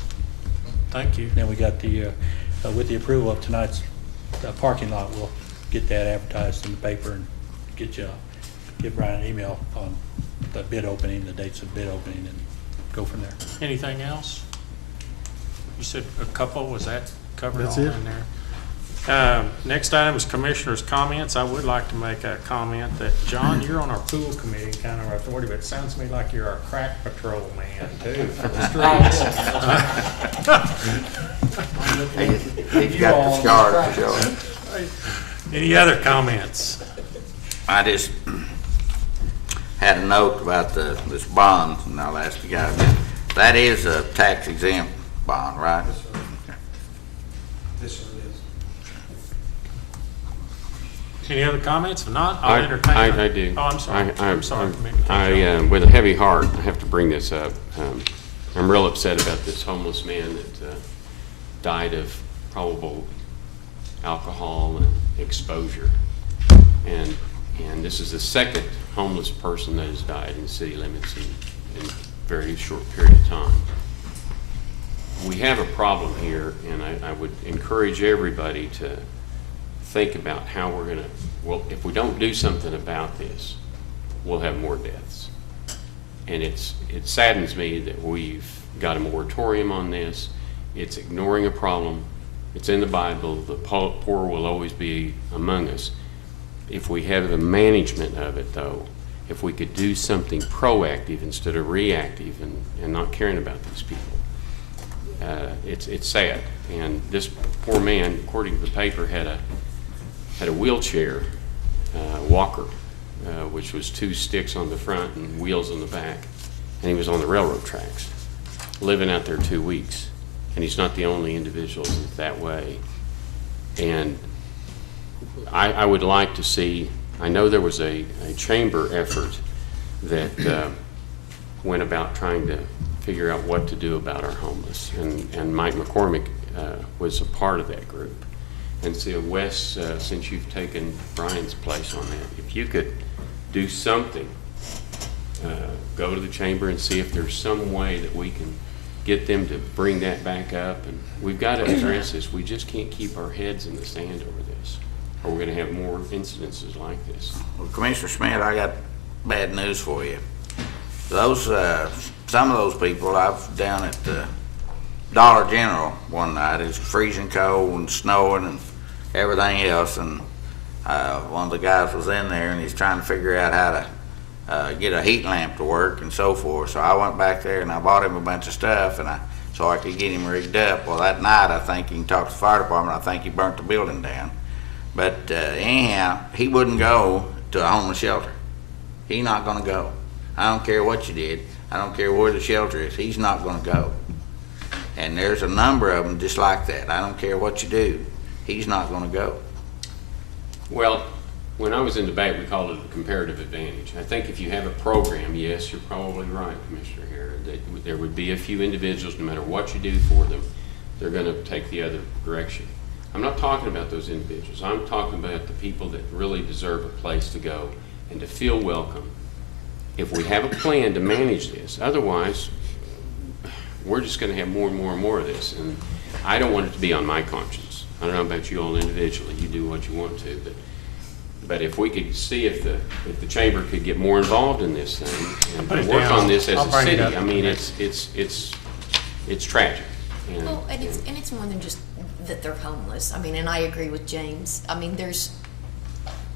Thank you. Then we got the, with the approval of tonight's parking lot, we'll get that advertised in the paper and give Brian an email on the bid opening, the dates of bid opening, and go from there. Anything else? You said a couple, was that covered That's all it. in there? Next item is commissioners' comments. I would like to make a comment that, John, you're on our pool committee, kind of our authority, but it sounds to me like you're our crack patrol man too, for the streets. He's got the scars to show it. Any other comments? I just had a note about this bond, and I'll ask the guy. That is a tax exempt bond, right? This one is. Any other comments? If not, I'll entertain. I do. Oh, I'm sorry. I'm sorry. With a heavy heart, I have to bring this up. I'm real upset about this homeless man that died of probable alcohol and exposure. And this is the second homeless person that has died in the city limits in a very short period of time. We have a problem here, and I would encourage everybody to think about how we're going to, well, if we don't do something about this, we'll have more deaths. And it saddens me that we've got a moratorium on this. It's ignoring a problem. It's in the Bible. The poor will always be among us. If we have the management of it, though, if we could do something proactive instead of reactive and not caring about these people, it's sad. And this poor man, according to the paper, had a wheelchair walker, which was 2 sticks on the front and wheels on the back, and he was on the railroad tracks, living out there 2 weeks. And he's not the only individual that way. And I would like to see, I know there was a chamber effort that went about trying to figure out what to do about our homeless. And Mike McCormick was a part of that group. And so Wes, since you've taken Brian's place on that, if you could do something, go to the chamber and see if there's some way that we can get them to bring that back up. And we've got to address this. We just can't keep our heads in the sand over this, or we're going to have more incidences like this. Well, Commissioner Smith, I got bad news for you. Those, some of those people, I was down at the Dollar General one night. It was freezing cold and snowing and everything else, and one of the guys was in there and he's trying to figure out how to get a heat lamp to work and so forth. So I went back there and I bought him a bunch of stuff so I could get him rigged up. Well, that night I think he can talk to the fire department. I think he burnt the building down. But anyhow, he wouldn't go to a homeless shelter. He's not going to go. I don't care what you did. I don't care where the shelter is. He's not going to go. And there's a number of them just like that. I don't care what you do. He's not going to go. Well, when I was in debate, we called it a comparative advantage. I think if you have a program, yes, you're probably right, Commissioner Harrod, that there would be a few individuals, no matter what you do for them, they're going to take the other direction. I'm not talking about those individuals. I'm talking about the people that really deserve a place to go and to feel welcome. If we have a plan to manage this, otherwise, we're just going to have more and more and more of this. And I don't want it to be on my conscience. I don't know about you all individually. You do what you want to, but if we could see if the chamber could get more involved in this thing and work on this as a city, I mean, it's tragic. Well, and it's more than just that they're homeless. I mean, and I agree with James. I mean, there's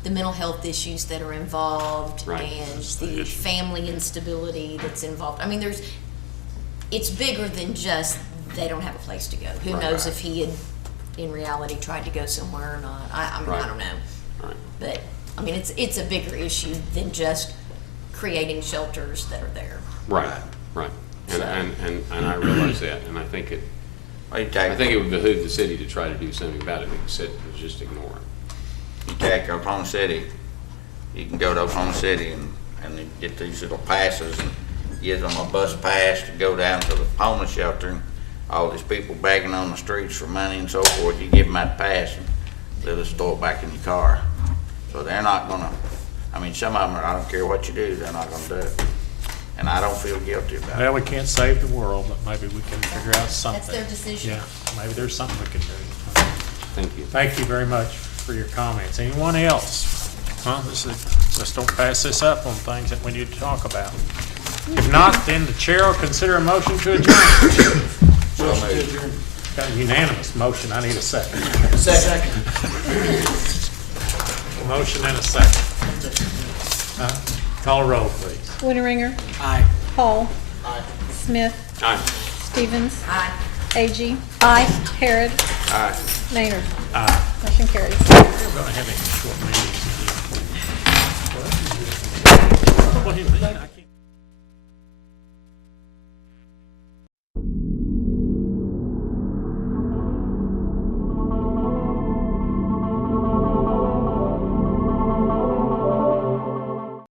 the mental health issues that are involved Right. and That's the the issue. family instability that's involved. I mean, it's bigger than just they don't have a place to go. Who Right. knows if he had, in reality, tried to go somewhere or not. I mean, Right. I don't know. Right. But, I mean, it's a bigger issue than just creating shelters that are there. Right, right. And I realize that, and I think it, Well, you I think it would behoove the city to try to do something about it, instead of just ignore it. You take Oklahoma City, you can go to Oklahoma City and you get these little passes and give them a bus pass to go down to the homeless shelter. And all these people begging on the streets for money and so forth, you give them that pass and they'll just throw it back in your car. So they're not gonna, I mean, some of them, I don't care what you do, they're not gonna do it. And I don't feel guilty about it. Well, we can't save the world, but maybe we can figure out something. That's their decision. Yeah, maybe there's something we can do. Thank you. Thank you very much for your comments. Anyone else? Huh? Let's don't pass this up on things that we need to talk about. If not, then the chair will consider a motion to adjourn. Got a unanimous motion. I need a second. Second. Motion and a second. Call a roll, please. Winteringer. Aye. Hall. Smith. Aye. Stevens. Aye. Agee. Aye. Harrod. Aye. Maynard. Aye. Motion carries. We're going to have a short meeting. What do you mean?